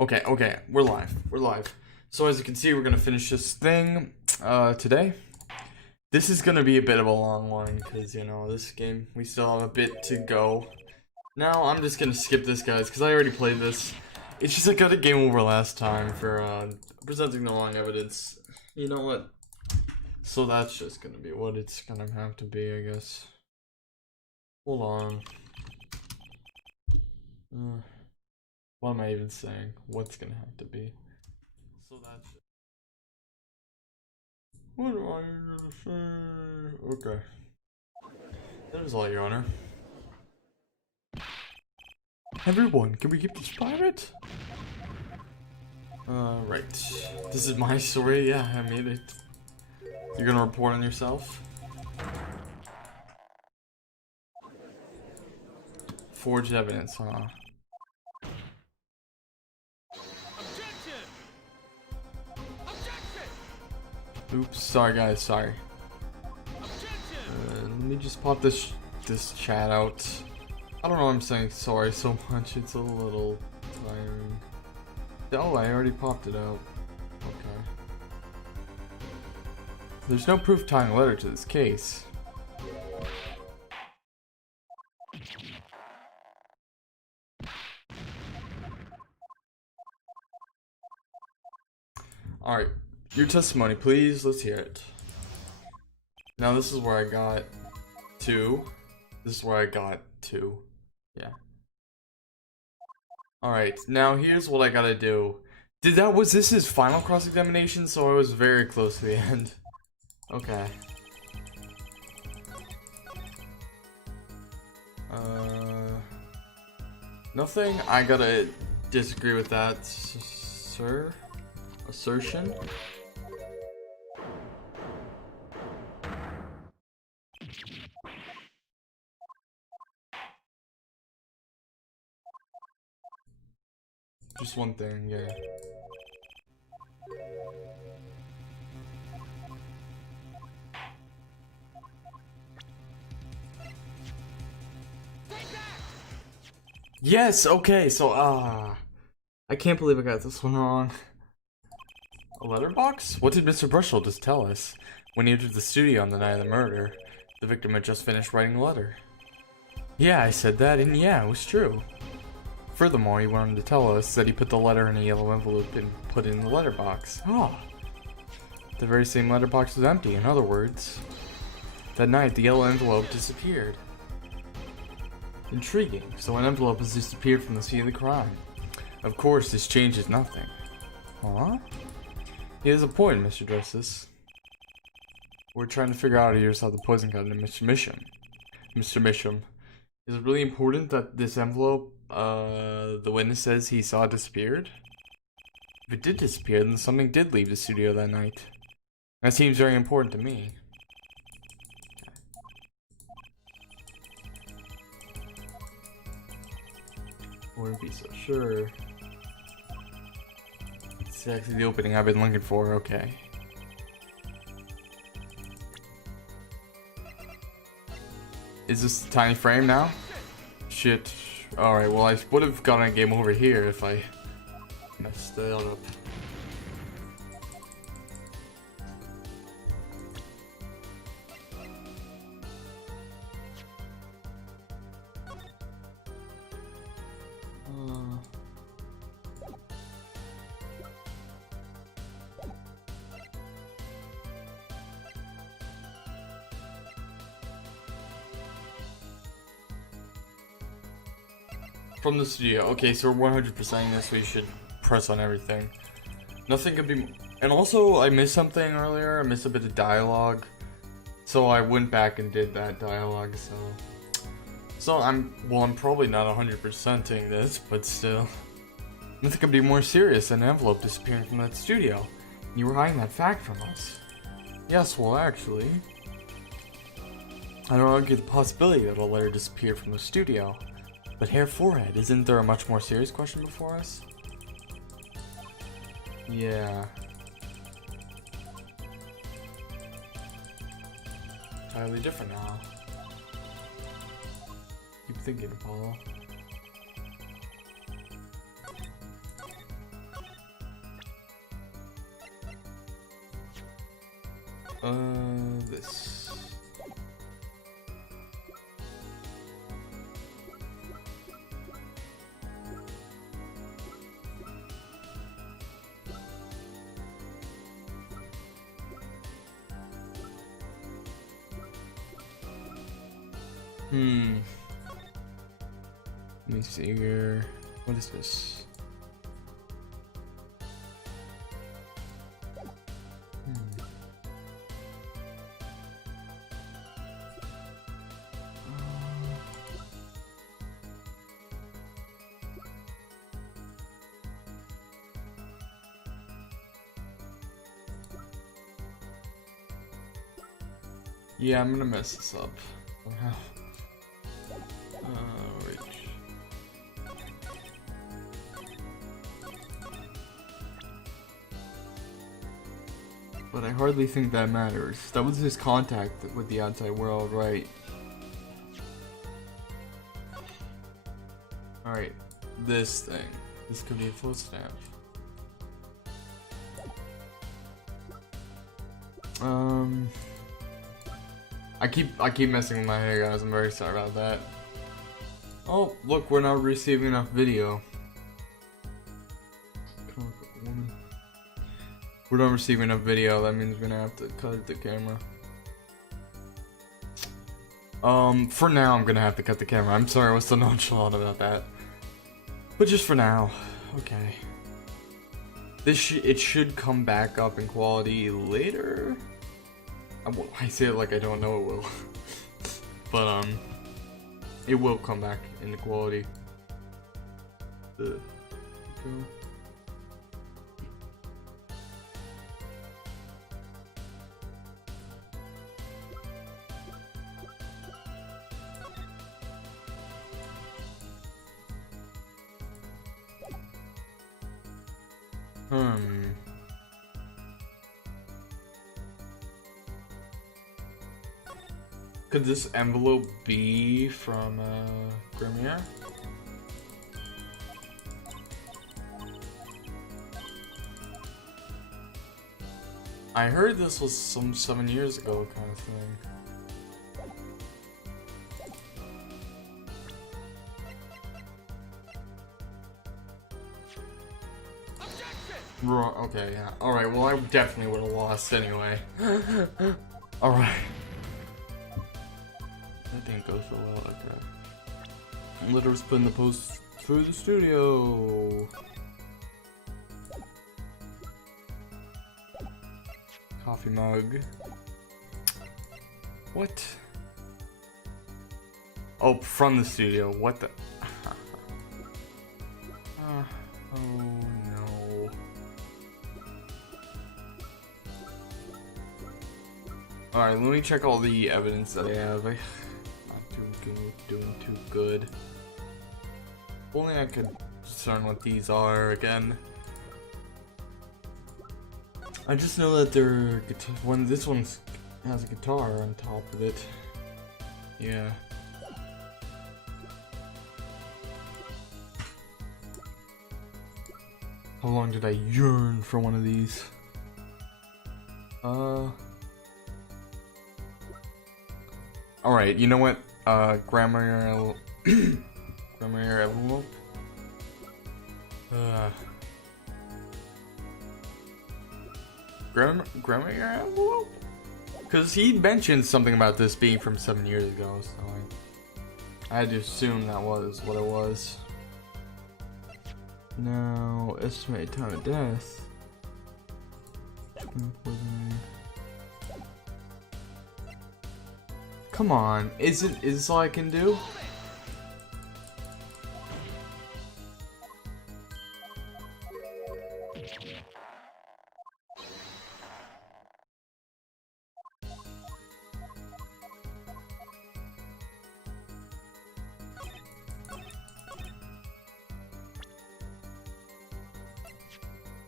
Okay, we're live. So as you can see, we're gonna finish this thing today. This is gonna be a bit of a long one because this game we still have a bit to go. Now I'm just gonna skip this, guys, because I already played this. It's just I got a game over last time for presenting the wrong evidence. You know what? So that's just gonna be what it's gonna have to be, I guess. Hold on. What am I even saying? What's gonna have to be? So that's what am I gonna say? Okay. That is all, Your Honor. Everyone, can we keep this private? Right. This is my story. Yeah, I made it. You're gonna report on yourself? Forged evidence, huh? Oops, sorry guys, sorry. Let me just pop this chat out. I don't know why I'm saying sorry so much, it's a little tiring. Oh, I already popped it out. Okay. There's no proof tying a letter to this case. Alright, your testimony, please. Let's hear it. Now, this is where I got 2. This is where I got 2. Yeah. Alright, now here's what I gotta do. Was this his final cross-examination? So I was very close to the end. Okay. Nothing. I gotta disagree with that, sir. Assertion. Just one thing, yeah. Yes, okay, so I can't believe I got this one wrong. A letterbox? What did Mr. Brushell just tell us? When he entered the studio on the night of the murder, the victim had just finished writing a letter. Yeah, I said that, and yeah, it was true. Furthermore, he went on to tell us that he put the letter in a yellow envelope and put it in the letterbox. Oh. The very same letterbox was empty, in other words. That night, the yellow envelope disappeared. Intriguing. So an envelope has disappeared from the scene of the crime. Of course, this changes nothing. Huh? He has a point, Mr. Justice. We're trying to figure out here's how the poison got into Mr. Misham. Mr. Misham, is it really important that this envelope, the witness says he saw disappeared? If it did disappear, then something did leave the studio that night. That seems very important to me. Wouldn't be so sure. It's actually the opening I've been looking for, okay. Is this the tiny frame now? Shit. Alright, well I would have gotten a game over here if I messed that up. From the studio. Okay, so we're 100%ing this. We should press on everything. Nothing could be... And also, I missed something earlier. I missed a bit of dialogue. So I went back and did that dialogue, so... So I'm probably not 100%ing this, but still. Nothing could be more serious than an envelope disappearing from that studio. You were hiding that fact from us. Yes, well, actually... I don't argue the possibility that a letter disappeared from the studio. But hair forehead, isn't there a much more serious question before us? Yeah. Entirely different now. Keep thinking, Apollo. This. Let me see here. What is this? Yeah, I'm gonna mess this up somehow. Reach. But I hardly think that matters. That was his contact with the outside world, right? Alright, this thing. This could be a foot stamp. I keep messing with my hair, guys. I'm very sorry about that. Oh, look, we're not receiving enough video. We're not receiving enough video. That means we're gonna have to cut the camera. For now, I'm gonna have to cut the camera. I'm sorry I was so nonchalant about that. But just for now, okay. It should come back up in quality later. I say it like I don't know it will. But, it will come back into quality. Could this envelope be from Grimier? I heard this was some 7 years ago kind of thing. Okay, yeah. Alright, well I definitely would have lost anyway. Alright. That didn't go so well, okay. Litter's putting the post through the studio. Coffee mug. What? Oh, from the studio. What the? Oh no. Alright, let me check all the evidence that I have. Doing too good. If only I could discern what these are again. I just know that they're this one has a guitar on top of it. Yeah. How long did I yearn for one of these? Alright, you know what? Grammar envelope. Grammar envelope? Because he mentioned something about this being from 7 years ago, so I had to assume that was what it was. Now, estimated time of death. Come on, is this all I can do?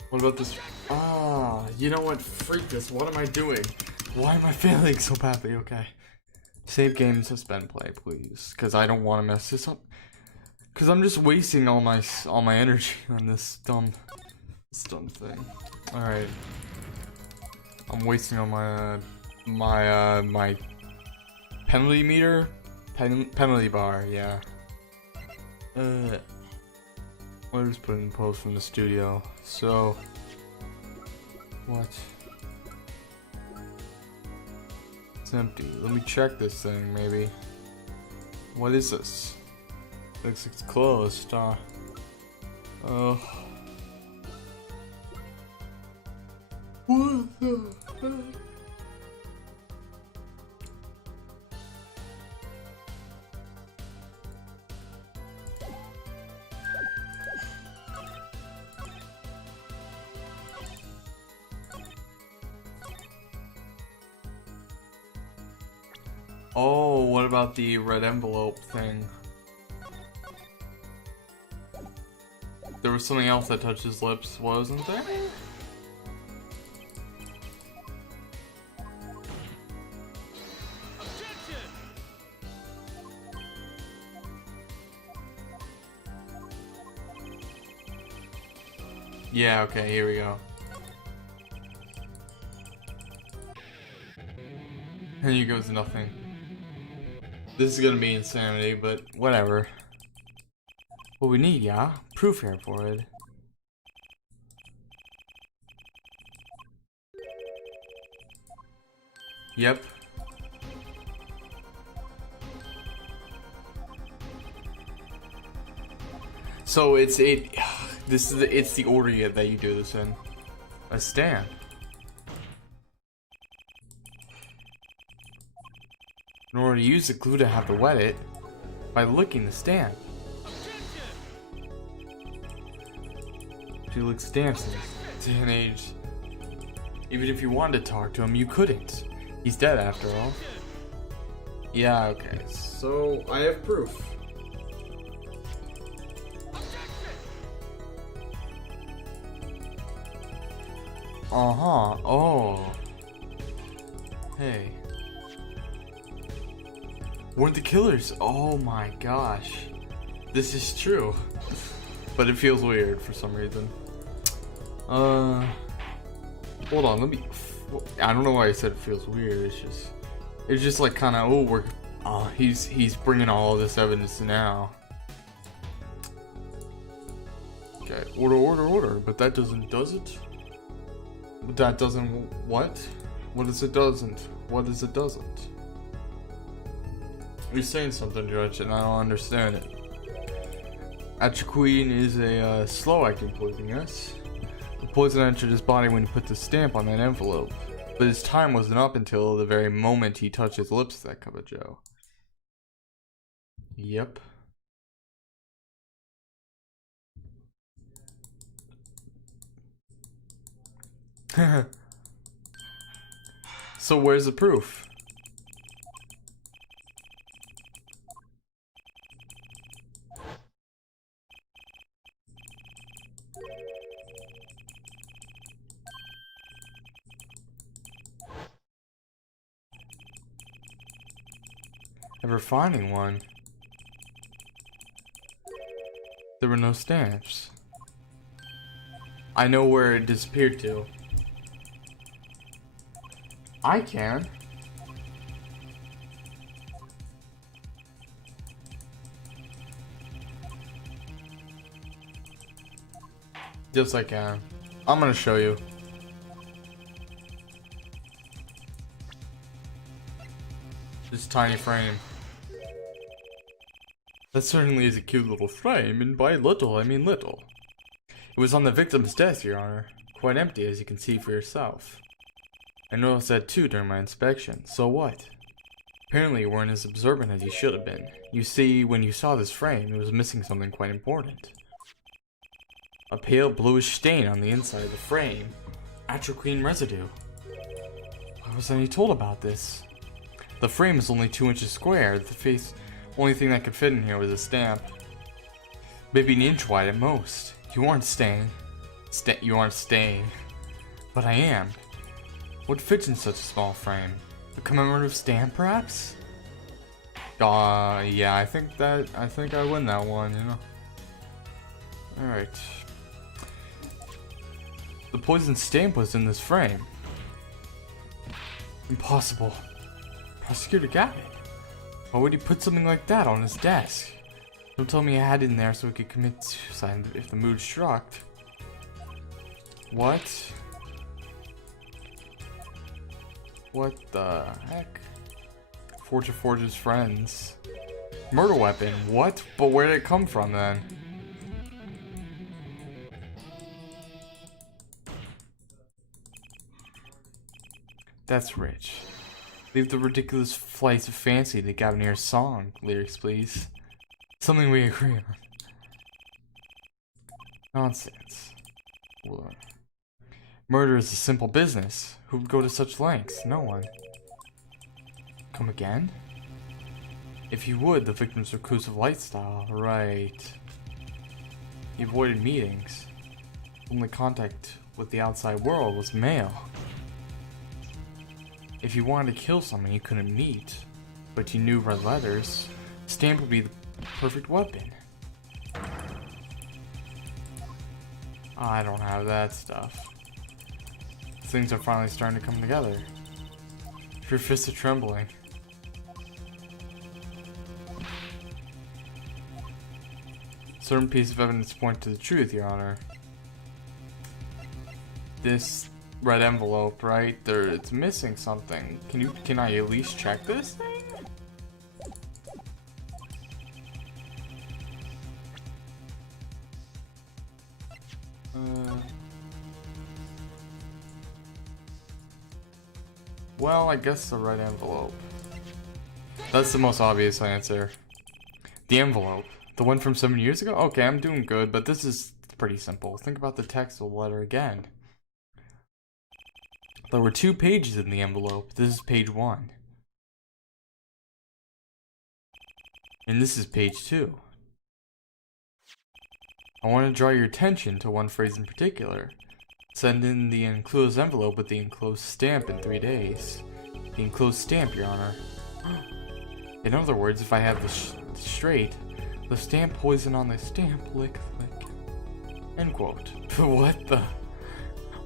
What about this? Ah, you know what? Freak this. What am I doing? Why am I failing so badly? Okay. Save game and suspend play, please. Because I don't want to mess this up. Because I'm just wasting all my energy on this dumb thing. Alright. I'm wasting all my my penalty meter, penalty bar, yeah. We'll just put in post from the studio. So, what? It's empty. Let me check this thing, maybe. What is this? Looks like it's closed. Oh. What the heck? Oh, what about the red envelope thing? There was something else that touched his lips, wasn't there? Yeah, okay, here we go. And here goes nothing. This is gonna be insanity, but whatever. What we need, yeah? Proof here for it. Yep. So it's the order that you do this in. A stamp. In order to use the glue to have to wet it, by licking the stamp. If you lick stamps in this day and age, even if you wanted to talk to him, you couldn't. He's dead after all. Yeah, okay. So I have proof. Uh-huh. Oh. Hey. We're the killers. Oh my gosh. This is true. But it feels weird for some reason. Hold on, let me... I don't know why I said it feels weird. It's just like kind of, he's bringing all of this evidence now. Okay, order. But that doesn't, does it? That doesn't, what? What is it doesn't? What is it doesn't? You're saying something, Judge, and I don't understand it. Atropine is a slow-acting poison, yes? The poison entered his body when he put the stamp on that envelope. But his time wasn't up until the very moment he touched his lips to that cup of joe. Yep. So where's the proof? Ever finding one? There were no stamps. I know where it disappeared to. I can. Yes, I can. I'm gonna show you. This tiny frame. That certainly is a cute little frame, and by little, I mean little. It was on the victim's desk, Your Honor. Quite empty, as you can see for yourself. I noticed that too during my inspection. So what? Apparently you weren't as observant as you should have been. You see, when you saw this frame, it was missing something quite important. A pale bluish stain on the inside of the frame. Atropine residue. Why wasn't I told about this? The frame is only 2 inches square. The only thing that could fit in here was a stamp. Maybe an inch wide at most. You aren't staying. You aren't staying. But I am. What fits in such a small frame? A commemorative stamp, perhaps? Yeah, I think I win that one, you know. Alright. The poison stamp was in this frame. Impossible. Prosecutor got it. Why would he put something like that on his desk? Don't tell me he had it in there so he could commit suicide if the mood struck. What? What the heck? Forge's friends. Murder weapon. What? But where did it come from then? That's rich. Leave the ridiculous flights of fancy to Gavinier's song lyrics, please. Something we agree on. Nonsense. What? Murder is a simple business. Who would go to such lengths? No one. Come again? If you would, the victim's reclusive lifestyle, right. He avoided meetings. Only contact with the outside world was mail. If you wanted to kill someone you couldn't meet, but you knew red letters, stamp would be the perfect weapon. I don't have that stuff. Things are finally starting to come together. Your fists are trembling. Certain pieces of evidence point to the truth, Your Honor. This red envelope, right there, it's missing something. Can I at least check this thing? Well, I guess the red envelope. That's the most obvious answer. The envelope. The one from 7 years ago? Okay, I'm doing good, but this is pretty simple. Think about the text of the letter again. There were 2 pages in the envelope. This is page 1. And this is page 2. I want to draw your attention to one phrase in particular. Send in the enclosed envelope with the enclosed stamp in 3 days. The enclosed stamp, Your Honor. In other words, if I have this straight, the stamp poison on the stamp, lick, lick. End quote. What the?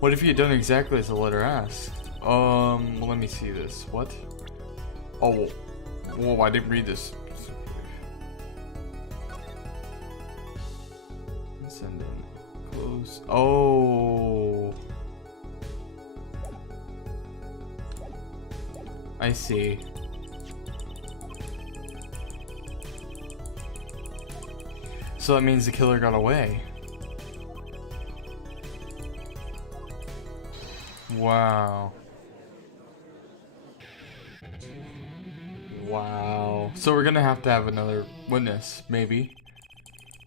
What if you had done exactly as the letter asked? Well, let me see this. What? Oh, whoa, I didn't read this. Send in close. Oh, I see. So that means the killer got away. Wow. Wow. So we're gonna have to have another witness, maybe.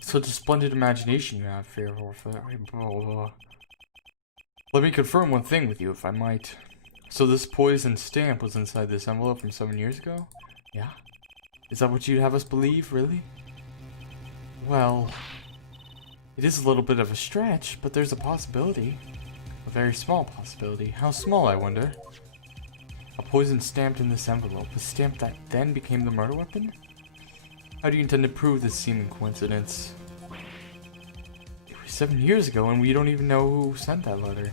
Such a splendid imagination you have, Fearful. Let me confirm one thing with you, if I might. So this poison stamp was inside this envelope from 7 years ago? Yeah? Is that what you'd have us believe, really? Well, it is a little bit of a stretch, but there's a possibility. A very small possibility. How small, I wonder? A poison stamped in this envelope, a stamp that then became the murder weapon? How do you intend to prove this seeming coincidence? It was 7 years ago and we don't even know who sent that letter.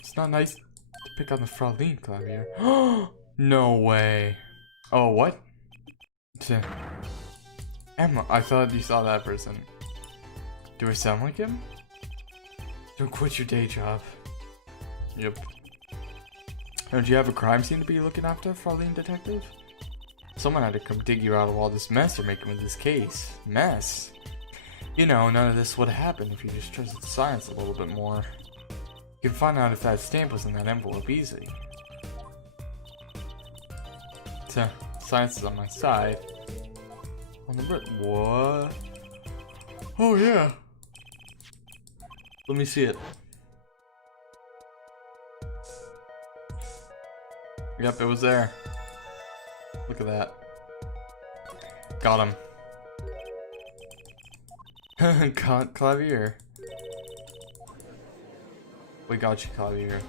It's not nice to pick on the Fraulein, Clavier. No way. Oh, what? Emma, I thought you saw that person. Do I sound like him? Don't quit your day job. Yep. Don't you have a crime scene to be looking after, Fraulein Detective? Someone had to come dig you out of all this mess you're making with this case. Mess? You know, none of this would have happened if you just trusted the science a little bit more. You can find out if that stamp was in that envelope easily. Science is on my side. On the what? Oh yeah. Let me see it. Yep, it was there. Look at that. Got him. Got Clavier. We got you, Clavier.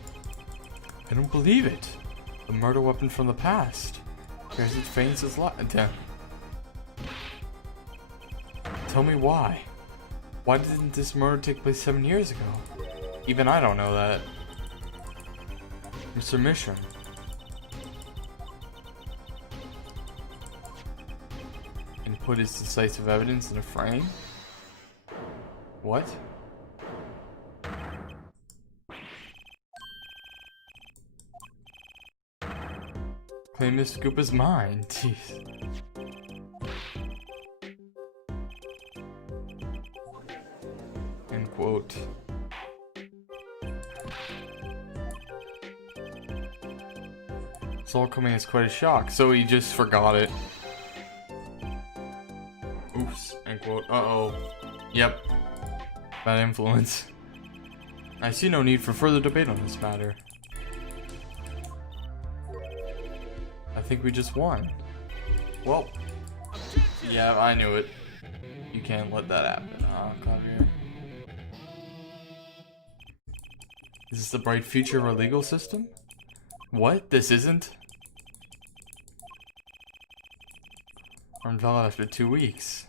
I don't believe it. The murder weapon from the past. Here's its feigns its life. Tell me why. Why didn't this murder take place 7 years ago? Even I don't know that. Mr. Mission. And put his decisive evidence in a frame? What? Claim Miss Scoop is mine. Jeez. End quote. It's all coming as quite a shock. So he just forgot it. Oops. End quote. Uh-oh. Yep. Bad influence. I see no need for further debate on this matter. I think we just won. Well. Yeah, I knew it. You can't let that happen, huh, Javier? Is this the bright future of our legal system? What? This isn't? Until after 2 weeks.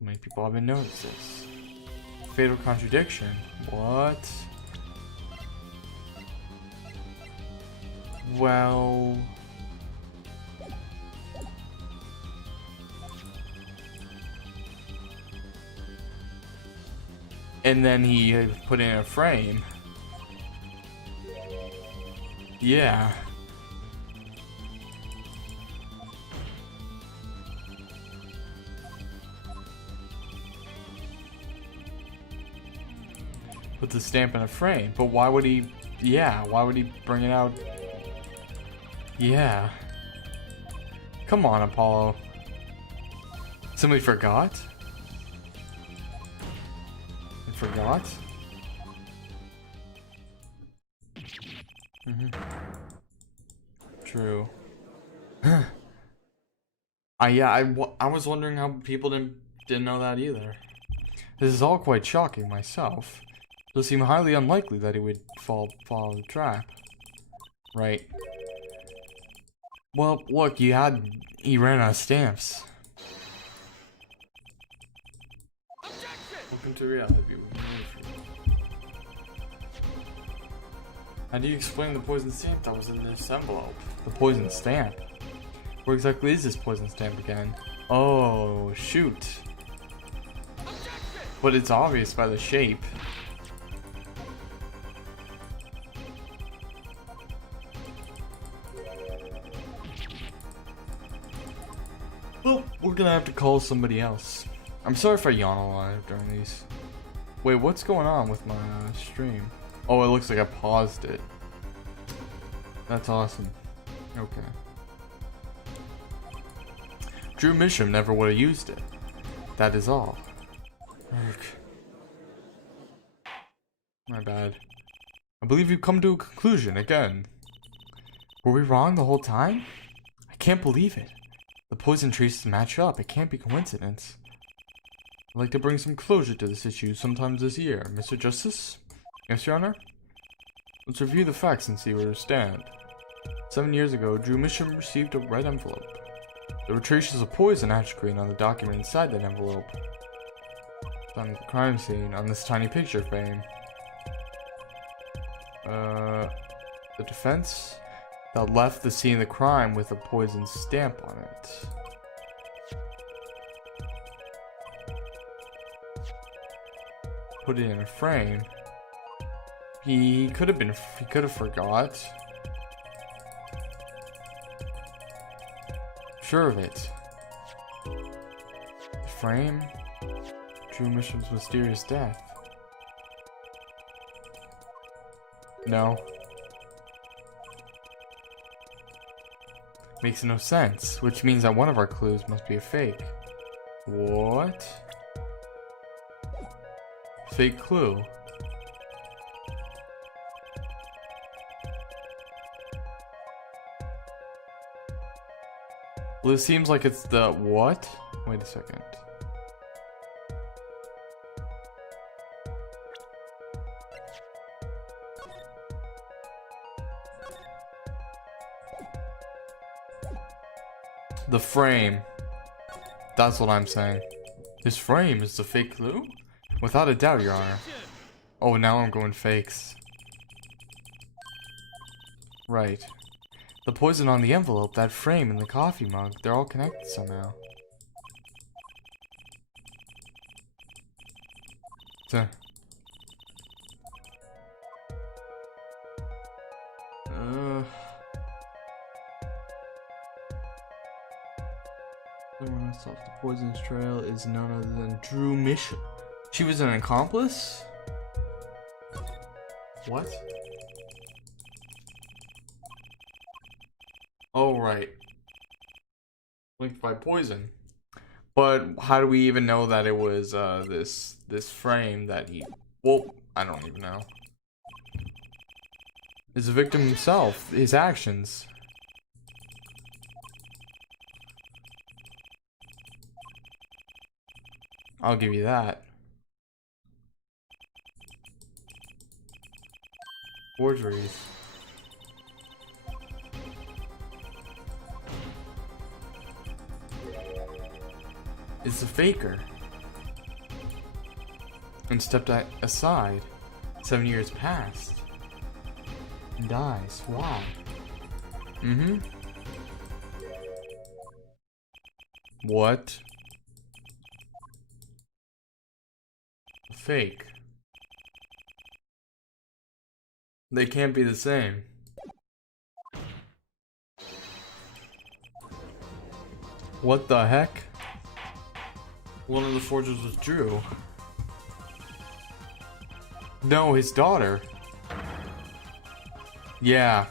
How many people haven't noticed this? Fatal contradiction. What? Well... And then he put in a frame. Yeah. Put the stamp in a frame. But why would he... Yeah, why would he bring it out? Yeah. Come on, Apollo. Somebody forgot? And forgot? True. I was wondering how people didn't know that either. This is all quite shocking myself. It does seem highly unlikely that he would fall the trap. Right. Well, look, he ran out of stamps. Welcome to reality. How do you explain the poison stamp that was in this envelope? The poison stamp? Where exactly is this poison stamp again? Oh, shoot. But it's obvious by the shape. Well, we're gonna have to call somebody else. I'm sorry if I yawn a lot during these. Wait, what's going on with my stream? Oh, it looks like I paused it. That's awesome. Okay. Drew Misham never would have used it. That is all. My bad. I believe you've come to a conclusion again. Were we wrong the whole time? I can't believe it. The poison traces match up. It can't be coincidence. I'd like to bring some closure to this issue sometime this year. Mr. Justice? Yes, Your Honor? Let's review the facts and see where we stand. 7 years ago, Drew Misham received a red envelope. There were traces of poison ash green on the document inside that envelope. Found at the crime scene on this tiny picture frame. The defense? That left the scene of the crime with a poison stamp on it. Put it in a frame. He could have forgot. Sure of it. The frame? Drew Misham's mysterious death. No. Makes no sense, which means that one of our clues must be a fake. What? Fake clue. Well, it seems like it's the what? Wait a second. The frame. That's what I'm saying. His frame is the fake clue? Without a doubt, Your Honor. Oh, now I'm going fakes. Right. The poison on the envelope, that frame, and the coffee mug, they're all connected somehow. So, the runner off the poisonous trail is none other than Drew Mission. She was an accomplice? What? Oh, right. Linked by poison. But how do we even know that it was this frame that he... Well, I don't even know. It's the victim himself, his actions. I'll give you that. Forgeries. It's a faker. And stepped aside. 7 years passed. And dies. Why? Mm-hmm. What? Fake. They can't be the same. What the heck? One of the forgers was Drew. No, his daughter. Yeah.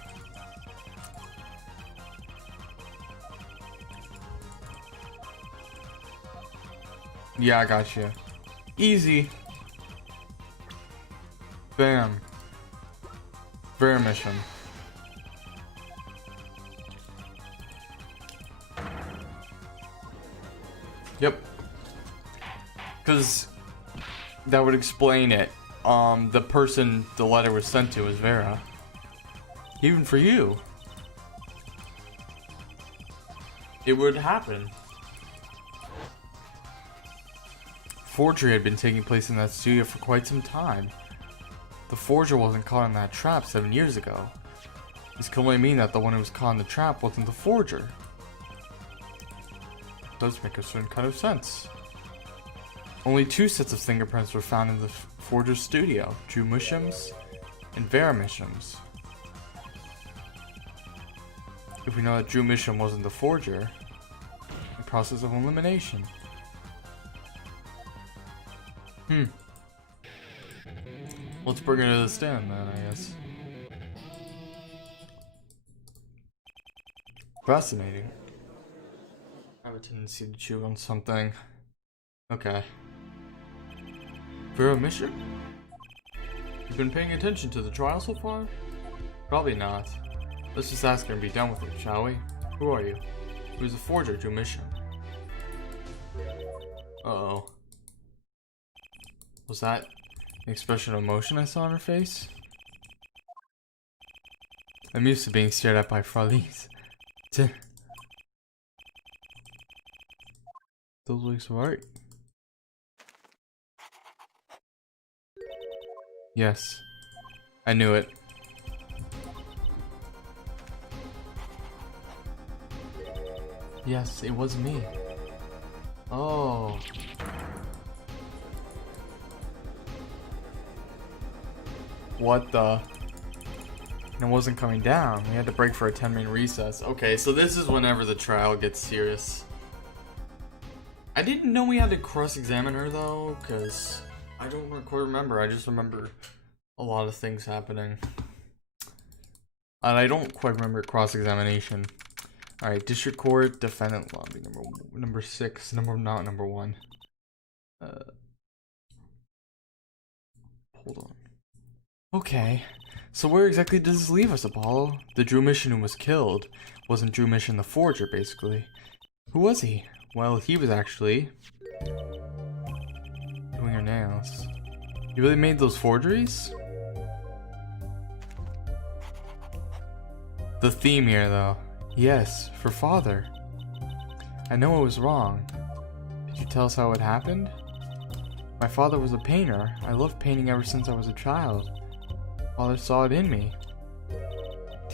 Yeah, I got you. Easy. Bam. Vera mission. Yep. Because that would explain it. The person the letter was sent to was Vera. Even for you. It would happen. Forgery had been taking place in that studio for quite some time. The forger wasn't caught in that trap 7 years ago. This could only mean that the one who was caught in the trap wasn't the forger. Does make a certain kind of sense. Only 2 sets of fingerprints were found in the forger's studio, Drew Misham's and Vera Misham's. If we know that Drew Misham wasn't the forger, the process of elimination. Let's bring her to the stand then, I guess. Fascinating. I have a tendency to chew on something. Okay. Vera Mission? You've been paying attention to the trial so far? Probably not. Let's just ask her and be done with it, shall we? Who are you? Who's the forger, Drew Mission? Uh-oh. Was that an expression of emotion I saw on her face? I'm used to being stared at by Frauleins. Those looks right. Yes. I knew it. Yes, it was me. Oh. What the? And it wasn't coming down. We had to break for a 10-minute recess. Okay, so this is whenever the trial gets serious. I didn't know we had to cross-examine her though, because I don't quite remember. I just remember a lot of things happening. And I don't quite remember cross-examination. Alright, District Court, Defendant Lobby, number 6, not number 1. Hold on. Okay, so where exactly does this leave us, Apollo? The Drew Mission who was killed wasn't Drew Mission the forger, basically. Who was he? Well, he was actually doing her nails. You really made those forgeries? The theme here, though. Yes, for father. I know it was wrong. Could you tell us how it happened? My father was a painter. I loved painting ever since I was a child. Father saw it in me.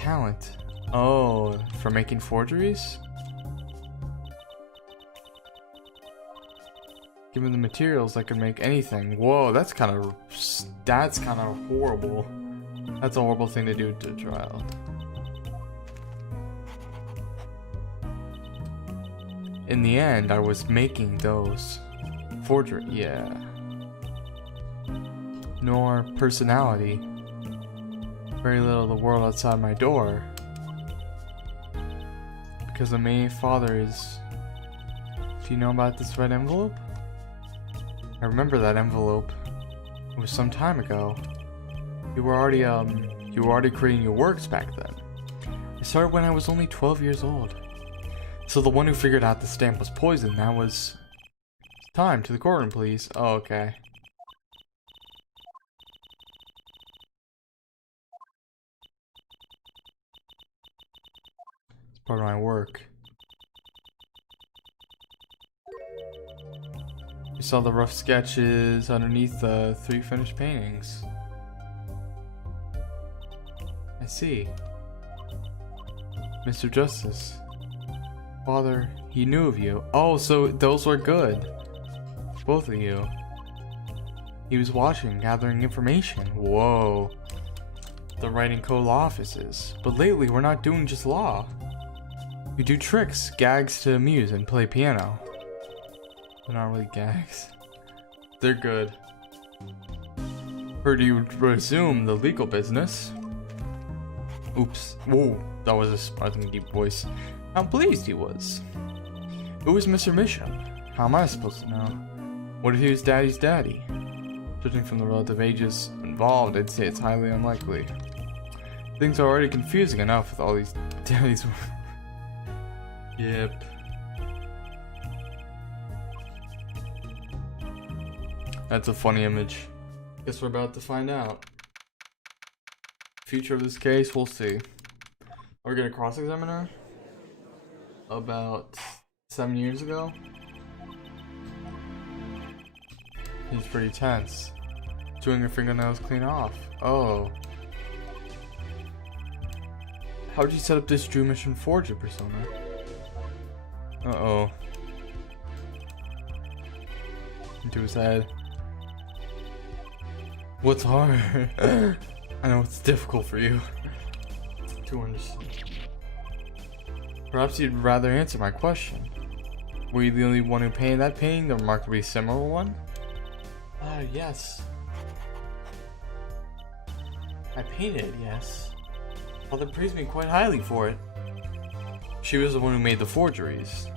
talent. Oh, for making forgeries? Given the materials, I could make anything. Whoa, that's kind of horrible. That's a horrible thing to do to a child. In the end, I was making those forgery. Yeah. Nor personality. Very little of the world outside my door. Because the main father is... Do you know about this red envelope? I remember that envelope. It was some time ago. You were already creating your works back then. I started when I was only 12 years old. So the one who figured out the stamp was poison, that was... Time, to the courtroom, please. Oh, okay. It's part of my work. You saw the rough sketches underneath the 3 finished paintings. I see. Mr. Justice. Father, he knew of you. Oh, so those were good. Both of you. He was watching, gathering information. Whoa. The writing co-law offices. But lately, we're not doing just law. We do tricks, gags to amuse, and play piano. They're not really gags. They're good. Heard you resume the legal business. Oops. Whoa. That was a surprisingly deep voice. How pleased he was. Who was Mr. Misham? How am I supposed to know? What if he was Daddy's daddy? Judging from the relative ages involved, I'd say it's highly unlikely. Things are already confusing enough with all these daddies. Yep. That's a funny image. Guess we're about to find out. Future of this case, we'll see. Are we gonna cross-examine her? About 7 years ago? He's pretty tense. Doing her fingernails clean off. Oh. How'd you set up this Drew Mission Forger persona? Uh-oh. Into his head. What's hard? I know it's difficult for you to understand. Perhaps you'd rather answer my question. Were you the only one who painted that painting, the remarkably similar one? Yes. I painted it, yes. Father praised me quite highly for it. She was the one who made the forgeries.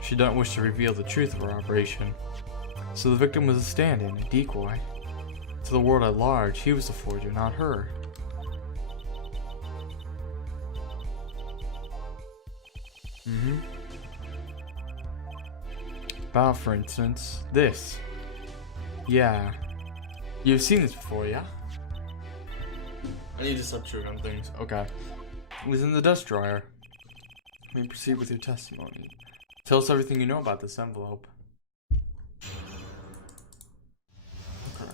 She didn't wish to reveal the truth of her operation. So the victim was a stand-in, a decoy. To the world at large, he was the forger, not her. About, for instance, this. Yeah. You've seen this before, yeah? I need to stop chewing on things. Okay. It was in the dust dryer. Let me proceed with your testimony. Tell us everything you know about this envelope. Okay.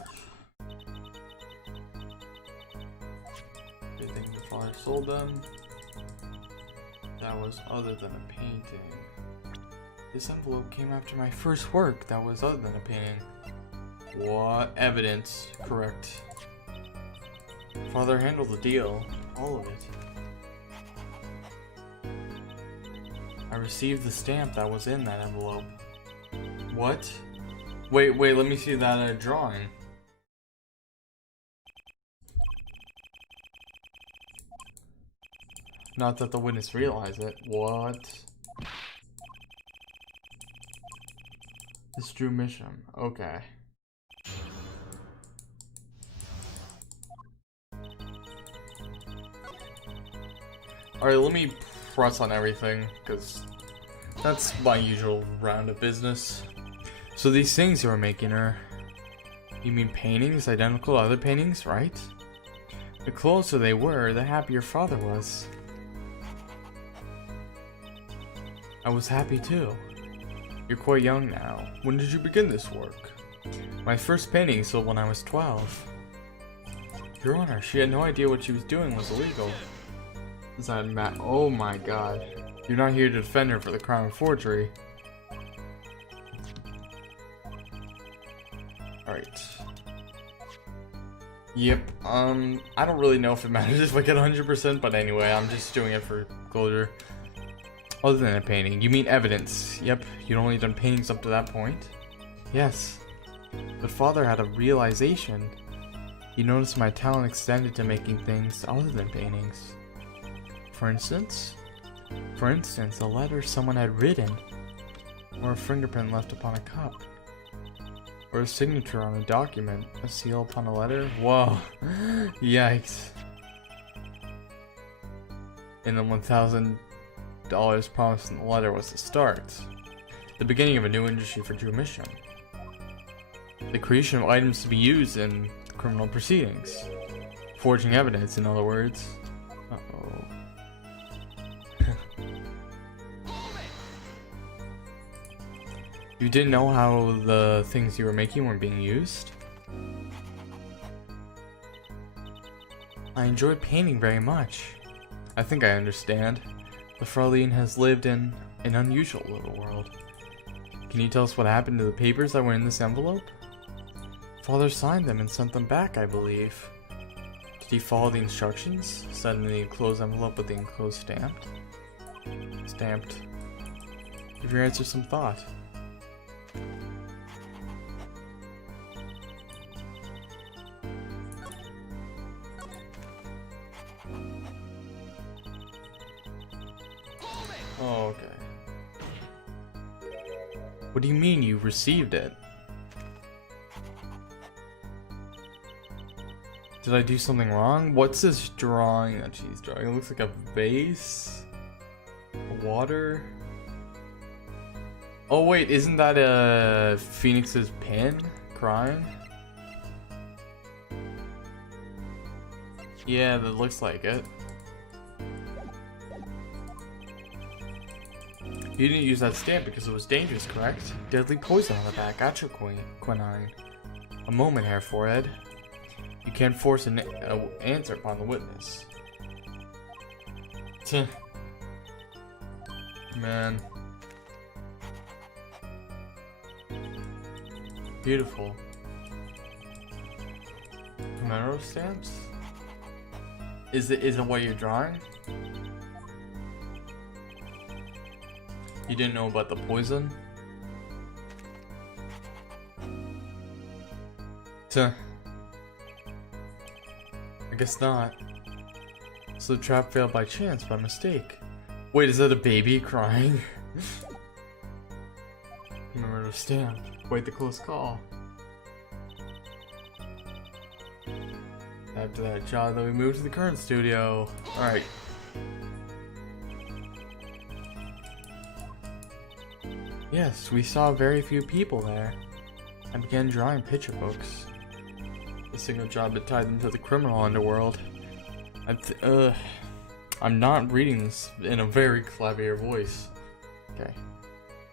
You think the father sold them? That was other than a painting. This envelope came after my first work that was other than a painting. What? Evidence. Correct. Father handled the deal. All of it. I received the stamp that was in that envelope. What? Wait, let me see that drawing. Not that the witness realized it. What? This Drew Misham. Okay. Alright, let me press on everything, because that's my usual round of business. So these things you were making are... You mean paintings identical to other paintings, right? The closer they were, the happier father was. I was happy too. You're quite young now. When did you begin this work? My first painting sold when I was 12. Your Honor, she had no idea what she was doing was illegal. Is that Matt? Oh my god. You're not here to defend her for the crime of forgery. Alright. Yep, I don't really know if it matters if I get 100%, but anyway, I'm just doing it for closure. Other than a painting. You mean evidence. Yep, you'd only done paintings up to that point. Yes. But Father had a realization. He noticed my talent extended to making things other than paintings. For instance, a letter someone had written, or a fingerprint left upon a cup, or a signature on a document, a seal upon a letter. Whoa, yikes. And the $1,000 promised in the letter was the start, the beginning of a new industry for Drew Mission. The creation of items to be used in criminal proceedings. Forging evidence, in other words. Uh-oh. You didn't know how the things you were making were being used? I enjoyed painting very much. I think I understand. The Fraulein has lived in an unusual little world. Can you tell us what happened to the papers that were in this envelope? Father signed them and sent them back, I believe. Did he follow the instructions? Sent in the enclosed envelope with the enclosed stamp? Stamped. Give your answer some thought. Oh, okay. What do you mean you received it? Did I do something wrong? What's this drawing that she's drawing? It looks like a vase? A water? Oh wait, isn't that a Phoenix's pin? Crying? Yeah, that looks like it. You didn't use that stamp because it was dangerous, correct? Deadly poison on the back. Gotcha, Quinine. A moment here, Forehead. You can't force an answer upon the witness. Tch. Man. Beautiful. Commemorative stamps? Is it what you're drawing? You didn't know about the poison? Tch. I guess not. So the trap failed by chance, by mistake. Wait, is that a baby crying? Commemorative stamp. Quite the close call. After that job, then we moved to the current studio. Alright. Yes, we saw very few people there. I began drawing picture books. The single job that tied them to the criminal underworld. I'm not reading this in a very clever voice. Okay.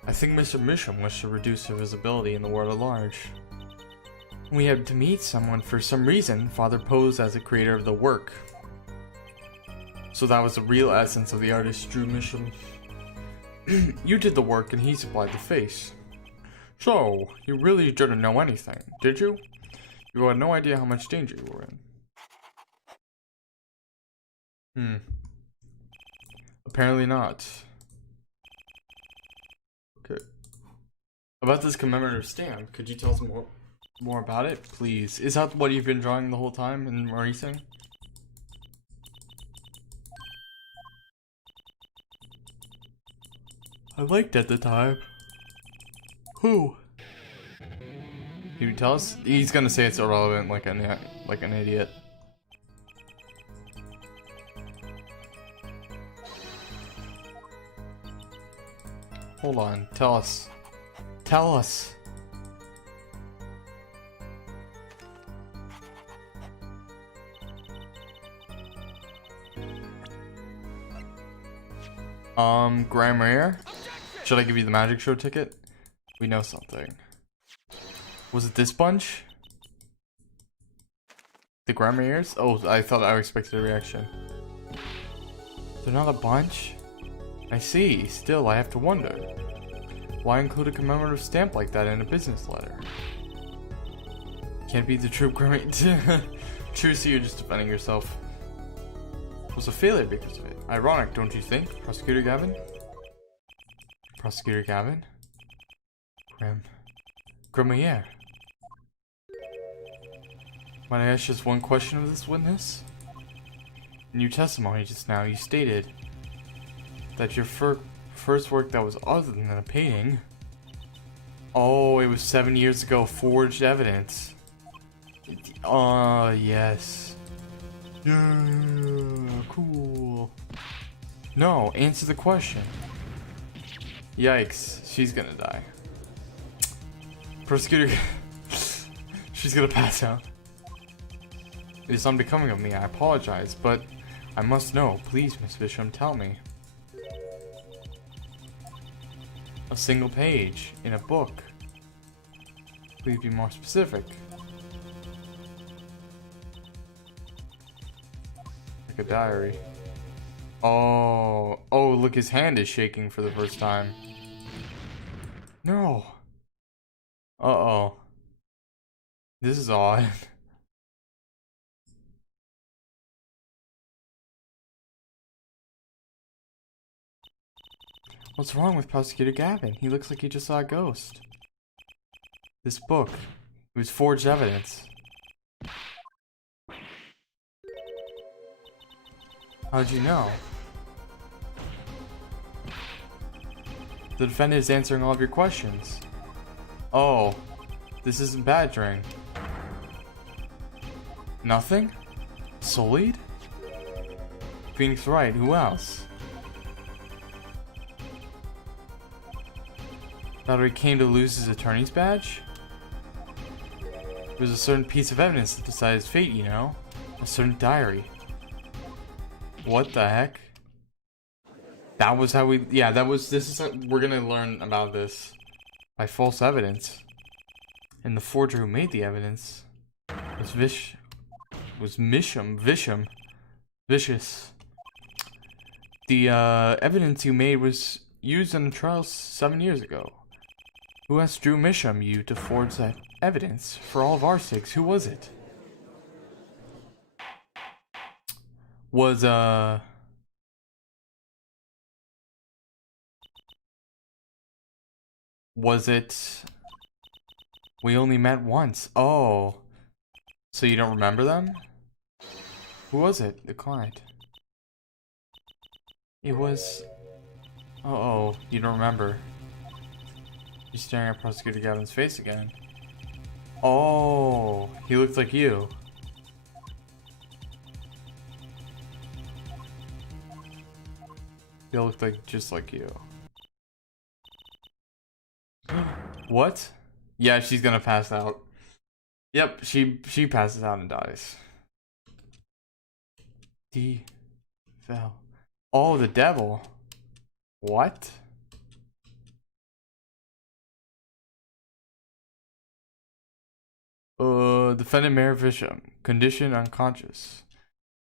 I think Mr. Misham wished to reduce her visibility in the world at large. We had to meet someone for some reason. Father posed as the creator of the work. So that was the real essence of the artist Drew Misham. You did the work and he supplied the face. So, you really didn't know anything, did you? You had no idea how much danger you were in. Apparently not. Okay. About this commemorative stamp, could you tell us more about it, please? Is that what you've been drawing the whole time in racing? I liked at the time. Who? Can you tell us? He's gonna say it's irrelevant, like an idiot. Hold on. Tell us. Tell us. Grammar? Should I give you the magic show ticket? We know something. Was it this bunch? The Grammars? Oh, I thought I expected a reaction. They're not a bunch? I see. Still, I have to wonder. Why include a commemorative stamp like that in a business letter? Can't be the true great. True, so you're just defending yourself. Was a failure because of it. Ironic, don't you think, Prosecutor Gavin? Prosecutor Gavin? Grimoire. Might I ask just one question of this witness? In your testimony just now, you stated that your first work that was other than a painting. Oh, it was 7 years ago, forged evidence. Yes. Yeah, cool. No, answer the question. Yikes, she's gonna die. Prosecutor, she's gonna pass out. It is unbecoming of me, I apologize, but I must know. Please, Miss Bisham, tell me. A single page in a book. Please be more specific. Like a diary. Oh, look, his hand is shaking for the first time. No. Uh-oh. This is odd. What's wrong with Prosecutor Gavin? He looks like he just saw a ghost. This book. It was forged evidence. How'd you know? The defendant is answering all of your questions. Oh, this isn't badgering. Nothing? Sullied? Phoenix Wright, who else? Thought he came to lose his attorney's badge? It was a certain piece of evidence that decided his fate, you know? A certain diary. What the heck? That was how we, yeah, we're gonna learn about this. By false evidence. And the forger who made the evidence was Vicious. The evidence you made was used in the trial 7 years ago. Who asked Drew Misham you to forge that evidence? For all of our sakes, who was it? Was it... We only met once. Oh. So you don't remember them? Who was it? The client. It was... Uh-oh. You don't remember. You're staring at Prosecutor Gavin's face again. Oh. He looked like you. He looked like just like you. What? Yeah, she's gonna pass out. Yep, she passes out and dies. Oh, the devil. What? Defendant Mayor Bisham, condition unconscious.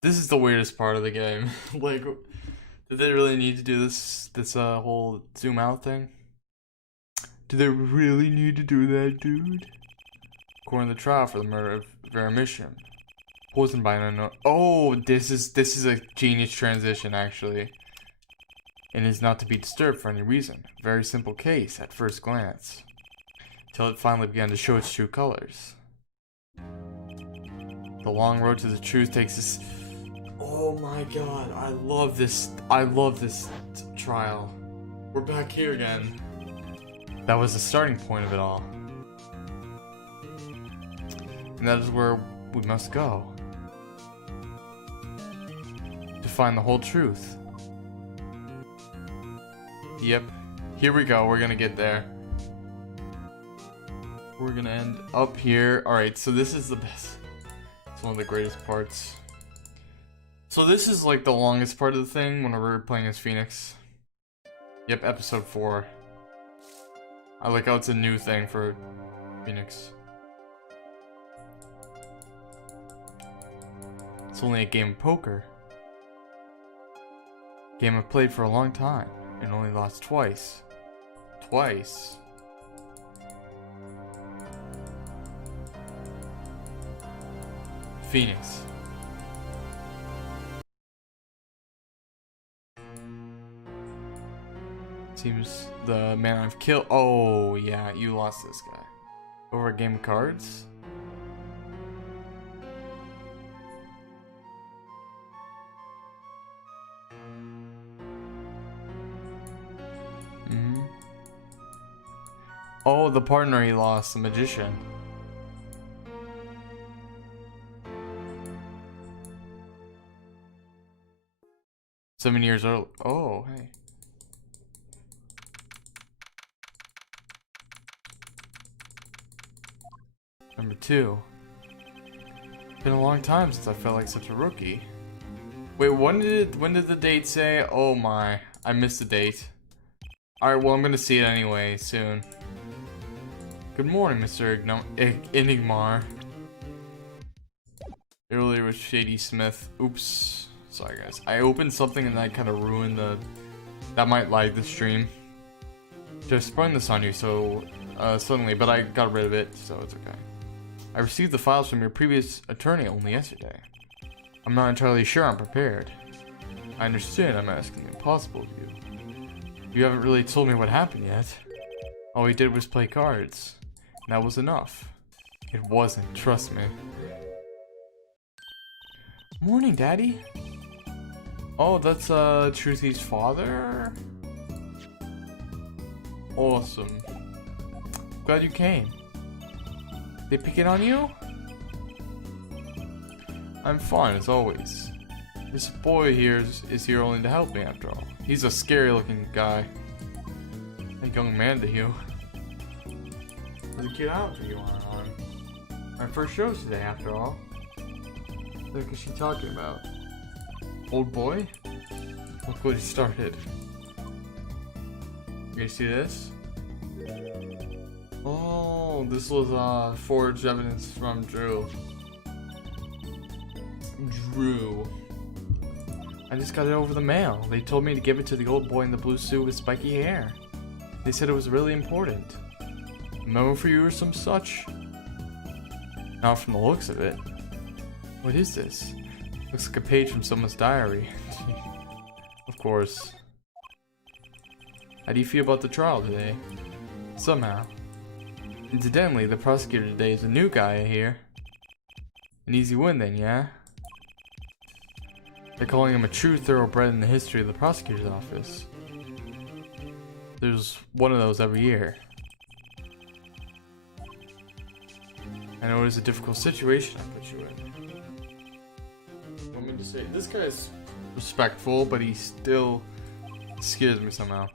This is the weirdest part of the game. Like, did they really need to do this whole zoom out thing? Do they really need to do that, dude? According to the trial for the murder of Vera Misham, poisoned by an unknown. Oh, this is a genius transition, actually, and is not to be disturbed for any reason. Very simple case at first glance, till it finally began to show its true colors. The long road to the truth takes us. Oh my god, I love this trial. We're back here again. That was the starting point of it all. And that is where we must go. To find the whole truth. Yep. Here we go, we're gonna get there. We're gonna end up here. Alright, so this is the best. It's one of the greatest parts. So this is like the longest part of the thing whenever we're playing as Phoenix. Yep, episode 4. I like how it's a new thing for Phoenix. It's only a game of poker. Game I've played for a long time and only lost twice. Twice. Phoenix. Seems the man I've killed. Oh, yeah, you lost this guy. Over a game of cards? Oh, the partner he lost, the magician. Seven years early. Oh, hey. Number 2. Been a long time since I felt like such a rookie. Wait, when did the date say? Oh my, I missed the date. Alright, well I'm gonna see it anyway soon. Good morning, Mr. Enigmar. Earlier with Shady Smith. Oops. Sorry guys. I opened something and that kind of ruined the... That might lag the stream. Just sprung this on you so suddenly, but I got rid of it, so it's okay. I received the files from your previous attorney only yesterday. I'm not entirely sure I'm prepared. I understand I'm asking the impossible of you. You haven't really told me what happened yet. All he did was play cards. And that was enough. It wasn't, trust me. Morning, Daddy. Oh, that's Truthy's father? Awesome. Glad you came. They picking on you? I'm fine as always. This boy here is here only to help me after all. He's a scary looking guy. A young man to you. There's a kid out for you on. Our first show's today after all. What is she talking about? Old boy? Look what he started. You guys see this? Oh, this was forged evidence from Drew. I just got it over the mail. They told me to give it to the old boy in the blue suit with spiky hair. They said it was really important. A memo for you or some such? Not from the looks of it. What is this? Looks like a page from someone's diary. Of course. How do you feel about the trial today? Somehow. Incidentally, the prosecutor today is a new guy, I hear. An easy win then, yeah? They're calling him a true thoroughbred in the history of the prosecutor's office. There's one of those every year. I know it was a difficult situation I put you in. I want me to say, this guy's respectful, but he still scares me somehow.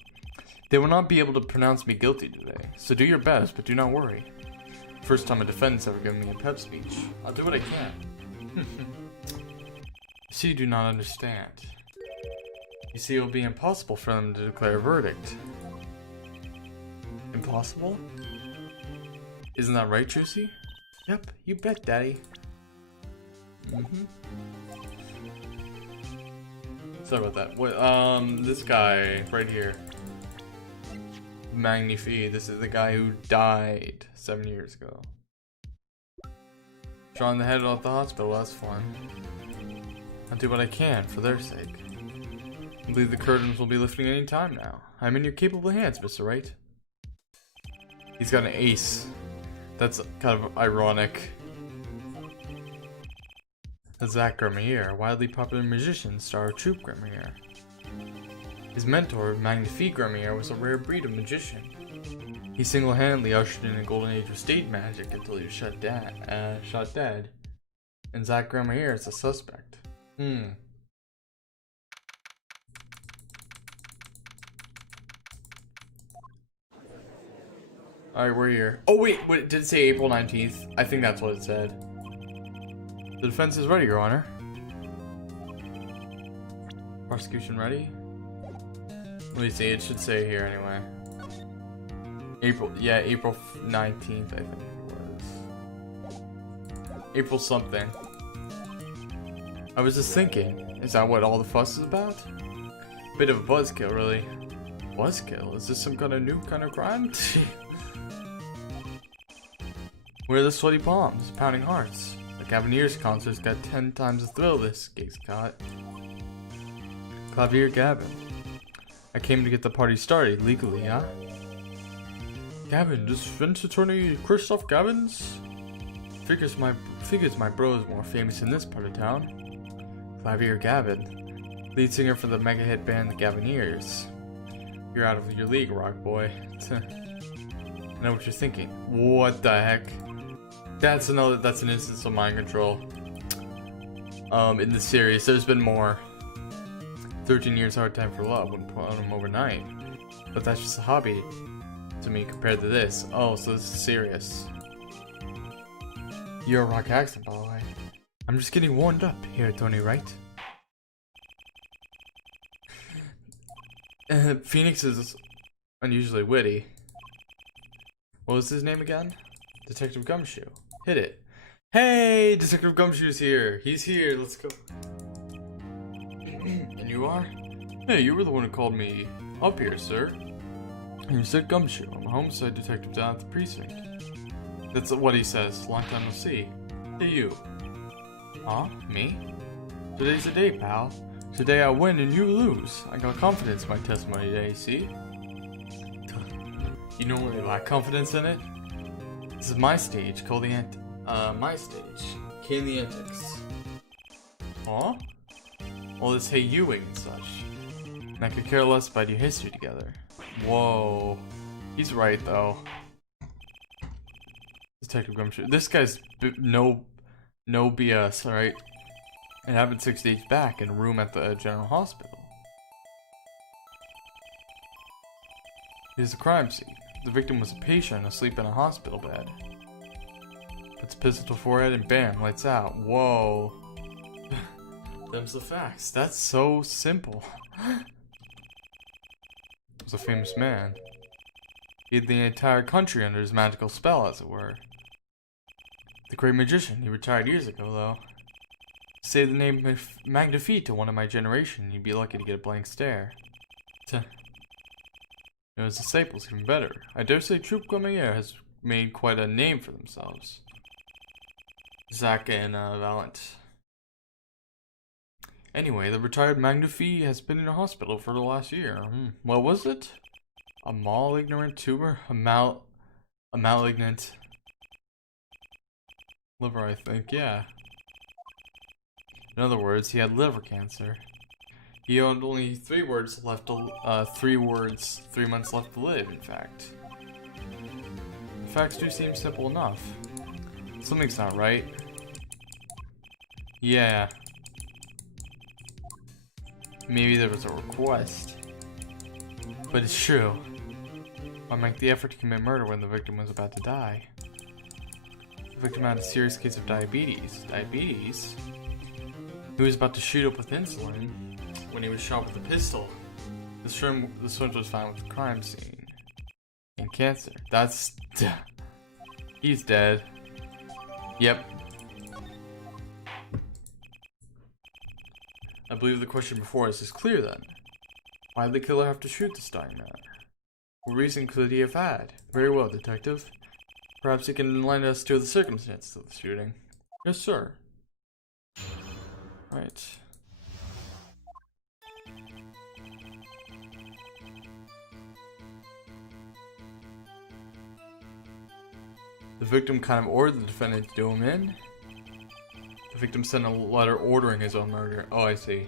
They will not be able to pronounce me guilty today, so do your best, but do not worry. First time a defendant's ever given me a pep speech. I'll do what I can. See, you do not understand. You see, it will be impossible for them to declare a verdict. Impossible? Isn't that right, Trucy? Yep, you bet, Daddy. Sorry about that. What, this guy right here. Magnifi, this is the guy who died 7 years ago. Drawing the head off the hospital, that's fun. I'll do what I can for their sake. I believe the curtains will be lifting any time now. I'm in your capable hands, Mr. Wright. He's got an ace. That's kind of ironic. Zach Gramier, a widely popular musician, star of Troupe Gramier. His mentor, Magnifique Gramier, was a rare breed of magician. He single-handedly ushered in a golden age of stage magic until he was shot dead. And Zach Gramier is a suspect. Alright, we're here. Oh wait, did it say April 19th? I think that's what it said. The defense is ready, Your Honor. Prosecution ready? Let me see, it should say here anyway. April 19th, I think it was. April something. I was just thinking, is that what all the fuss is about? Bit of a buzzkill, really. Buzzkill? Is this some kind of new kind of crime? Where are the sweaty palms, pounding hearts? The Gavineers concert's got 10 times the thrill this gig's got. Clavier Gavin. I came to get the party started legally, huh? Gavin, does Vince attorney Christoph Gavins? Figures my bro is more famous in this part of town. Clavier Gavin, lead singer for the mega hit band the Gavineers. You're out of your league, rock boy. I know what you're thinking. What the heck? That's an instance of mind control. In the series, there's been more. 13 years hard time for love wouldn't put on him overnight. But that's just a hobby to me compared to this. Oh, so this is serious. You're a rock accent, by the way. I'm just getting warmed up here, Tony, right? Phoenix is unusually witty. What was his name again? Detective Gumshoe. Hit it. Hey, Detective Gumshoe's here. He's here. Let's go. And you are? Hey, you were the one who called me up here, sir. And you said Gumshoe. I'm a homicide detective down at the precinct. That's what he says. Long time no see. Hey, you. Huh? Me? Today's the day, pal. Today I win and you lose. I got confidence in my testimony today, see? You normally lack confidence in it? This is my stage, called the my stage. King the Antics. Huh? All this hey youing and such. And I could care less about your history together. Whoa. He's right though. Detective Gumshoe. This guy's no BS, alright? It happened 6 days back in a room at the general hospital. Here's the crime scene. The victim was a patient asleep in a hospital bed. Puts a pistol to forehead and bam, lights out. Whoa. Them's the facts. That's so simple. He was a famous man. He had the entire country under his magical spell, as it were. The great magician. He retired years ago, though. Say the name Magnifique to one of my generation, you'd be lucky to get a blank stare. His disciples even better. I dare say Troupe Commere has made quite a name for themselves. Zack and Valent. Anyway, the retired Magnifique has been in a hospital for the last year. What was it? A malignant tumor? A malignant liver, I think, yeah. In other words, he had liver cancer. He had only 3 months left to live, in fact. The facts do seem simple enough. Something's not right. Yeah. Maybe there was a request. But it's true. Why make the effort to commit murder when the victim was about to die? The victim had a serious case of diabetes. Diabetes? He was about to shoot up with insulin when he was shot with a pistol. The syringe was found with the crime scene. And cancer. That's... He's dead. Yep. I believe the question before us is clear then. Why did the killer have to shoot this dying man? What reason could he have had? Very well, detective. Perhaps you can enlighten us to the circumstances of the shooting. Yes, sir. Right. The victim kind of ordered the defendant to do him in. The victim sent a letter ordering his own murder. Oh, I see.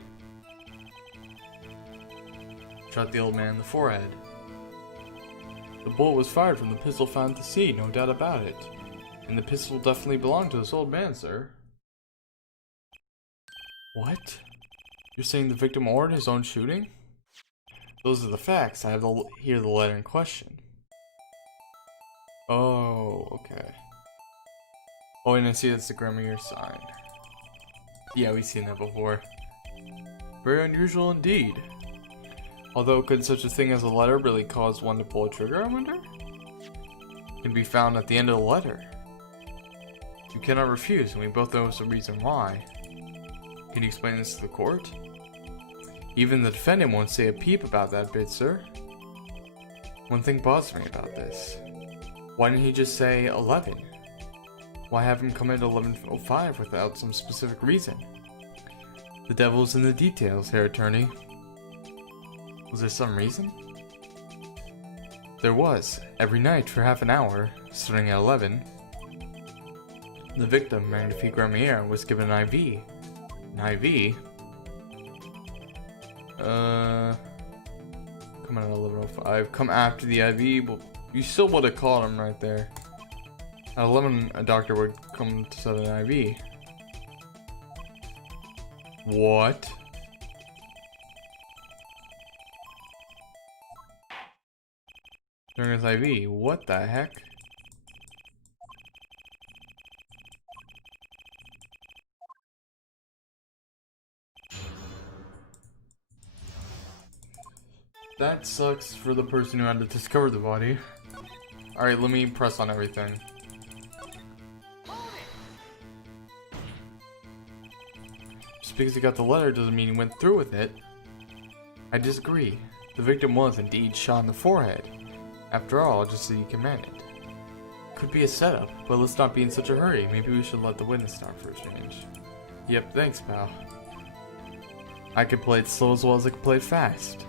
Shot the old man in the forehead. The bullet was fired from the pistol found at the scene, no doubt about it. And the pistol definitely belonged to this old man, sir. What? You're saying the victim ordered his own shooting? Those are the facts. I have here the letter in question. Oh, okay. Oh, and I see that's the Grimier sign. Yeah, we've seen that before. Very unusual indeed. Although, could such a thing as a letter really cause one to pull a trigger, I wonder? It can be found at the end of the letter. You cannot refuse, and we both know the reason why. Can you explain this to the court? Even the defendant won't say a peep about that bit, sir. One thing bothers me about this. Why didn't he just say 11? Why have him come at 11:05 without some specific reason? The devil's in the details, Herr Attorney. Was there some reason? There was. Every night for half an hour, starting at 11, the victim, Magnifique Ramier, was given an IV. An IV? Come at 11:05. Come after the IV, but you still would have caught him right there. At 11, a doctor would come to set an IV. What? During his IV? What the heck? That sucks for the person who had to discover the body. Alright, let me press on everything. Just because he got the letter doesn't mean he went through with it. I disagree. The victim was indeed shot in the forehead. After all, just as he commanded. Could be a setup, but let's not be in such a hurry. Maybe we should let the witness talk for a change. Yep, thanks, pal. I could play it slow as well as I could play it fast.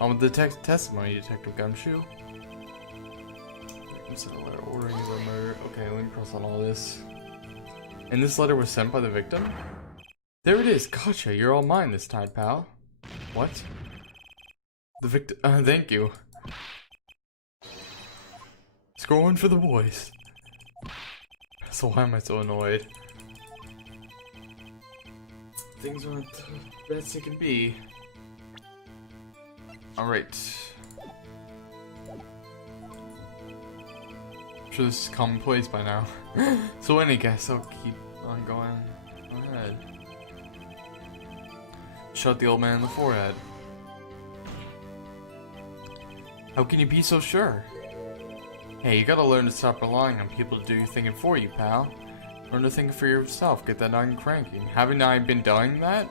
On with the testimony, Detective Gumshoe. Sent a letter ordering the murder. Okay, let me press on all this. And this letter was sent by the victim? There it is. Gotcha. You're all mine this time, pal. What? The victim. Thank you. Scoring for the boys. So why am I so annoyed? Things aren't the best they can be. Alright. I'm sure this is commonplace by now. So any guess, I'll keep on going ahead. Shot the old man in the forehead. How can you be so sure? Hey, you gotta learn to stop relying on people to do your thinking for you, pal. Learn to think for yourself, get that noggin cranking. Haven't I been doing that?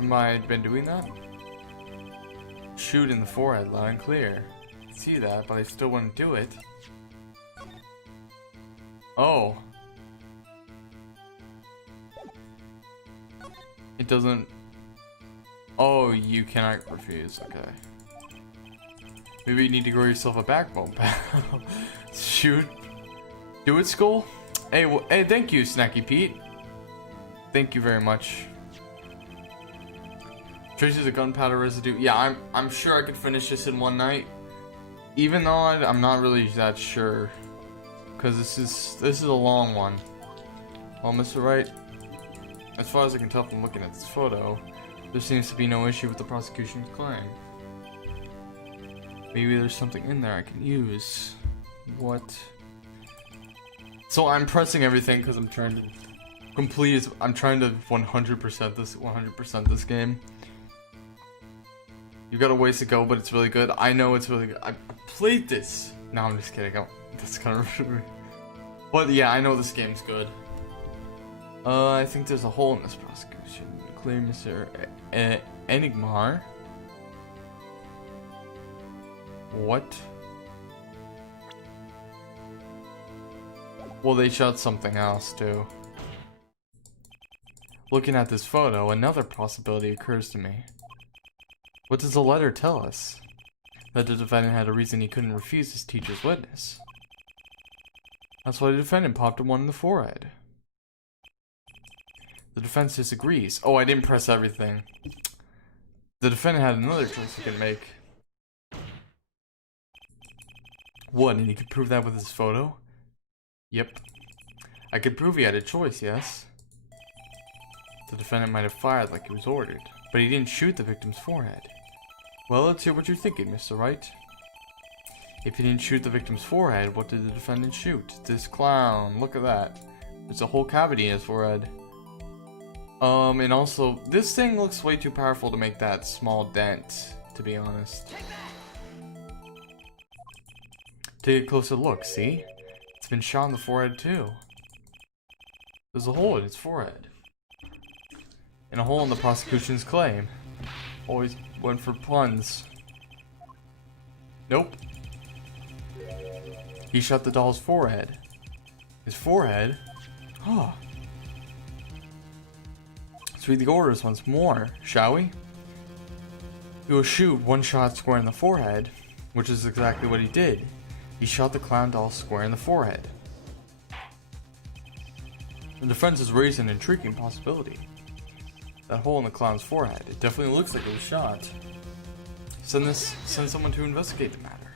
Have I been doing that? Shoot in the forehead, loud and clear. I see that, but I still wouldn't do it. Oh. It doesn't... Oh, you cannot refuse, okay. Maybe you need to grow yourself a backbone, pal. Shoot. Do it, Skull? Hey, hey, thank you, Snacky Pete. Thank you very much. Traces of gunpowder residue. Yeah, I'm sure I could finish this in one night. Even though I'm not really that sure, because this is a long one. Well, Mr. Wright, as far as I can tell from looking at this photo, there seems to be no issue with the prosecution's claim. Maybe there's something in there I can use. What? So I'm pressing everything because I'm trying to complete. I'm trying to 100% this game. You got a ways to go, but it's really good. I know it's really good. I played this. No, I'm just kidding. That's kind of... But yeah, I know this game's good. I think there's a hole in this prosecution. Clear Mr. Enigmar. What? Well, they shot something else too. Looking at this photo, another possibility occurs to me. What does the letter tell us? That the defendant had a reason he couldn't refuse his teacher's witness. That's why the defendant popped him one in the forehead. The defense disagrees. Oh, I didn't press everything. The defendant had another choice he could make. What, and he could prove that with his photo? Yep. I could prove he had a choice, yes. The defendant might have fired like he was ordered, but he didn't shoot the victim's forehead. Well, let's hear what you're thinking, Mr. Wright. If he didn't shoot the victim's forehead, what did the defendant shoot? This clown, look at that. There's a whole cavity in his forehead. And also, this thing looks way too powerful to make that small dent, to be honest. Take a closer look, see? It's been shot in the forehead too. There's a hole in its forehead. And a hole in the prosecution's claim. always went for puns. Nope. He shot the doll's forehead. His forehead? Huh. Let's read the orders once more, shall we? He will shoot one shot square in the forehead, which is exactly what he did. He shot the clown doll square in the forehead. The defense has raised an intriguing possibility. That hole in the clown's forehead, it definitely looks like it was shot. Send someone to investigate the matter.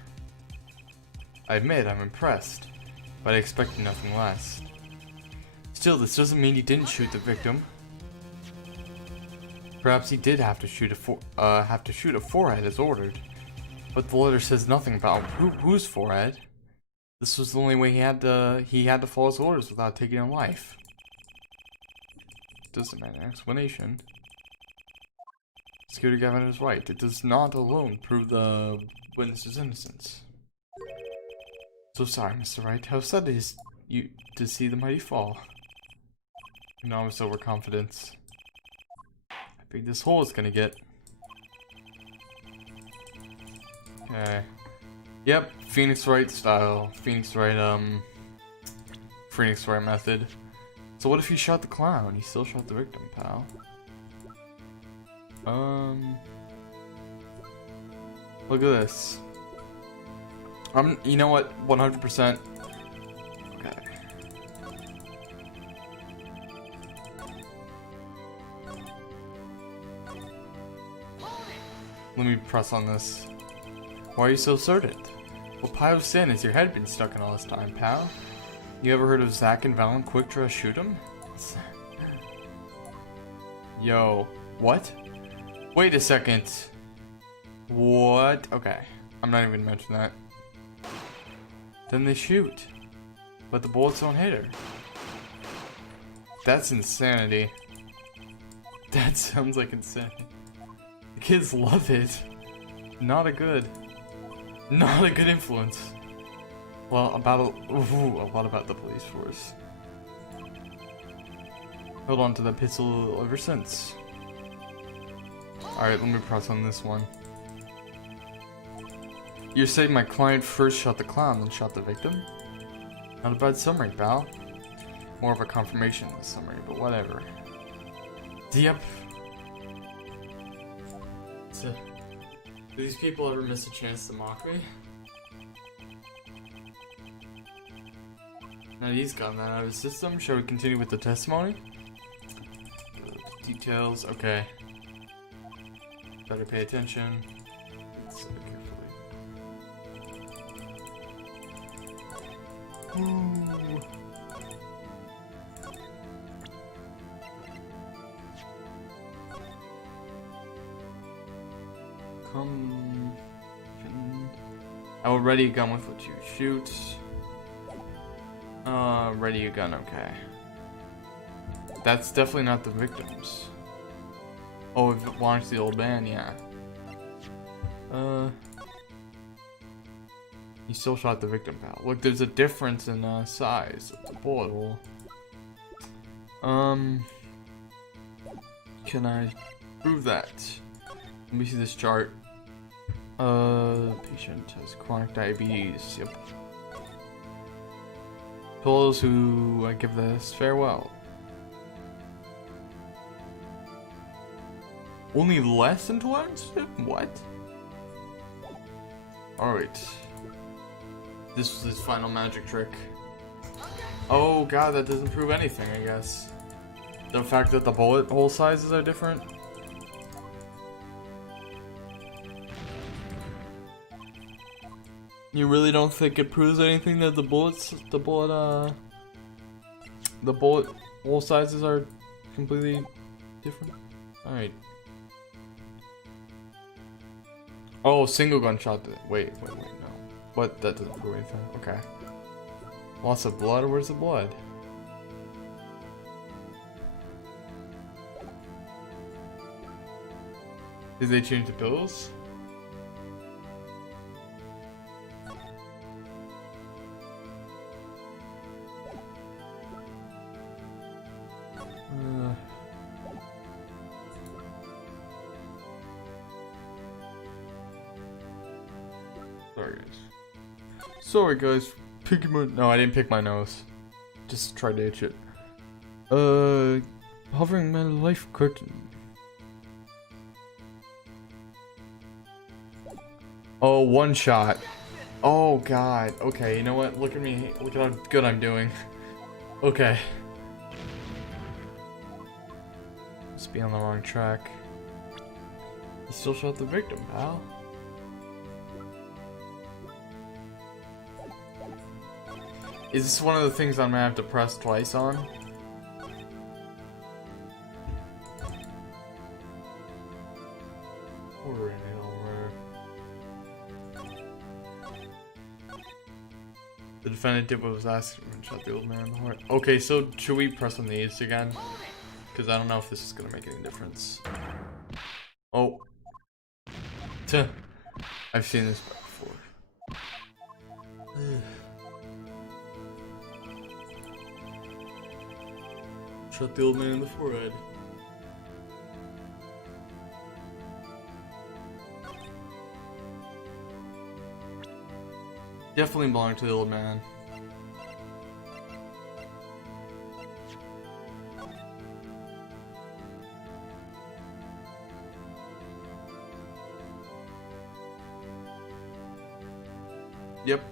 I admit I'm impressed, but I expected nothing less. Still, this doesn't mean he didn't shoot the victim. Perhaps he did have to shoot a forehead as ordered, but the letter says nothing about whose forehead. This was the only way he had to follow his orders without taking a life. Doesn't demand an explanation. Security Gavin is right. It does not alone prove the witness's innocence. So sorry, Mr. Wright. How sad it is you to see the mighty fall. Enormous overconfidence. How big this hole is gonna get. Okay. Yep, Phoenix Wright style. Phoenix Wright method. So what if he shot the clown? He still shot the victim, pal. Look at this. You know what? 100%. Okay. Let me press on this. Why are you so certain? What pile of sand has your head been stuck in all this time, pal? You ever heard of Zack and Valen Quick Draw Shoot 'em? Yo, what? Wait a second. What? Okay, I'm not even gonna mention that. Then they shoot, but the bullets don't hit her. That's insanity. That sounds like insanity. The kids love it. Not a good influence. Well, a lot about the police force. Held on to that pistol ever since. Alright, let me press on this one. You're saying my client first shot the clown, then shot the victim? Not a bad summary, pal. More of a confirmation than a summary, but whatever. Yep. So, do these people ever miss a chance to mock me? Now he's gotten that out of his system. Shall we continue with the testimony? Details, okay. Better pay attention. Let's look carefully. Ooh. Come. I will ready a gun with what you shoot. Ready a gun, okay. That's definitely not the victims. Oh, if it launched the old man, yeah. He still shot the victim, pal. Look, there's a difference in size of the bullet hole. Can I prove that? Let me see this chart. Patient has chronic diabetes. Yep. To those who I give this farewell. Only less than tolerance? What? Alright. This was his final magic trick. Oh god, that doesn't prove anything, I guess. The fact that the bullet hole sizes are different. You really don't think it proves anything that the bullet hole sizes are completely different? Alright. Oh, single gunshot. Wait, no. But that doesn't prove anything. Okay. Loss of blood? Where's the blood? Did they change the pills? Sorry guys, picking my... No, I didn't pick my nose. Just tried to itch it. Hovering man life curtain. Oh, one shot. Oh god. Okay, you know what? Look at me. Look at how good I'm doing. Okay. Must be on the wrong track. You still shot the victim, pal. Is this one of the things I'm gonna have to press twice on? We're in it over. The defendant did what was asked and shot the old man in the heart. Okay, so should we press on these again? Because I don't know if this is gonna make any difference. Oh. Tuh. I've seen this before. Shot the old man in the forehead. Definitely belonged to the old man. Yep.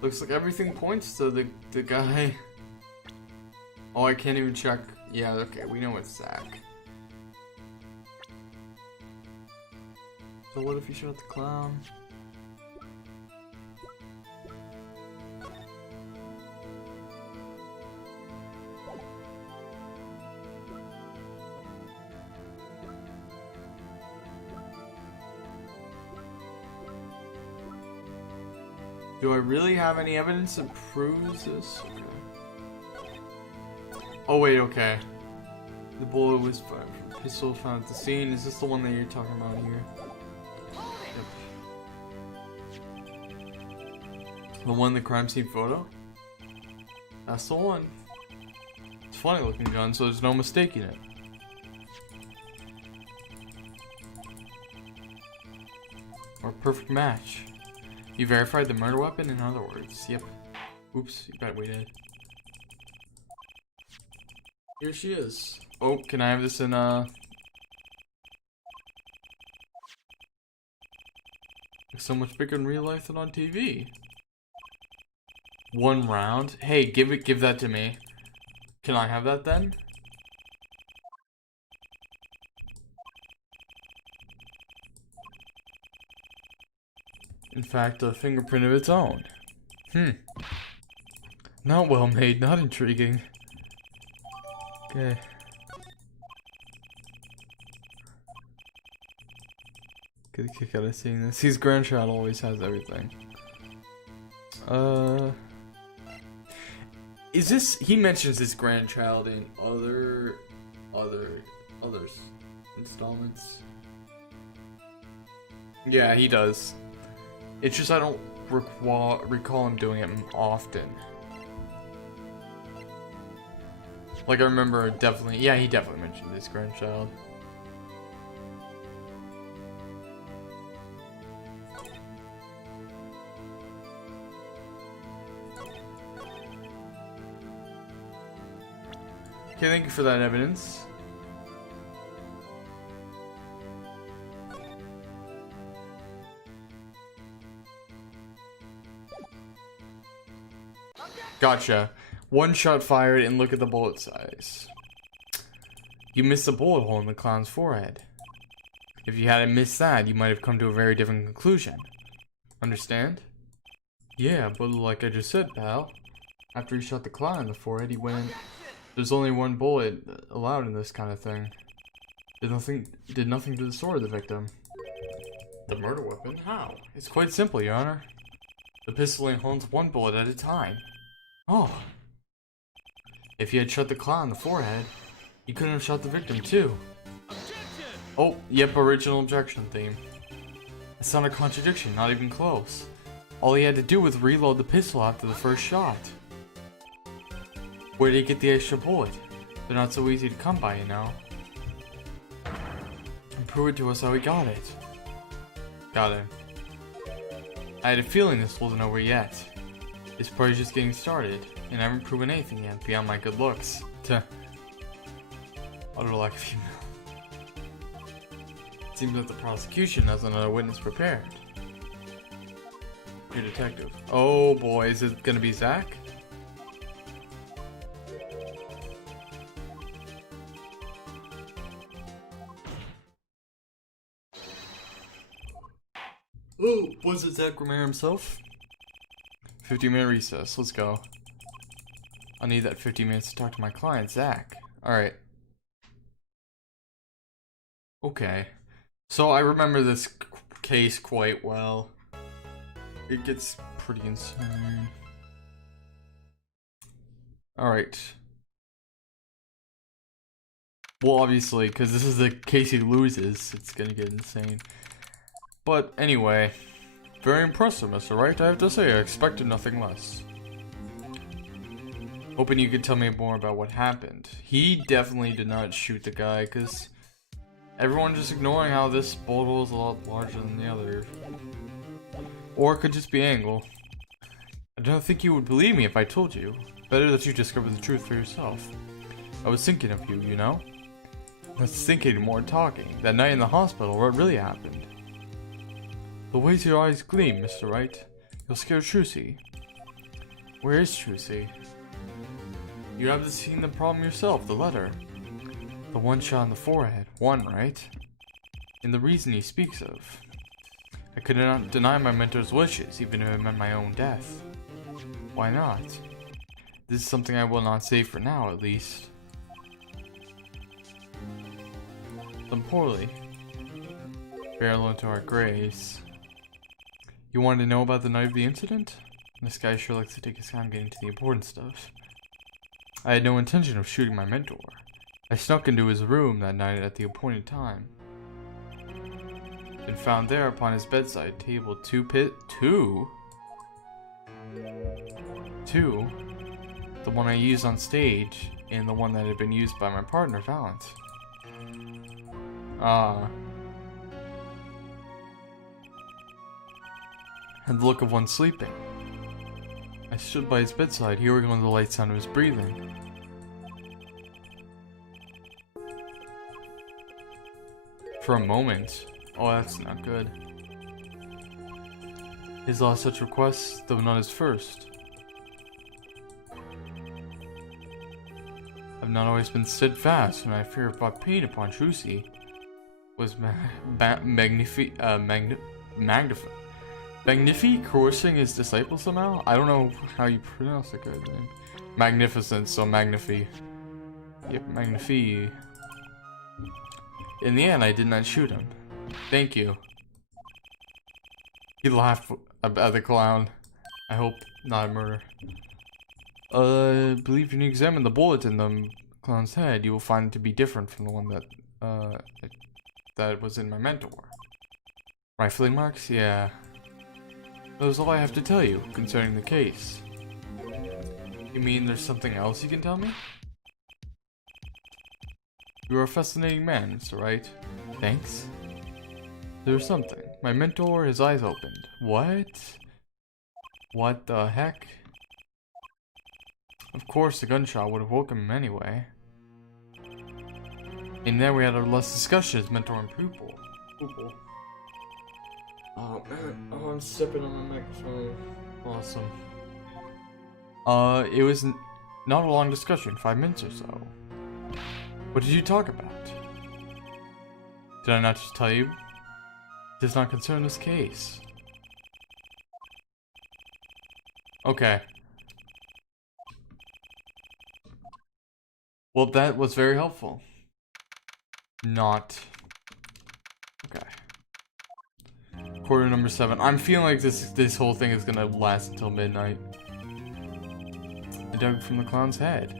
Looks like everything points to the guy. Oh, I can't even check. Yeah, okay, we know it's Zach. So what if he shot the clown? Do I really have any evidence that proves this? Okay. Oh wait, okay. The bullet was fired from a pistol found at the scene. Is this the one that you're talking about here? Yep. The one in the crime scene photo? That's the one. It's a funny looking gun, so there's no mistaking it. Or a perfect match. You verified the murder weapon, in other words. Yep. Oops, you bet we did. Here she is. Oh, can I have this in, so much bigger in real life than on TV. One round? Hey, give that to me. Can I have that then? In fact, a fingerprint of its own. Not well made, not intriguing. Okay. Get a kick out of seeing this. His grandchild always has everything. Is this... He mentions his grandchild in others installments. Yeah, he does. It's just I don't recall him doing it often. Like I remember definitely... Yeah, he definitely mentioned his grandchild. Okay, thank you for that evidence. Gotcha. One shot fired and look at the bullet size. You missed a bullet hole in the clown's forehead. If you hadn't missed that, you might have come to a very different conclusion. Understand? Yeah, but like I just said, pal. After he shot the clown in the forehead, he went in. There's only one bullet allowed in this kind of thing. Did nothing to destroy the victim. The murder weapon? How? It's quite simple, Your Honor. The pistol only holds one bullet at a time. Oh. If he had shot the clown in the forehead, he couldn't have shot the victim too. Oh, yep, original objection theme. It's not a contradiction, not even close. All he had to do was reload the pistol after the first shot. Where did he get the extra bullet? They're not so easy to come by, you know. And prove it to us how he got it. Got it. I had a feeling this wasn't over yet. This party's just getting started, and I haven't proven anything yet beyond my good looks. Tuh. Utter lack of humility. Seems that the prosecution has another witness prepared. Your detective. Oh boy, is it gonna be Zach? Oh, was it Zach Romero himself? 50-minute recess, let's go. I'll need that 50 minutes to talk to my client, Zach. Alright. Okay. So I remember this case quite well. It gets pretty insane. Alright. Well, obviously, because this is the case he loses, it's gonna get insane. But anyway, very impressive, Mr. Wright. I have to say, I expected nothing less. Hoping you could tell me more about what happened. He definitely did not shoot the guy, because everyone's just ignoring how this bullet hole is a lot larger than the other. Or it could just be angle. I don't think you would believe me if I told you. Better that you discover the truth for yourself. I was thinking of you, you know? Less thinking, more talking. That night in the hospital, what really happened? The ways your eyes gleam, Mr. Wright. You'll scare Trucy. Where is Trucy? You haven't seen the problem yourself, the letter. The one shot in the forehead. One, right? And the reason he speaks of. I could not deny my mentor's wishes, even if it meant my own death. Why not? This is something I will not say for now, at least. Done poorly. Barrel into our graves. You wanted to know about the night of the incident? This guy sure likes to take his time getting to the important stuff. I had no intention of shooting my mentor. I snuck into his room that night at the appointed time. And found there upon his bedside table two, the one I used on stage, and the one that had been used by my partner, Valent. Had the look of one sleeping. I stood by his bedside, hearing only the light sound of his breathing. For a moment. Oh, that's not good. His last such request, though not his first. I've not always been steadfast when I fear brought pain upon Trucy. Was Magnifi coercing his disciples somehow? I don't know how you pronounce the guy's name. Magnificent, so Magnifi. Yep, Magnifi. In the end, I did not shoot him. Thank you. He laughed at the clown. I hope not a murder. I believe when you examine the bullet in the clown's head, you will find it to be different from the one that was in my mentor. Rifling marks? Yeah. That was all I have to tell you concerning the case. You mean there's something else you can tell me? You are a fascinating man, Mr. Wright. Thanks. There's something. My mentor, his eyes opened. What? What the heck? Of course, the gunshot would have woken him anyway. And then we had a less discussion as mentor and pupil. Oh man, oh, I'm stepping on my microphone. Awesome. It was not a long discussion, 5 minutes or so. What did you talk about? Did I not just tell you? It does not concern this case. Okay. Well, that was very helpful. Not. Okay. Quarter number 7. I'm feeling like this whole thing is gonna last until midnight. I dug from the clown's head.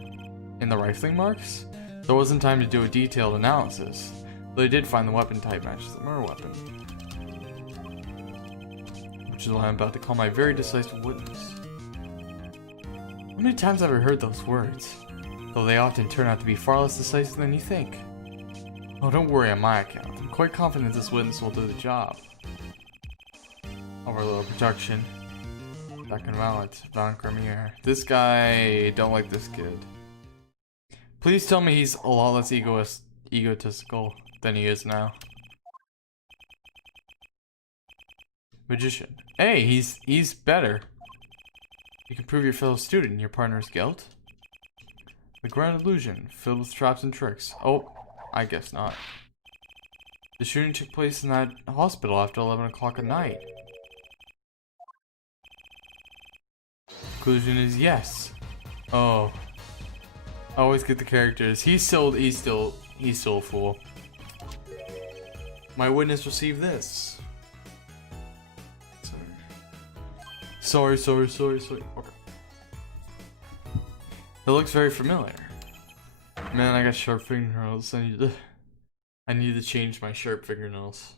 In the rifling marks? There wasn't time to do a detailed analysis, but I did find the weapon type matches the murder weapon. Which is why I'm about to call my very decisive witness. How many times have I heard those words? Though they often turn out to be far less decisive than you think. Oh, don't worry on my account. I'm quite confident this witness will do the job. Overload protection. Back in Mallet. Von Grimier. This guy, don't like this kid. Please tell me he's a lot less egotistical than he is now. Magician. Hey, he's better. You can prove your fellow student your partner's guilt. The grand illusion, filled with traps and tricks. Oh, I guess not. The shooting took place in that hospital after 11 o'clock at night. Conclusion is yes. Oh. I always get the characters. He's still a fool. My witness received this. Sorry. Okay. It looks very familiar. Man, I got sharp fingernails. I need to change my sharp fingernails.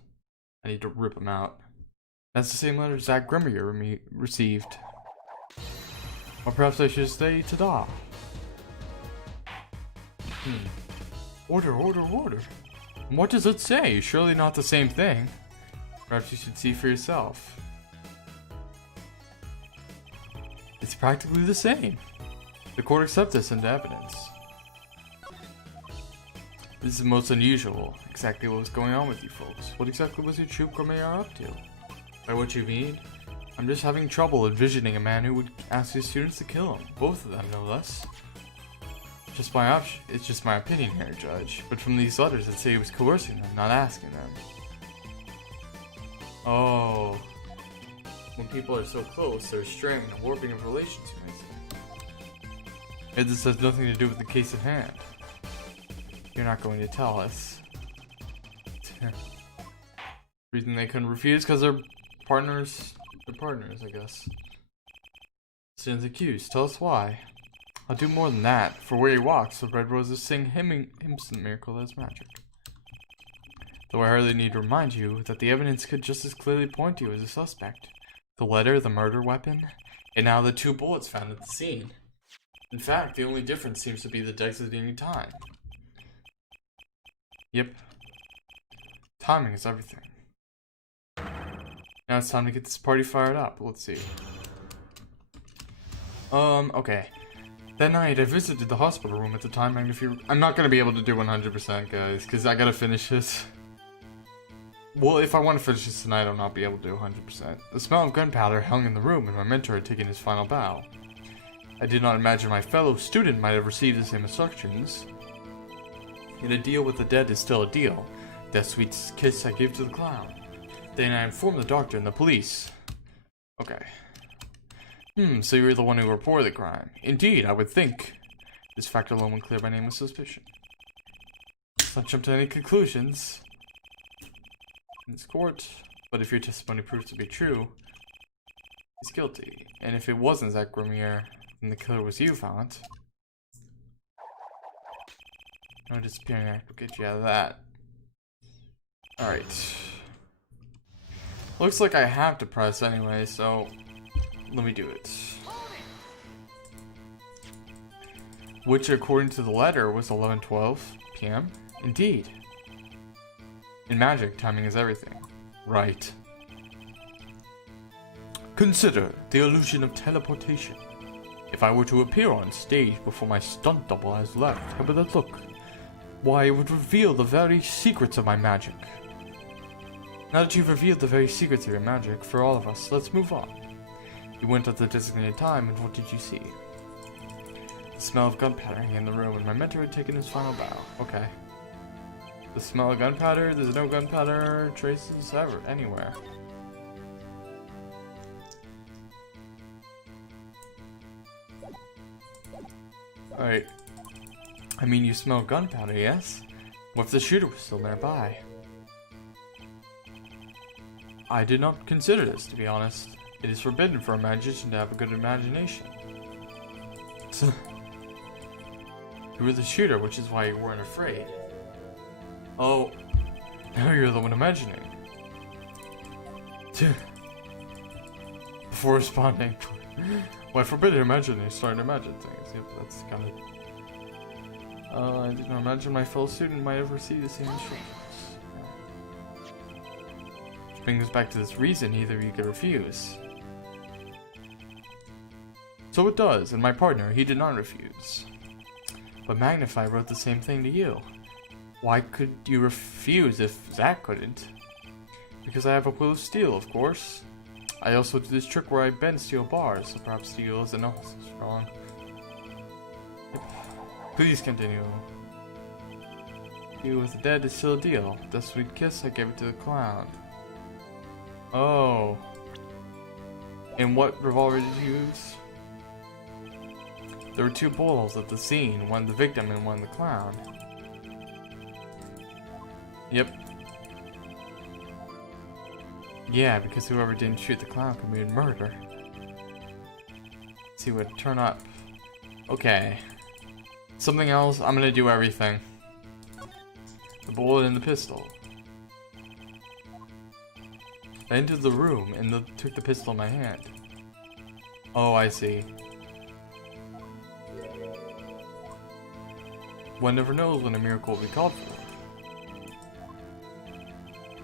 I need to rip them out. That's the same letter Zach Grimier received. Or perhaps I should say ta-da. Order. What does it say? Surely not the same thing. Perhaps you should see for yourself. It's practically the same. The court accepts this into evidence. This is most unusual. Exactly what was going on with you folks? What exactly was your troop Grimier up to? By what you mean? I'm just having trouble envisioning a man who would ask his students to kill him. Both of them, no less. It's just my opinion here, Judge. But from these letters, it say he was coercing them, not asking them. Oh. When people are so close, there's strain and warping of relations, you may say. This has nothing to do with the case at hand. You're not going to tell us. Reason they couldn't refuse because they're partners. They're partners, I guess. Stands accused. Tell us why. I'll do more than that. For where he walks, the red roses sing hymns in miracle as magic. Though I hardly need to remind you that the evidence could just as clearly point to you as a suspect. The letter, the murder weapon, and now the 2 bullets found at the scene. In fact, the only difference seems to be the designating time. Yep. Timing is everything. Now it's time to get this party fired up. Let's see. Okay. That night, I visited the hospital room at the time magnified. I'm not gonna be able to do 100%, guys, because I gotta finish this. Well, if I want to finish this tonight, I'll not be able to do 100%. The smell of gunpowder hung in the room, and my mentor had taken his final bow. I did not imagine my fellow student might have received the same instructions. And a deal with the dead is still a deal. That sweet kiss I gave to the clown. Then I informed the doctor and the police. Okay. So you were the one who reported the crime. Indeed, I would think. This fact alone would clear my name of suspicion. Let's not jump to any conclusions in this court, but if your testimony proves to be true, he's guilty. And if it wasn't Zach Grimier, then the killer was you, Font. No disappearing act will get you out of that. Alright. Looks like I have to press anyway, so let me do it. Which, according to the letter, was 11:12 p.m. Indeed. In magic, timing is everything. Right. Consider the illusion of teleportation. If I were to appear on stage before my stunt double has left, how would that look? Why, it would reveal the very secrets of my magic. Now that you've revealed the very secrets of your magic, for all of us, let's move on. You went at the designated time, and what did you see? The smell of gunpowder in the room, and my mentor had taken his final bow. Okay. The smell of gunpowder? There's no gunpowder traces ever, anywhere. Alright. I mean, you smell gunpowder, yes? What if the shooter was still nearby? I did not consider this, to be honest. It is forbidden for a magician to have a good imagination. So, you were the shooter, which is why you weren't afraid. Oh, now you're the one imagining. Before responding, well, forbidden imagining, starting to imagine things. Yep, that's kind of. I did not imagine my fellow student might have received the same instructions. Which brings us back to this reason neither of you could refuse. So it does, and my partner, he did not refuse. But Magnify wrote the same thing to you. Why could you refuse if Zack couldn't? Because I have a will of steel, of course. I also do this trick where I bend steel bars, so perhaps steel isn't so strong. Please continue. You with the dead is still a deal. That sweet kiss, I gave it to the clown. Oh. And what revolver did you use? There were 2 bullet holes at the scene, one the victim and one the clown. Yep. Yeah, because whoever didn't shoot the clown committed murder. Let's see what turn up. Okay. Something else, I'm gonna do everything. The bullet and the pistol. I entered the room and took the pistol in my hand. Oh, I see. One never knows when a miracle will be called for.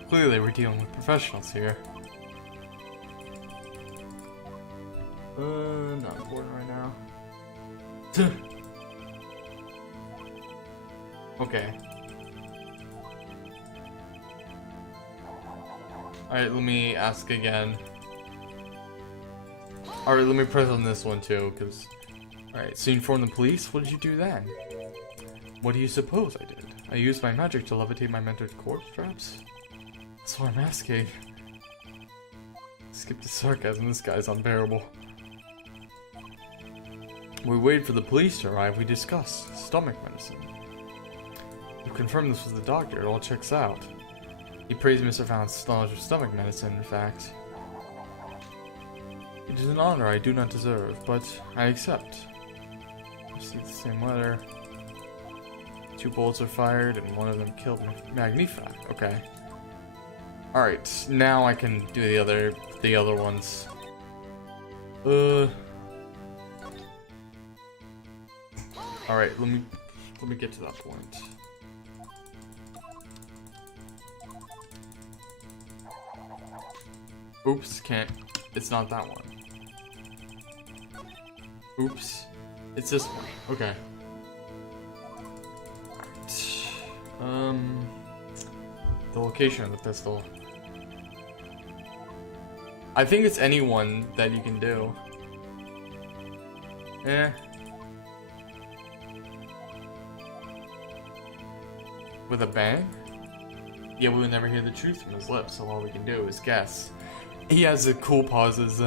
Clearly, we're dealing with professionals here. Not important right now. Okay. Alright, let me ask again. Alright, let me press on this one too, because... Alright, so you informed the police? What did you do then? What do you suppose I did? I used my magic to levitate my mentor's corpse, perhaps? That's what I'm asking. Skip the sarcasm, this guy's unbearable. We waited for the police to arrive, we discussed stomach medicine. We confirmed this was the doctor, it all checks out. He praised Mr. Fount's knowledge of stomach medicine, in fact. It is an honor I do not deserve, but I accept. Received the same letter. 2 bullets are fired, and one of them killed Magnify. Okay. Alright, now I can do the other ones. Alright, let me get to that point. Oops, can't. It's not that one. Oops. It's this one. Okay. The location of the pistol. I think it's any one that you can do. Eh. With a bang? Yeah, we will never hear the truth from his lips, so all we can do is guess. He has a cool pauses.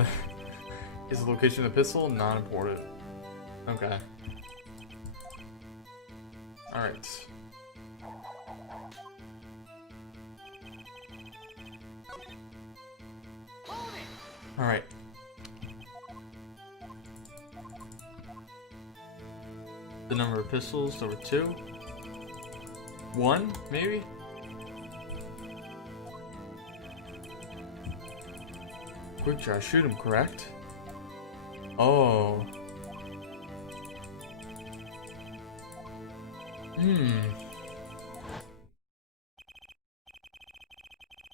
Is the location of the pistol? Not important. Okay. Alright. Alright. The number of pistols, there were 2. 1, maybe? Quick try, shoot him, correct? Oh.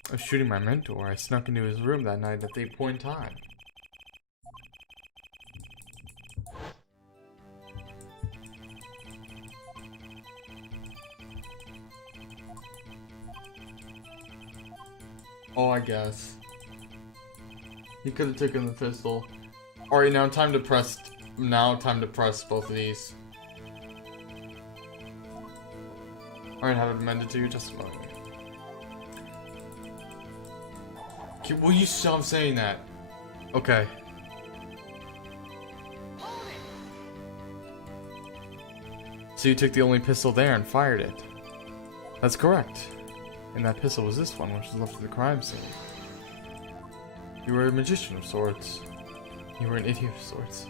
I was shooting my mentor. I snuck into his room that night at the appointed time. Oh, I guess. He could have taken the pistol. Alright, now time to press both of these. Alright, have it amended to your testimony. Will you stop saying that? Okay. So you took the only pistol there and fired it. That's correct. And that pistol was this one, which was left at the crime scene. You were a magician of sorts. You were an idiot of sorts.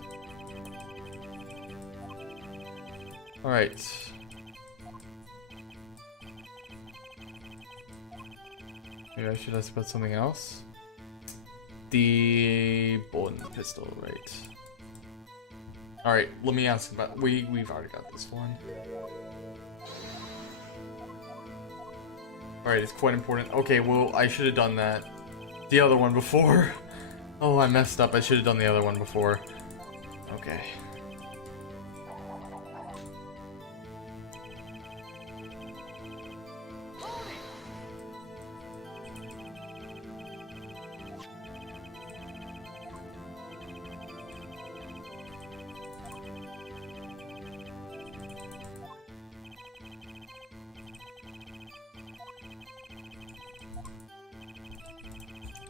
Alright. Maybe I should ask about something else. The bullet in the pistol, right? Alright, let me ask about... We've already got this one. Alright, it's quite important. Okay, well, I should have done that. The other one before. Oh, I messed up. I should have done the other one before. Okay.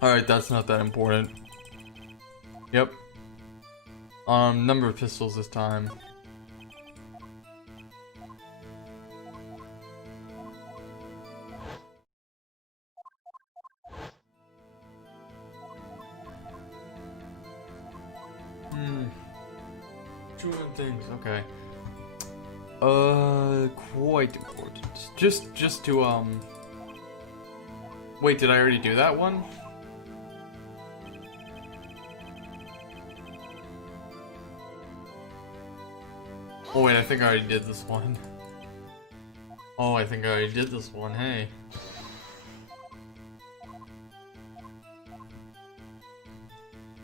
Alright, that's not that important. Yep. Number of pistols this time. Two things, okay. Quite important. Just to, wait, did I already do that one? Oh wait, I think I already did this one. Oh, I think I already did this one, hey.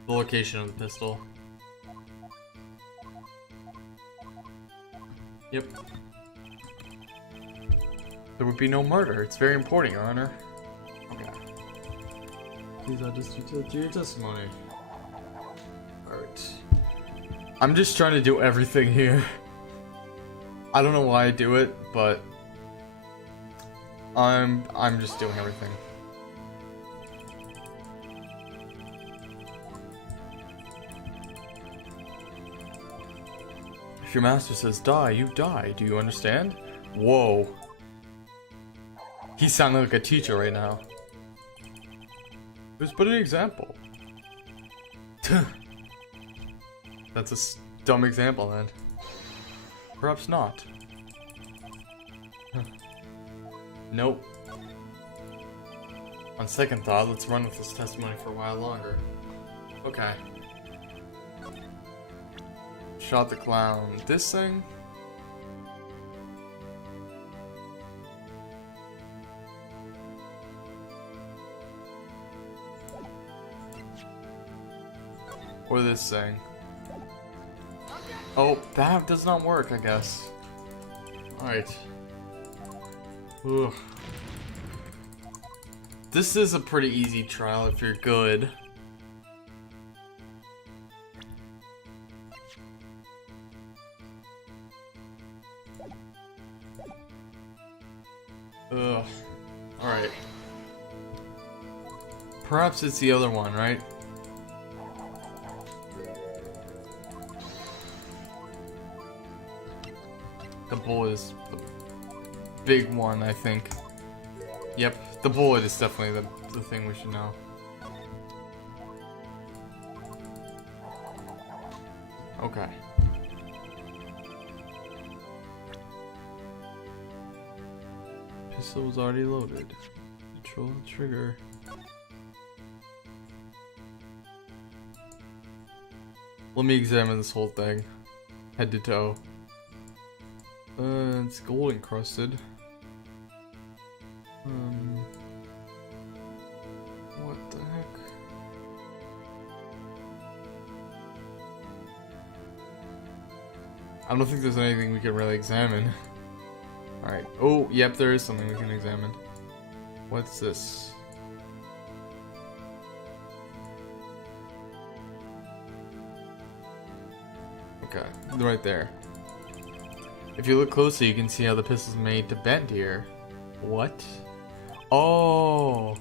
The location of the pistol. Yep. There would be no murder. It's very important, Your Honor. Okay. Please, I'll just do your testimony. Alright. I'm just trying to do everything here. I don't know why I do it, but I'm just doing everything. If your master says die, you die. Do you understand? Whoa. He's sounding like a teacher right now. Just put an example. That's a dumb example then. Perhaps not. Huh. Nope. On second thought, let's run with this testimony for a while longer. Okay. Shot the clown. This thing? Or this thing? Oh, that does not work, I guess. Alright. Ugh. This is a pretty easy trial if you're good. Ugh. Alright. Perhaps it's the other one, right? The bullet is the big one, I think. Yep, the bullet is definitely the thing we should know. Okay. Pistol was already loaded. Control the trigger. Let me examine this whole thing. Head to toe. It's gold encrusted. What the heck? I don't think there's anything we can really examine. Alright. Oh, yep, there is something we can examine. What's this? Okay, right there. If you look closely, you can see how the pistol's made to bend here. What? Oh!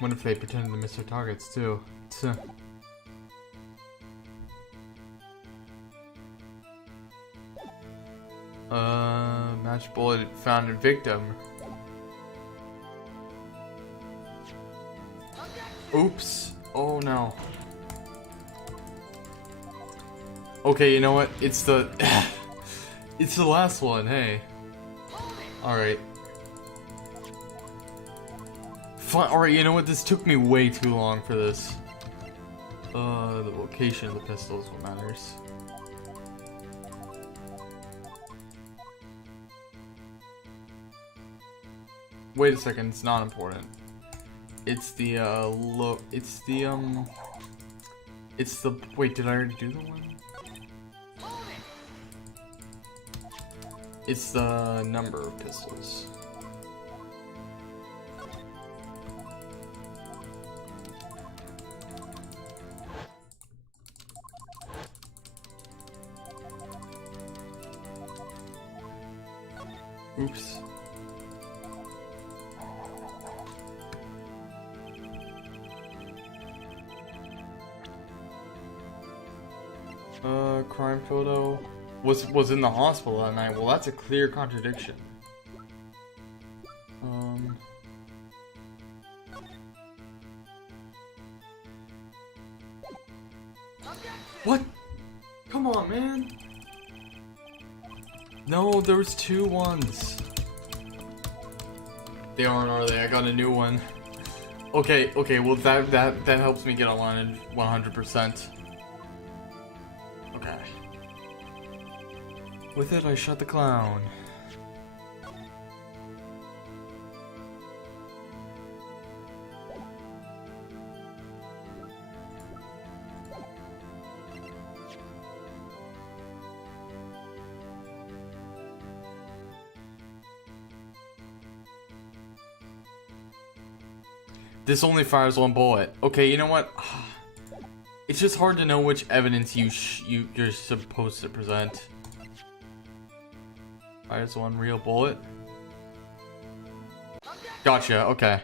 What if they pretended to miss their targets too? Tuh. Match bullet found in victim. Oops. Oh no. Okay, you know what? It's the... it's the last one, hey. Alright. Fine, alright, you know what? This took me way too long for this. The location of the pistol is what matters. Wait a second, it's not important. It's the, wait, did I already do the one? It's the number of pistols. Oops. Crime photo was in the hospital that night. Well, that's a clear contradiction. What? Come on, man. No, there was two ones. They aren't, are they? I got a new one. Okay, well that helps me get online 100%. Okay. With it, I shot the clown. This only fires one bullet. Okay, you know what? It's just hard to know which evidence you're supposed to present. Fires one real bullet. Gotcha. Okay.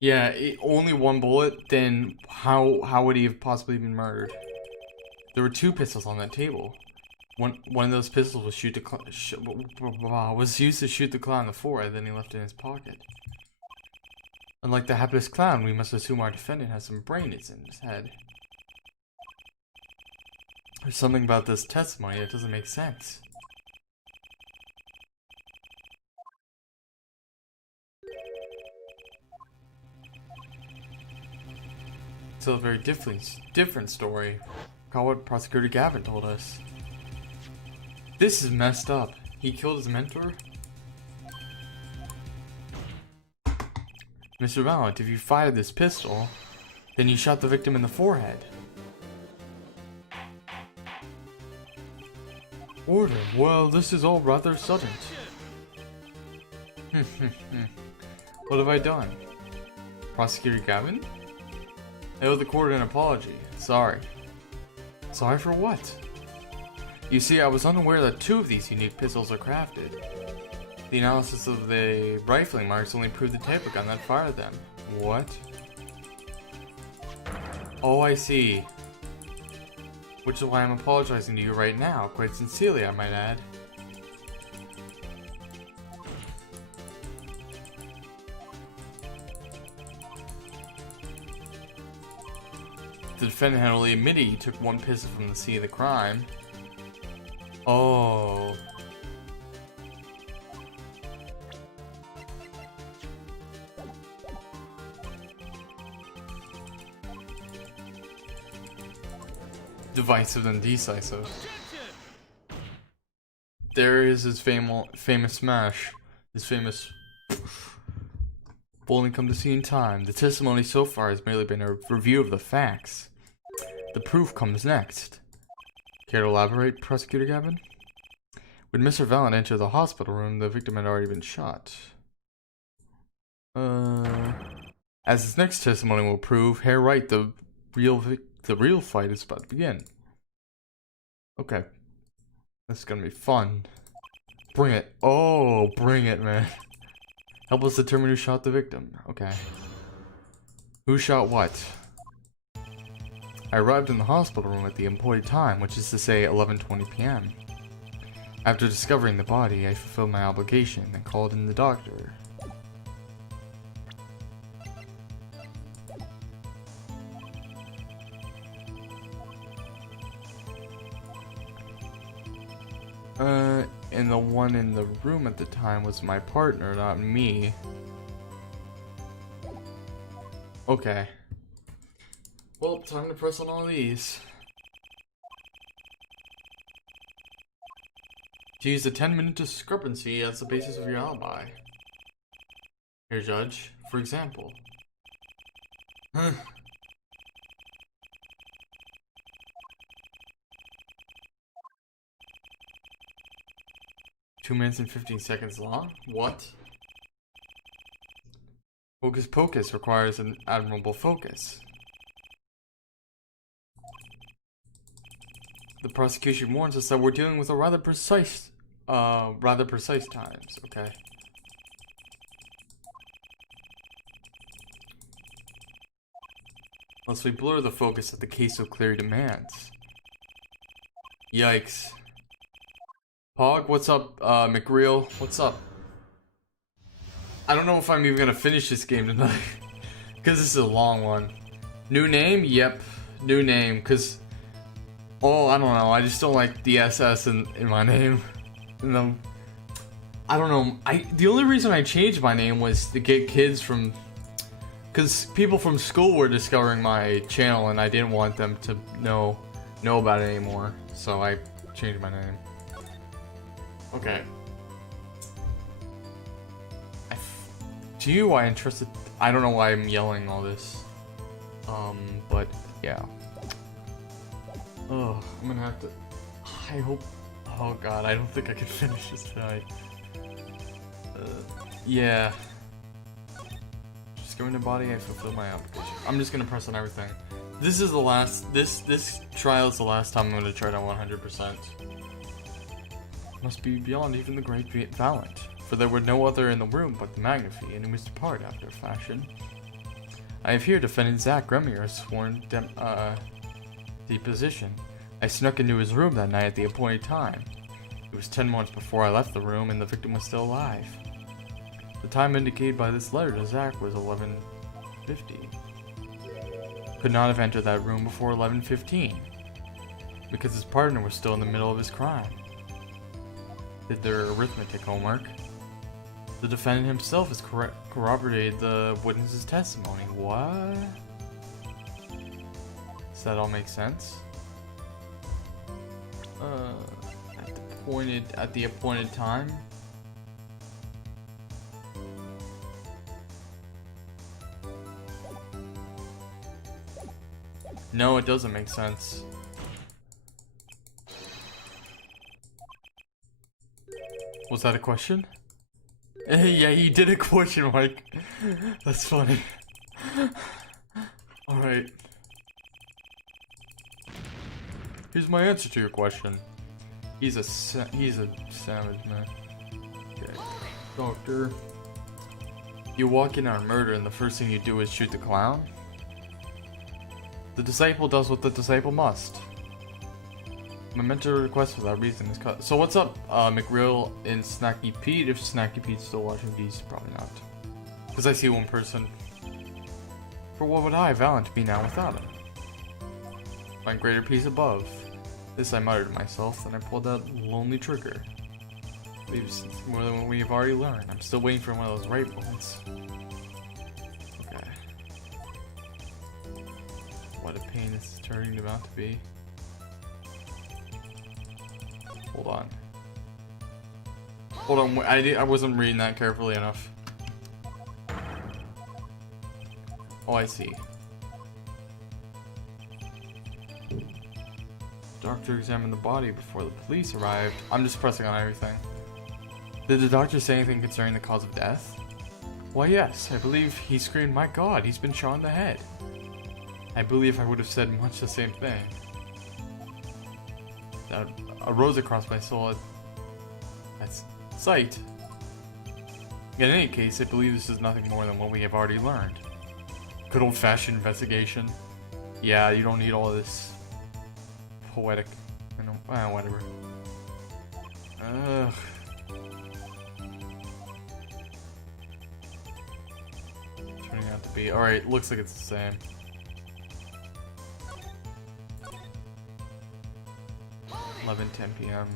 Yeah, only one bullet. Then how would he have possibly been murdered? There were two pistols on that table. One of those pistols was was used to shoot the clown in the forehead. Then he left it in his pocket. Unlike the hapless clown, we must assume our defendant has some brains in his head. There's something about this testimony that doesn't make sense. It's a very different story. Call what Prosecutor Gavin told us. This is messed up. He killed his mentor? Mr. Valent, if you fired this pistol, then you shot the victim in the forehead. Order. Well, this is all rather sudden. What have I done? Prosecutor Gavin? I owe the court an apology. Sorry. Sorry for what? You see, I was unaware that two of these unique pistols are crafted. The analysis of the rifling marks only proved the type of gun that fired them. What? Oh, I see. Which is why I'm apologizing to you right now, quite sincerely, I might add. The defendant had only admitted he took one pistol from the scene of the crime. Oh. Divisive and decisive. There is his famous smash. His famous only come to see in time. The testimony so far has merely been a review of the facts. The proof comes next. Care to elaborate, Prosecutor Gavin? When Mr. Valent entered the hospital room, the victim had already been shot. As his next testimony will prove, Herr Wright, the real fight is about to begin. Okay. This is gonna be fun. Bring it. Oh, bring it, man. Help us determine who shot the victim. Okay. Who shot what? I arrived in the hospital room at the appointed time, which is to say 11:20 p.m. After discovering the body, I fulfilled my obligation and called in the doctor. And the one in the room at the time was my partner, not me. Okay. Well, time to press on all these. To use the 10-minute discrepancy as the basis of your alibi. Here, Judge. For example. 2 minutes and 15 seconds long? What? Hocus Pocus requires an admirable focus. The prosecution warns us that we're dealing with a rather precise times, okay? Unless we blur the focus that the case so clearly demands. Yikes. Pog, what's up? McReal, what's up? I don't know if I'm even gonna finish this game tonight. Because this is a long one. New name? Yep. New name, because... Oh, I don't know. I just don't like the SS in my name. And I don't know. The only reason I changed my name was to get kids from... Because people from school were discovering my channel and I didn't want them to know about it anymore. So I changed my name. Okay. GUI interested. I don't know why I'm yelling all this. But yeah. Oh, I'm gonna have to. I hope. Oh god, I don't think I can finish this tonight. Yeah. Just go into body. I fulfill my application. I'm just gonna press on everything. This is the last. This trial is the last time I'm gonna try to 100%. Must be beyond even the great Valiant, for there were no other in the room but the Magnifi, and he must depart after a fashion. I have here defendant Zach Remier's sworn deposition. I snuck into his room that night at the appointed time. It was 10 months before I left the room, and the victim was still alive. The time indicated by this letter to Zach was 11:50. Could not have entered that room before 11:15, because his partner was still in the middle of his crime. Did their arithmetic homework. The defendant himself has corroborated the witness's testimony. What? Does that all make sense? At the appointed time. No, it doesn't make sense. Was that a question? Yeah, he did a question mark. That's funny. Alright. Here's my answer to your question. He's a savage, man. Okay. Doctor. You walk in on a murder and the first thing you do is shoot the clown? The disciple does what the disciple must. My mentor request for that reason is cut. So what's up, McReal and Snacky Pete? If Snacky Pete's still watching these, probably not. Because I see one person. For what would I, Valiant, be now without him? Find greater peace above. This I muttered to myself, then I pulled that lonely trigger. Leaves more than what we've already learned. I'm still waiting for one of those right moments. Okay. What a pain this is turning out to be. Hold on. Hold on, I wasn't reading that carefully enough. Oh, I see. Doctor examined the body before the police arrived. I'm just pressing on everything. Did the doctor say anything concerning the cause of death? Why, yes. I believe he screamed, "My God, he's been shot in the head." I believe I would have said much the same thing. That arose across my soul at sight. In any case, I believe this is nothing more than what we have already learned. Good old-fashioned investigation. Yeah, you don't need all this poetic, you know, whatever. Ugh. Turning out to be alright. Looks like it's the same. 11:10 p.m.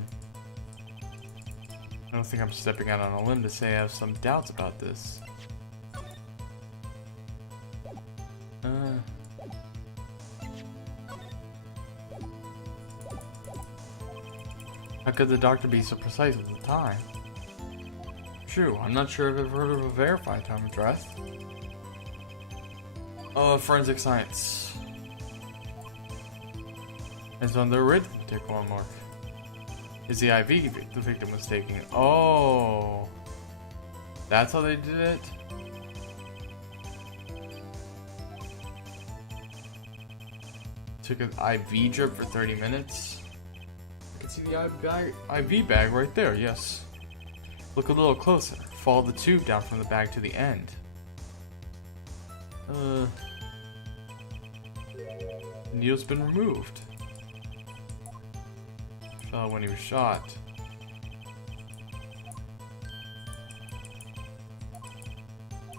I don't think I'm stepping out on a limb to say I have some doubts about this. How could the doctor be so precise with the time? true. I'm not sure if I've ever heard of a verified time of death. Forensic science. It's on the arithmetic one mark. Is the IV the victim was taking? Oh. That's how they did it? Took an IV drip for 30 minutes. I can see the IV bag right there, yes. Look a little closer. Follow the tube down from the bag to the end. The needle's been removed. Fell when he was shot.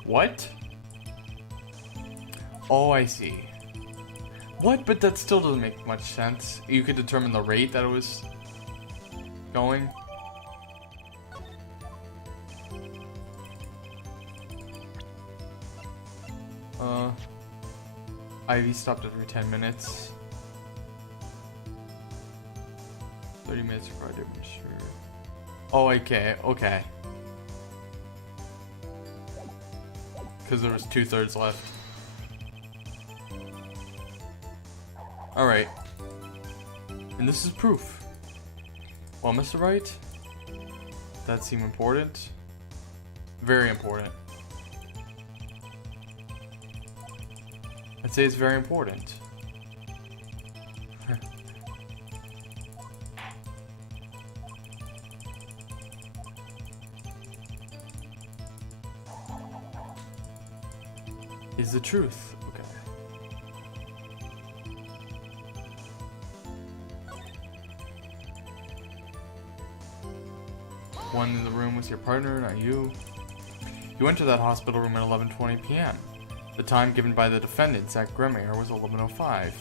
What? Oh, I see. What? But that still doesn't make much sense. You could determine the rate that it was going. IV stopped every 10 minutes. 30 minutes for I did sure. Oh, okay, okay. Because there was 2/3 left. Alright. And this is proof. Well, Mr. Wright, that seemed important. Very important. I'd say it's very important. Is the truth. Okay. One in the room was your partner, not you. You went to that hospital room at 11:20 p.m. The time given by the defendant, Zach Gremier, was 11:05.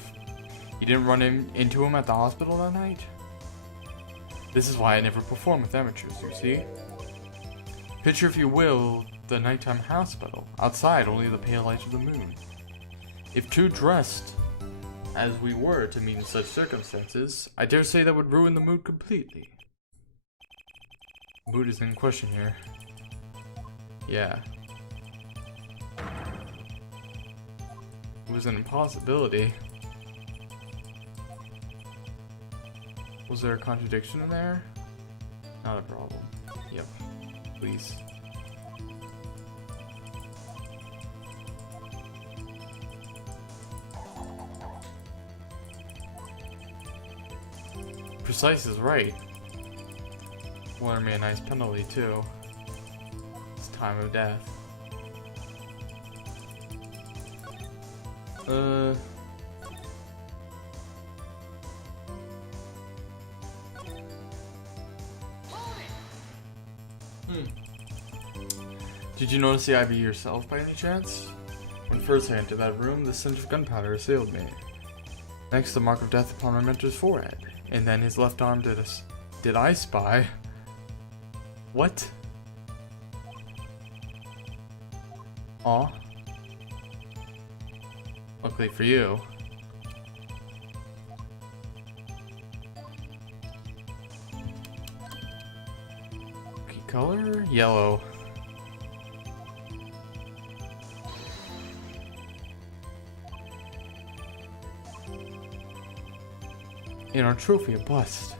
You didn't run into him at the hospital that night? This is why I never perform with amateurs, you see? Picture, if you will, the nighttime hospital. Outside, only the pale light of the moon. If too dressed as we were to meet in such circumstances, I dare say that would ruin the mood completely. Mood is in question here. Yeah. It was an impossibility. Was there a contradiction in there? Not a problem. Yep. Please. Precise is right. Will earn me a nice penalty too. It's time of death. Did you notice the IV yourself by any chance? When first I entered that room, the stench of gunpowder assailed me. Next, the mark of death upon my mentor's forehead. And then his left arm did I spy? What? Aw. Luckily for you. Okay, color? Yellow. In our trophy, a bust.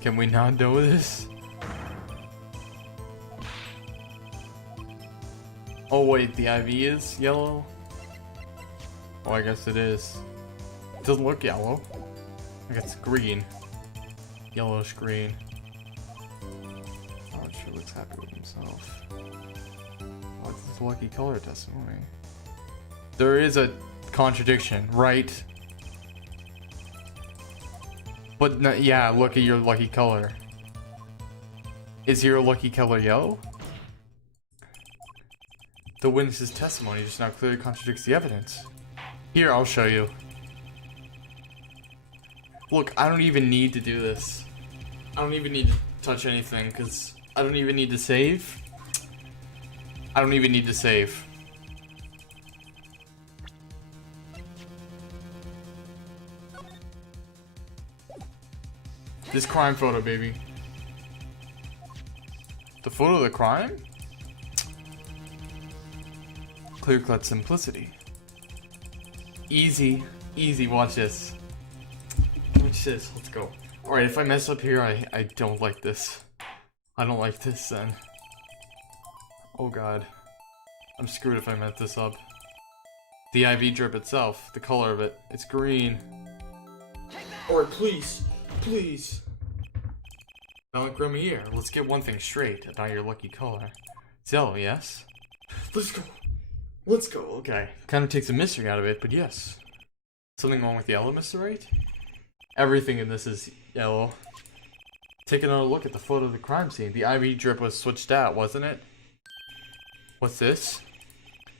Can we not know this? Oh wait, the IV is yellow? Oh, I guess it is. It doesn't look yellow. I guess it's green. Yellowish green. Oh, it sure looks happy with himself. What's this lucky color testimony? There is a contradiction, right? But no, yeah, look at your lucky color. Is your lucky color yellow? The witness's testimony just now clearly contradicts the evidence. Here, I'll show you. Look, I don't even need to do this. I don't even need to touch anything, because I don't even need to save. I don't even need to save. This crime photo, baby. The photo of the crime? Clear-cut simplicity. Easy. Easy, watch this. Watch this, let's go. Alright, if I mess up here, I don't like this. I don't like this then. Oh god. I'm screwed if I mess this up. The IV drip itself, the color of it, it's green. Alright, please, please. Malik Grimier, let's get one thing straight about your lucky color. It's yellow, yes? Let's go. Let's go, okay. Kind of takes the mystery out of it, but yes. Something wrong with yellow, Mr. Wright? Everything in this is yellow. Take another look at the photo of the crime scene. The IV drip was switched out, wasn't it? What's this?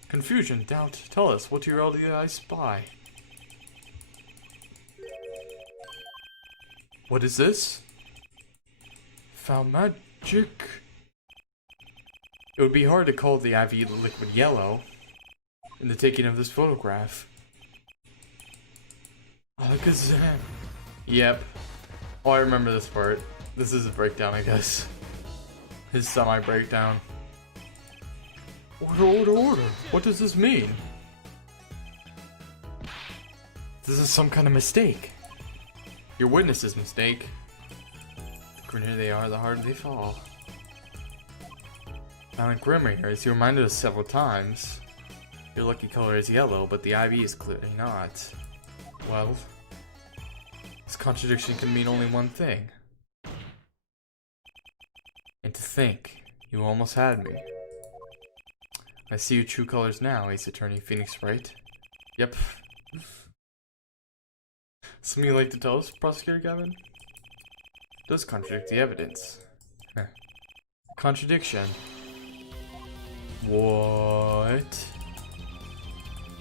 Confusion, doubt. Tell us, what do your LDI spy? What is this? Foul magic. It would be hard to call the IV liquid yellow in the taking of this photograph. Alakazam. Yep. Oh, I remember this part. This is a breakdown, I guess. His semi-breakdown. Order, order, order. What does this mean? This is some kind of mistake. Your witness's mistake. The greener they are, the harder they fall. Malik Grimier, as you reminded us several times, your lucky color is yellow, but the IV is clearly not. Well, this contradiction can mean only one thing. And to think, you almost had me. I see your true colors now, Ace Attorney Phoenix Wright. Yep. Something you'd like to tell us, Prosecutor Gavin? Does contradict the evidence. Contradiction. What?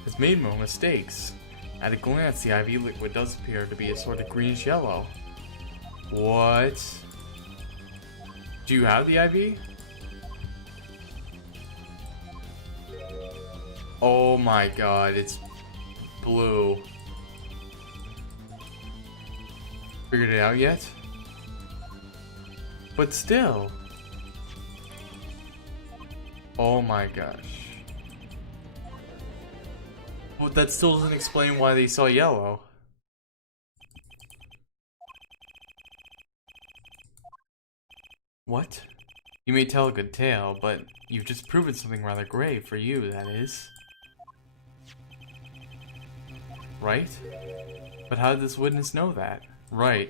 Has made no mistakes. At a glance, the IV liquid does appear to be a sort of greenish yellow. What? Do you have the IV? Oh my god, it's blue. Figured it out yet? But still. Oh my gosh. But that still doesn't explain why they saw yellow. What? You may tell a good tale, but you've just proven something rather grave for you, that is. Right? But how did this witness know that? Right.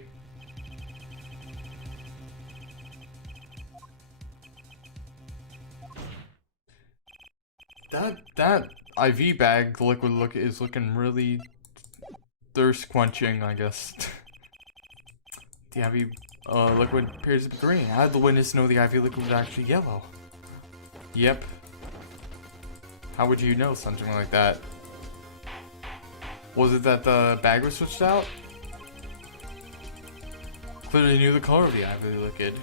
That IV bag liquid is looking really thirst quenching, I guess. The IV liquid appears to be green. How did the witness know the IV liquid was actually yellow? Yep. How would you know something like that? Was it that the bag was switched out? Clearly knew the color of the IV liquid.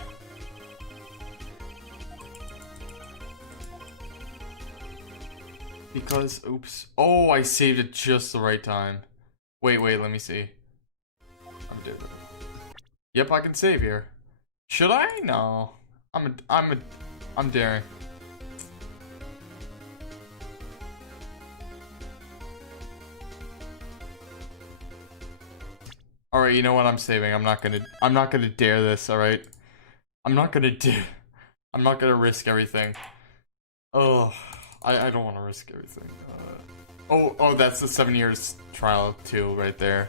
Because, oops. Oh, I saved it just the right time. Wait, let me see. I'm doing it. Yep, I can save here. Should I? No. I'm daring. Alright, you know what? I'm saving. I'm not gonna dare this, alright? I'm not gonna risk everything. Oh, I don't want to risk everything. Oh, that's the 7 years trial too, right there.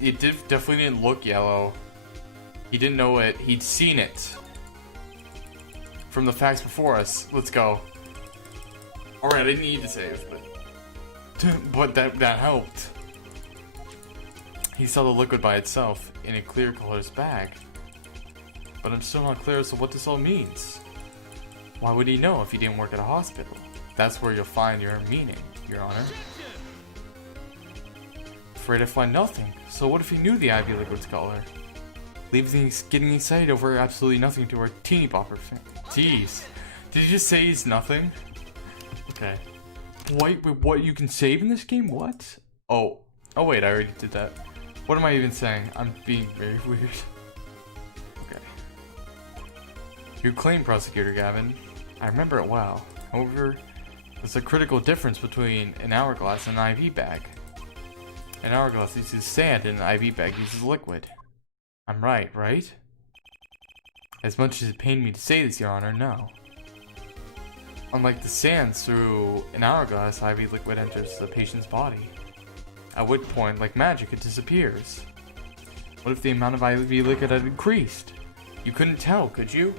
It definitely didn't look yellow. He didn't know it. He'd seen it from the facts before us. Let's go. Alright, I didn't need to save, but that helped. He saw the liquid by itself in a clear color's bag. But I'm still not clear as to what this all means. Why would he know if he didn't work at a hospital? That's where you'll find your meaning, Your Honor. Afraid I find nothing. So what if he knew the IV liquid's color? Leave things getting excited over absolutely nothing to our teeny bopper fan. Jeez. Did you just say he's nothing? Okay. Wait, what you can save in this game? What? Oh wait, I already did that. What am I even saying? I'm being very weird. Okay. Your claim, Prosecutor Gavin. I remember it well. However, there's a critical difference between an hourglass and an IV bag. An hourglass uses sand and an IV bag uses liquid. I'm right, right? As much as it pained me to say this, Your Honor, no. Unlike the sands, through an hourglass, IV liquid enters the patient's body. At which point, like magic, it disappears. What if the amount of IV liquid had increased? You couldn't tell, could you?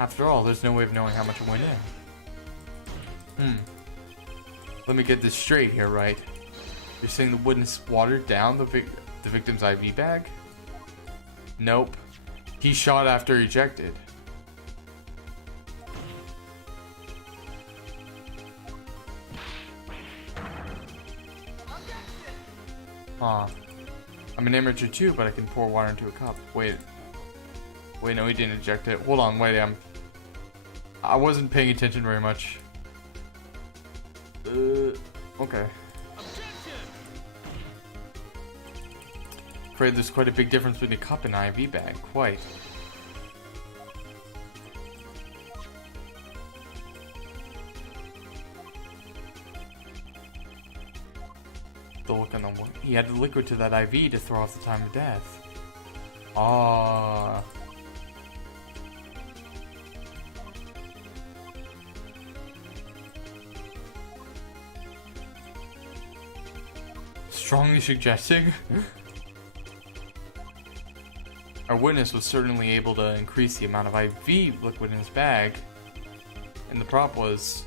After all, there's no way of knowing how much it went in. Let me get this straight here, right? You're saying the witness watered down the victim's IV bag? Nope. He shot after ejected. Huh. I'm an amateur too, but I can pour water into a cup. Wait, no, he didn't eject it. Hold on, wait, I wasn't paying attention very much. Okay. Afraid there's quite a big difference between a cup and an IV bag. Quite. The look on the one. He added liquid to that IV to throw off the time of death. Ah. Strongly suggesting? Our witness was certainly able to increase the amount of IV liquid in his bag. And the prop was,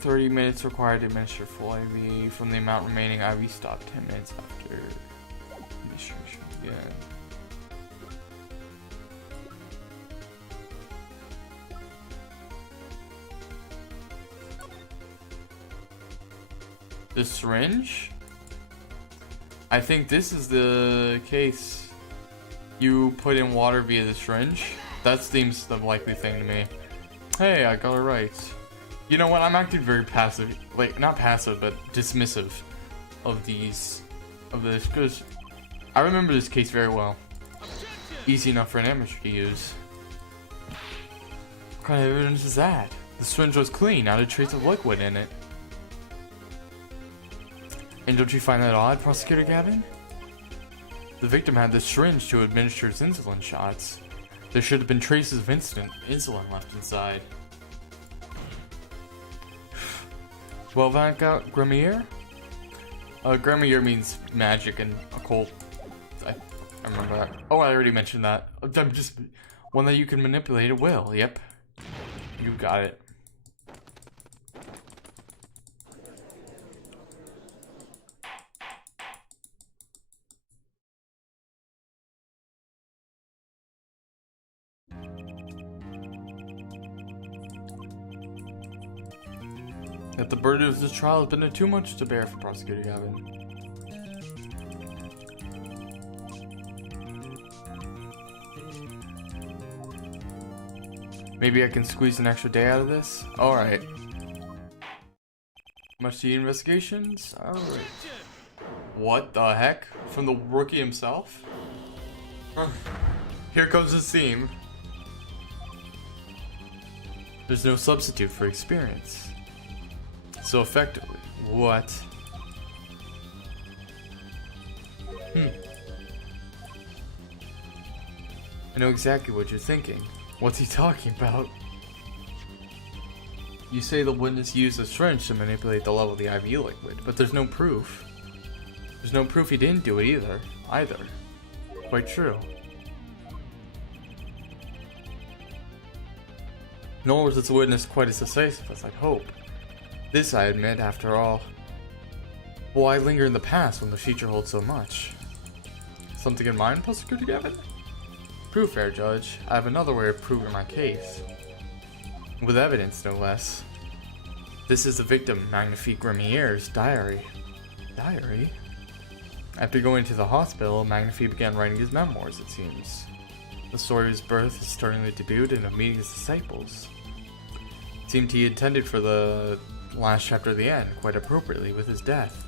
30 minutes required to administer full IV from the amount remaining IV stock 10 minutes after administration began. The syringe? I think this is the case. You put in water via the syringe? That seems the likely thing to me. Hey, I got it right. You know what? I'm acting very passive, like not passive, but dismissive of this, because I remember this case very well. Easy enough for an amateur to use. What kind of evidence is that? The syringe was clean, not a trace of liquid in it. And don't you find that odd, Prosecutor Gavin? The victim had the syringe to administer his insulin shots. There should have been traces of insulin left inside. Well, Vanka Grimier? Grimier means magic and occult. I remember that. Oh, I already mentioned that. I'm just one that you can manipulate at will. Yep. You got it. That the burden of this trial has been too much to bear for Prosecutor Gavin. Maybe I can squeeze an extra day out of this? Alright. Much to the investigations? Alright. What the heck? From the rookie himself? Here comes the theme. There's no substitute for experience. So effectively, what? I know exactly what you're thinking. What's he talking about? You say the witness used a syringe to manipulate the level of the IV liquid, but there's no proof. There's no proof he didn't do it either. Quite true. Nor was this witness quite as decisive as I'd hope. This, I admit, after all. Why linger in the past when the future holds so much? Something in mind, Prosecutor Gavin? Proof, fair judge. I have another way of proving my case. With evidence, no less. This is the victim, Magnifique Grimier's diary. Diary? After going to the hospital, Magnifique began writing his memoirs, it seems. The story of his birth, his starting the debut, and of meeting his disciples. Seemed he intended for the last chapter of the end, quite appropriately, with his death.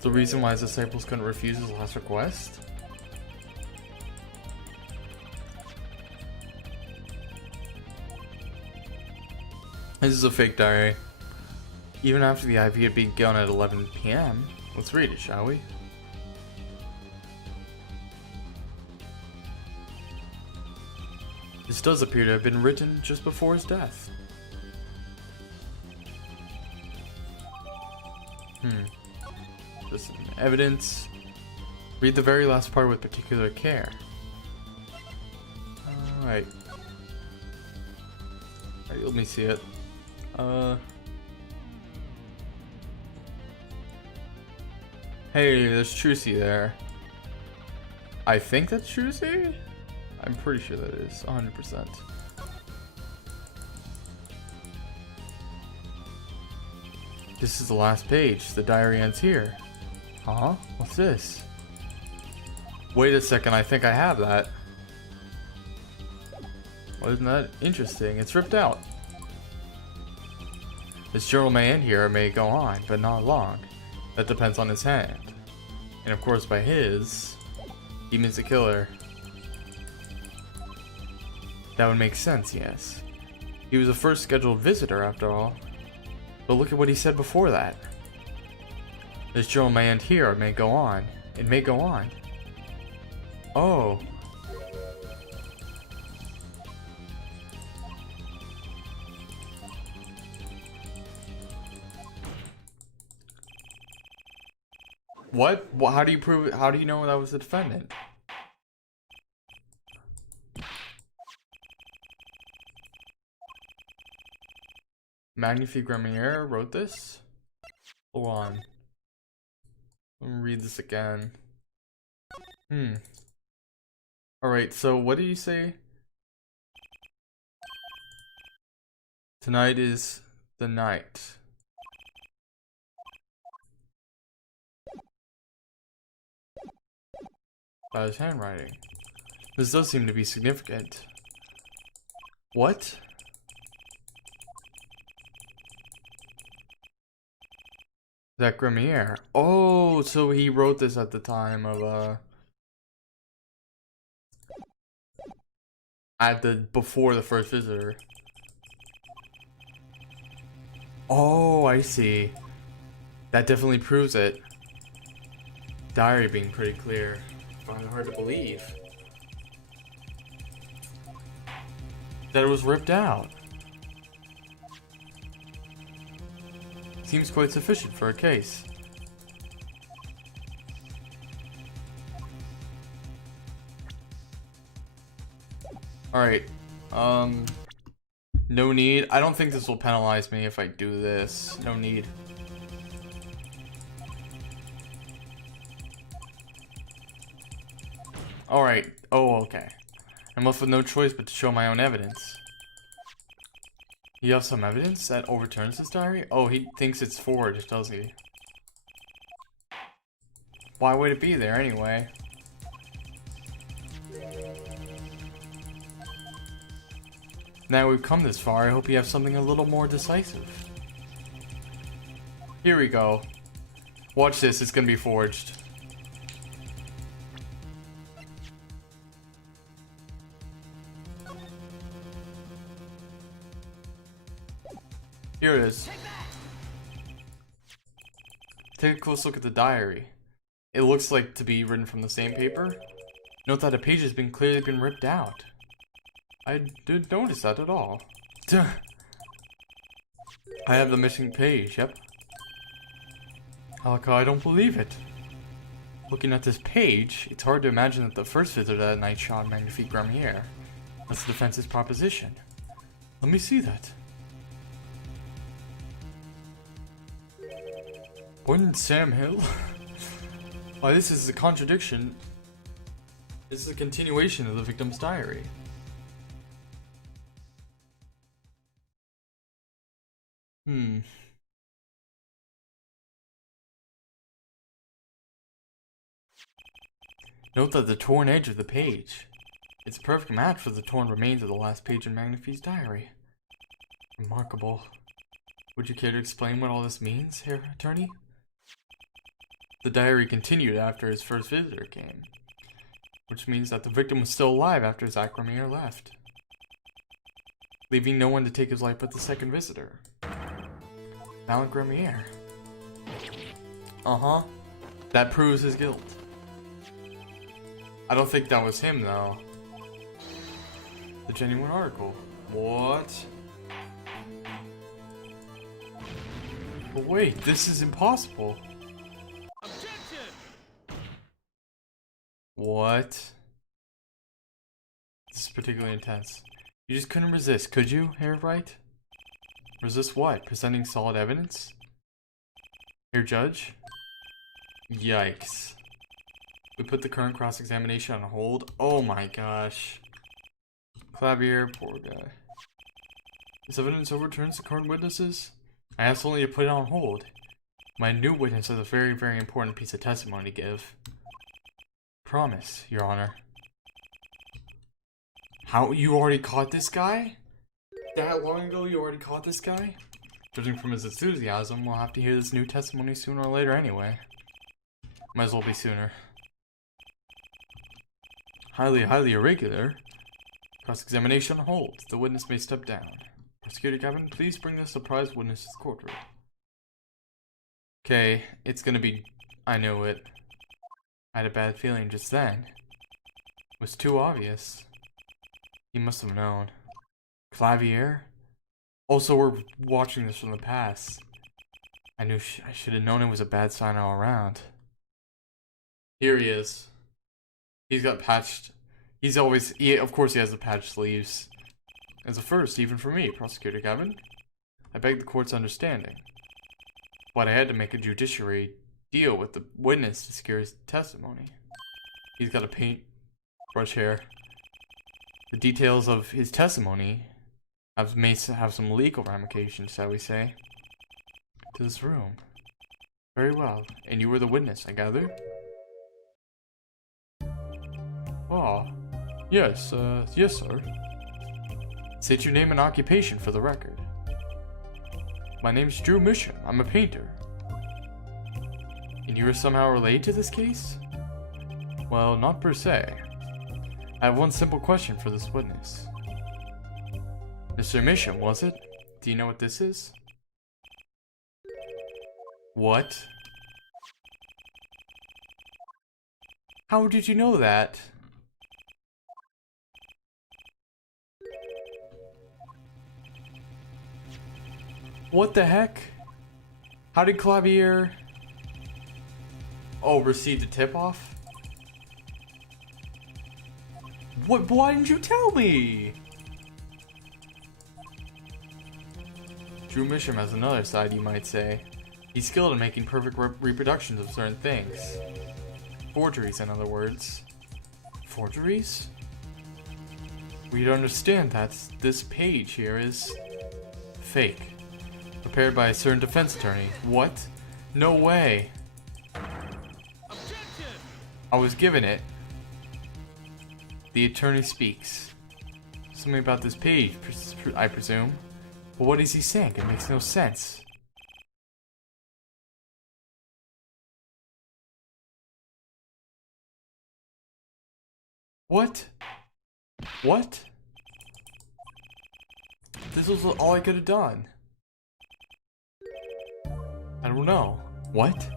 The reason why his disciples couldn't refuse his last request? This is a fake diary. Even after the IV had begun at 11 p.m., let's read it, shall we? This does appear to have been written just before his death. Just some evidence. Read the very last part with particular care. Alright. Alright, let me see it. Hey, there's Trucy there. I think that's Trucy? I'm pretty sure that is, 100%. This is the last page. The diary ends here. Huh? What's this? Wait a second, I think I have that. Well, isn't that interesting? It's ripped out. This journal may end here or may go on, but not long. That depends on his hand. And of course by his, he means the killer. That would make sense, yes. He was the first scheduled visitor after all. But look at what he said before that. This journal may end here or may go on. It may go on. Oh. What? How do you prove it? How do you know that was the defendant? Magnifique Remiere wrote this? Hold on. Let me read this again. Alright, so what did you say? Tonight is the night. By his handwriting. This does seem to be significant. What? That Grimier. Oh, so he wrote this at the time of before the first visitor. Oh, I see. That definitely proves it. Diary being pretty clear. Find it hard to believe that it was ripped out. Seems quite sufficient for a case. Alright, no need. I don't think this will penalize me if I do this. No need. Alright, oh okay. I'm left with no choice but to show my own evidence. You have some evidence that overturns this diary? Oh, he thinks it's forged, does he? Why would it be there anyway? Now we've come this far, I hope you have something a little more decisive. Here we go. Watch this, it's gonna be forged. Here it is. Take a close look at the diary. It looks like to be written from the same paper. Note that a page has clearly been ripped out. I didn't notice that at all. Duh. I have the missing page, yep. Alaka, I don't believe it. Looking at this page, it's hard to imagine that the first visitor that night shot Magnifique Gramier. That's the defense's proposition. Let me see that. Wouldn't Sam Hill? Why, this is a contradiction. This is a continuation of the victim's diary. Note that the torn edge of the page It's a perfect match for the torn remains of the last page in Magnifie's diary. Remarkable. Would you care to explain what all this means, Herr Attorney? The diary continued after his first visitor came, which means that the victim was still alive after Zach Ramier left, leaving no one to take his life but the second visitor, Malik Ramier. Uh-huh. That proves his guilt. I don't think that was him, though. The genuine article. What? But wait, this is impossible. Objection! What? This is particularly intense. You just couldn't resist, could you, Herr Wright? Resist what? Presenting solid evidence? Herr Judge? Yikes. We put the current cross-examination on hold. Oh my gosh. Clavier, poor guy. This evidence overturns the current witnesses? I asked only to put it on hold. My new witness has a very, very important piece of testimony to give. Promise, Your Honor. How? You already caught this guy? That long ago you already caught this guy? Judging from his enthusiasm, we'll have to hear this new testimony sooner or later anyway. Might as well be sooner. Highly irregular. Cross-examination on hold. The witness may step down. Prosecutor Gavin, please bring the surprise witness to the courtroom. Okay, it's gonna be... I knew it. I had a bad feeling just then. It was too obvious. He must have known. Clavier? Also, we're watching this from the past. I knew I should have known it was a bad sign all around. Here he is. He's got patched... He's always... of course he has the patched sleeves. It's a first, even for me, Prosecutor Gavin. I beg the court's understanding. But I had to make a judiciary deal with the witness to secure his testimony. He's got a paintbrush hair. The details of his testimony may have some legal ramifications, shall we say, to this room. Very well. And you were the witness, I gather? Ah, yes, yes, sir. State your name and occupation for the record. My name's Drew Mission. I'm a painter. And you are somehow related to this case? Well, not per se. I have one simple question for this witness. Mr. Mission, was it? Do you know what this is? What? How did you know that? What the heck? How did Clavier... Oh, receive the tip-off? What? Why didn't you tell me? Drew Misham has another side, you might say. He's skilled in making perfect reproductions of certain things. Forgeries, in other words. Forgeries? We'd understand that this page here is... fake. Prepared by a certain defense attorney. What? No way. Objection! I was given it. The attorney speaks. Something about this page, I presume. But what is he saying? It makes no sense. What? What? This was all I could have done. I don't know. What?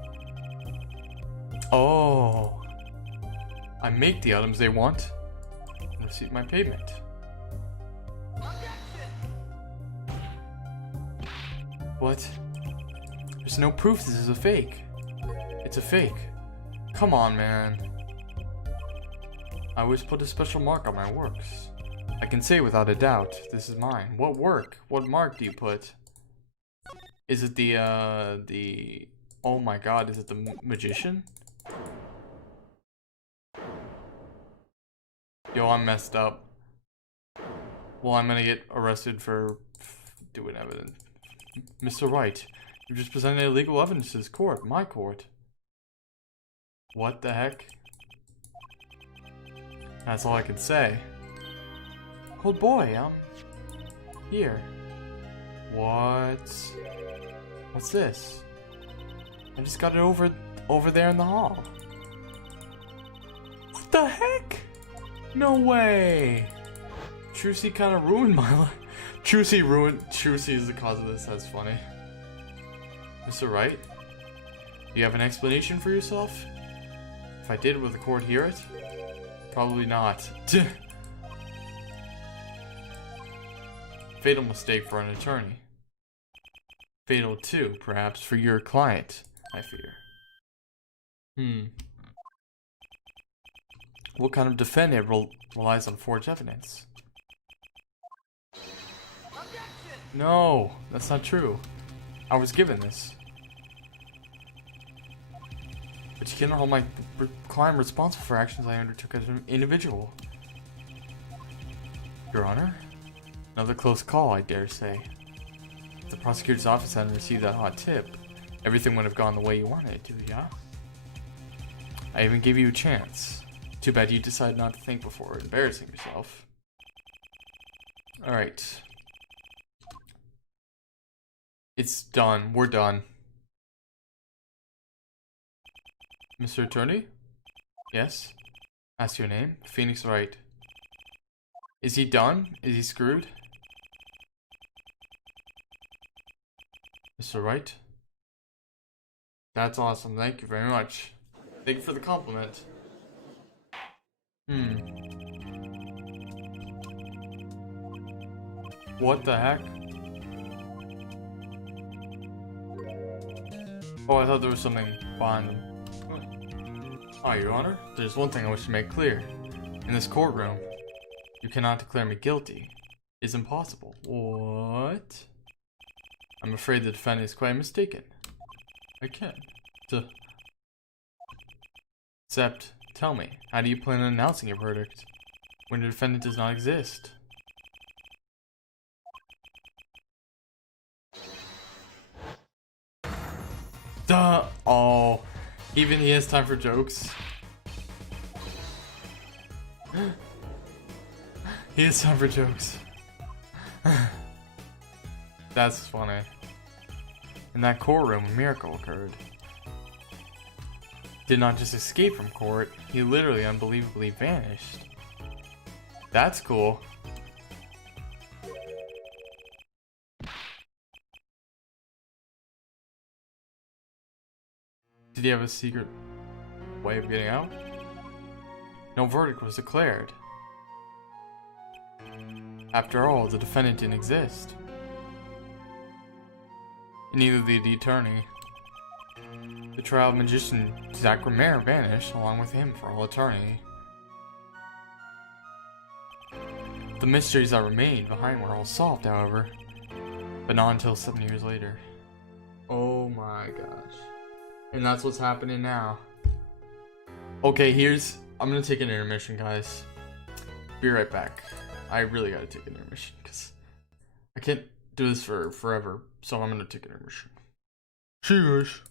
Oh. I make the items they want and receive my payment. What? There's no proof this is a fake. It's a fake. Come on, man. I always put a special mark on my works. I can say without a doubt, this is mine. What work? What mark do you put? Is it the oh my god, is it the magician? Yo, I'm messed up. Well, I'm gonna get arrested for doing evidence. Mr. Wright, you just presented illegal evidence to this court, my court. What the heck? That's all I can say. Old boy, here. What? What's this? I just got it over there in the hall. What the heck? No way! Trucy kind of ruined my life. Trucy is the cause of this. That's funny. Mr. Wright? Do you have an explanation for yourself? If I did, would the court hear it? Probably not. Fatal mistake for an attorney. Fatal too, perhaps, for your client, I fear. What kind of defendant relies on forged evidence? No, that's not true. I was given this. But you cannot hold my client responsible for actions I undertook as an individual. Your Honor? Another close call, I dare say. If the prosecutor's office hadn't received that hot tip, everything would have gone the way you wanted it to, yeah? I even gave you a chance. Too bad you decided not to think before embarrassing yourself. Alright. It's done. We're done. Mr. Attorney? Yes? Ask your name? Phoenix Wright. Is he done? Is he screwed? Mr. Wright? That's awesome. Thank you very much. Thank you for the compliment. What the heck? Oh, I thought there was something behind them. Your Honor, there's one thing I wish to make clear. In this courtroom, you cannot declare me guilty. It's impossible. What? I'm afraid the defendant is quite mistaken. I can't. Except, tell me, how do you plan on announcing your verdict when the defendant does not exist? Duh! Oh, even he has time for jokes. He has time for jokes. That's funny. In that courtroom, a miracle occurred. Did not just escape from court, he literally unbelievably vanished. That's cool. Did he have a secret way of getting out? No verdict was declared. After all, the defendant didn't exist. Neither did the attorney. The trial magician Zach Romero vanished along with him for all eternity. The mysteries that remained behind were all solved, however, but not until 7 years later. Oh my gosh. And that's what's happening now. Okay, I'm gonna take an intermission, guys. Be right back. I really gotta take an intermission because I can't do this for forever, so I'm gonna take an intermission. See you guys.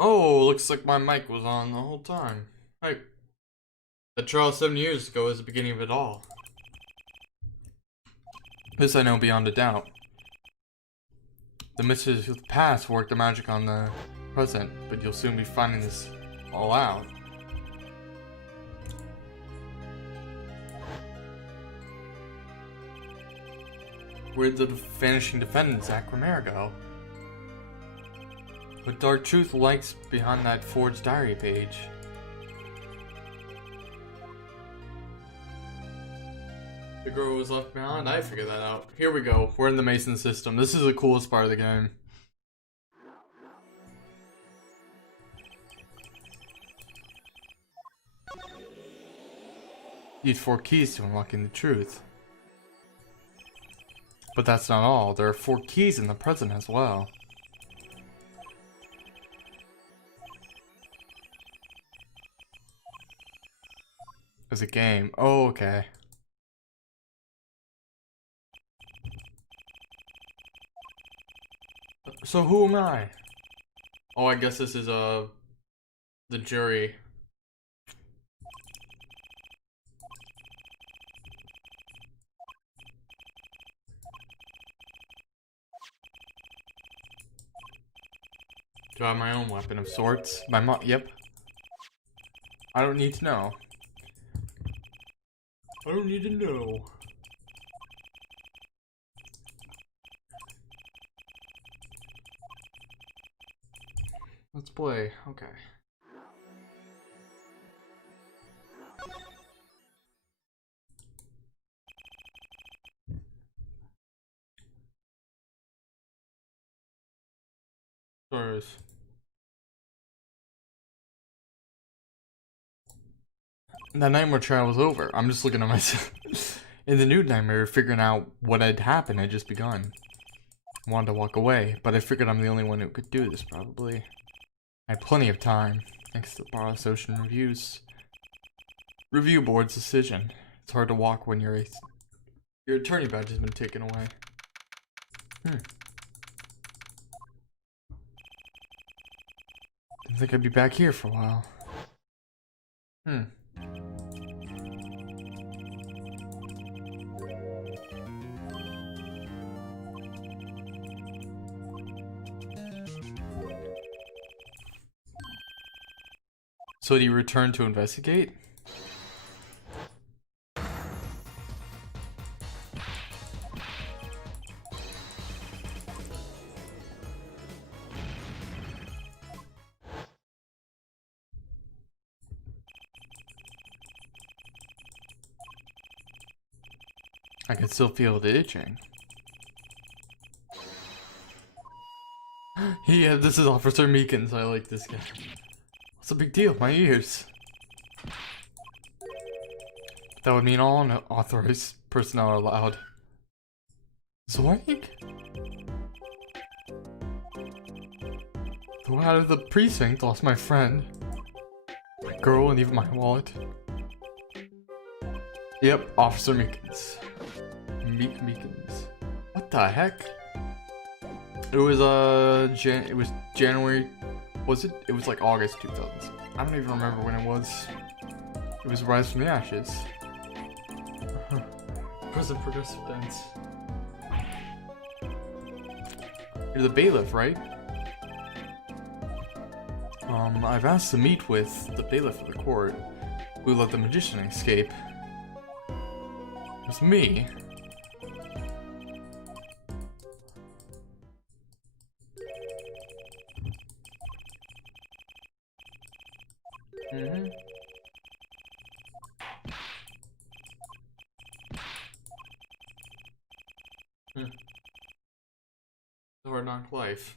Oh, looks like my mic was on the whole time. Hey, the trial 7 years ago is the beginning of it all. This I know beyond a doubt. The mysteries of the past work the magic on the present, but you'll soon be finding this all out. Where'd the vanishing defendant, Zach Romero, go? What dark truth lies behind that forged diary page? The girl was left behind? I figured that out. Here we go. We're in the Mason system. This is the coolest part of the game. Need 4 keys to unlocking the truth. But that's not all. There are 4 keys in the present as well. There's a game. Oh, okay. So who am I? Oh, I guess this is the jury. Do I have my own weapon of sorts? Yep. I don't need to know. I don't need to know. Let's play. Okay. Stars. That nightmare trial was over. I'm just looking at myself. In the new nightmare, figuring out what had happened had just begun. I wanted to walk away, but I figured I'm the only one who could do this, probably. I had plenty of time, thanks to the Boros Ocean Review Board's decision. It's hard to walk when your attorney badge has been taken away. Didn't think I'd be back here for a while. So do you return to investigate? I can still feel the itching. Yeah, this is Officer Meekins. I like this guy. What's the big deal? My ears. That would mean all unauthorized personnel are allowed. Zoink? Go out of the precinct, lost my friend, my girl, and even my wallet. Yep, Officer Meekins. Meekins. What the heck? It was it was January. Was it? It was like August 2000. I don't even remember when it was. It was Rise from the Ashes. Present progressive dance. You're the bailiff, right? I've asked to meet with the bailiff of the court who let the magician escape. It's me. The hard knock life.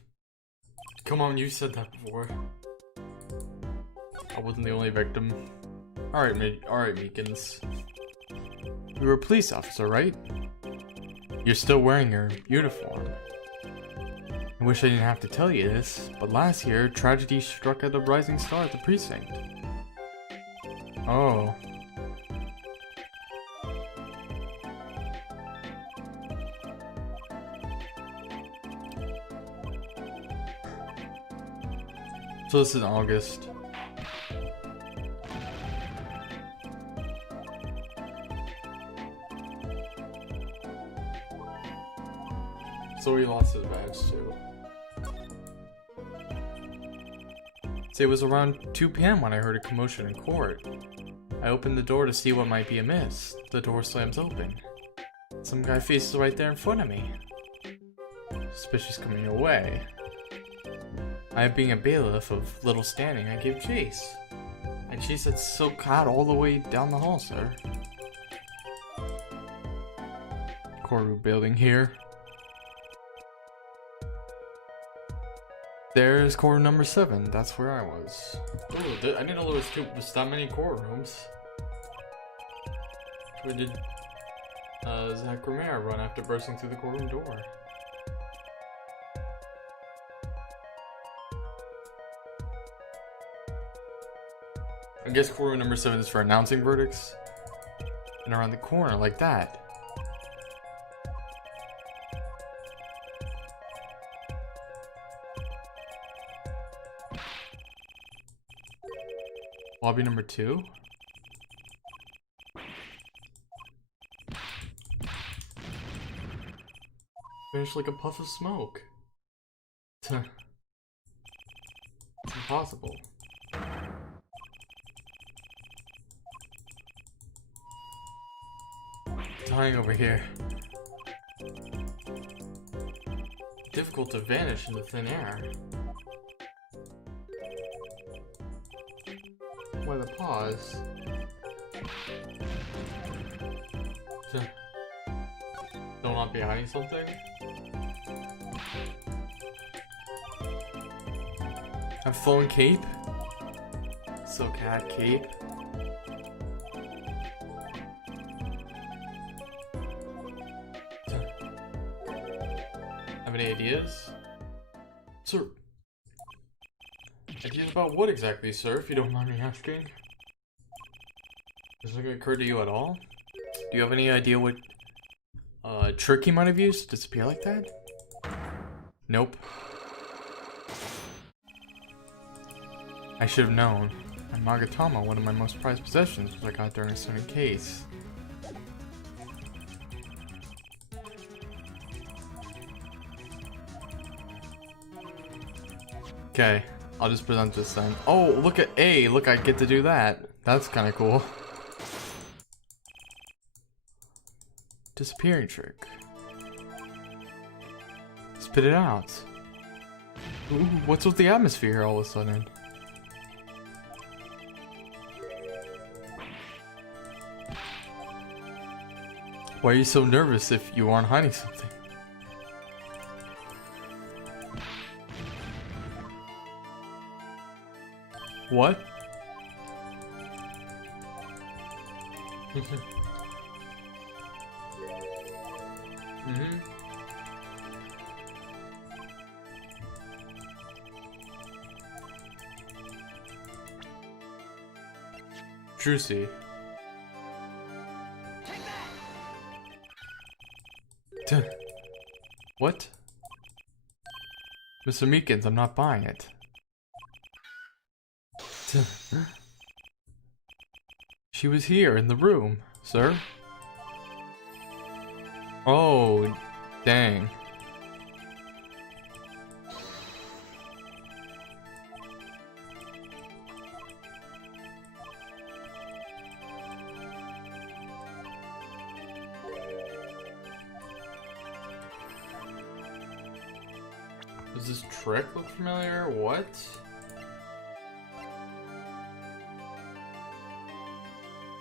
Come on, you said that before. I wasn't the only victim. Alright, Meekins. You were a police officer, right? You're still wearing your uniform. I wish I didn't have to tell you this, but last year, tragedy struck at a rising star at the precinct. Oh. So this is August. So he lost his badge too. See, it was around 2 p.m. when I heard a commotion in court. I opened the door to see what might be amiss. The door slams open. Some guy faces right there in front of me. Suspicious coming your way. I, being a bailiff of little standing, I gave chase. And she said silk hat all the way down the hall, sir. Courtroom building here. There's courtroom number 7. That's where I was. Ooh, I didn't know there was that many courtrooms. Where did Zach Romero run after bursting through the courtroom door? I guess courtroom number 7 is for announcing verdicts. And around the corner, like that. Lobby number 2? Finished like a puff of smoke. It's impossible. Dying over here. Difficult to vanish into thin air. Why the pause? Don't want to be hiding something? A phone cape? Silk hat cape? Have any ideas? Sir. Ideas about what exactly, sir, if you don't mind me asking? Does it occur to you at all? Do you have any idea what trick he might have used to disappear like that? Nope. I should have known. And Magatama, one of my most prized possessions, was I got during a certain case. Okay, I'll just present this then. Oh, look at A! Look, I get to do that. That's kind of cool. Disappearing trick. Spit it out. Ooh, what's with the atmosphere here all of a sudden? Why are you so nervous if you aren't hiding something? What? Juicy. What? Mr. Meekins, I'm not buying it. She was here in the room, sir. Oh, dang. Does this trick look familiar? What?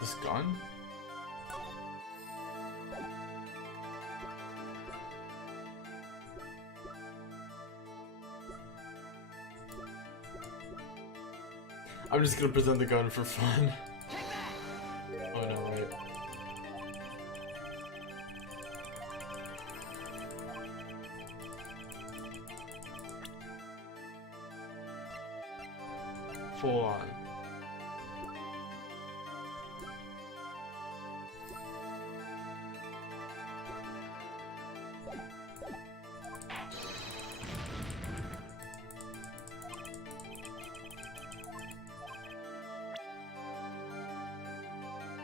This gun? I'm just gonna present the gun for fun. Oh no, right. Full on.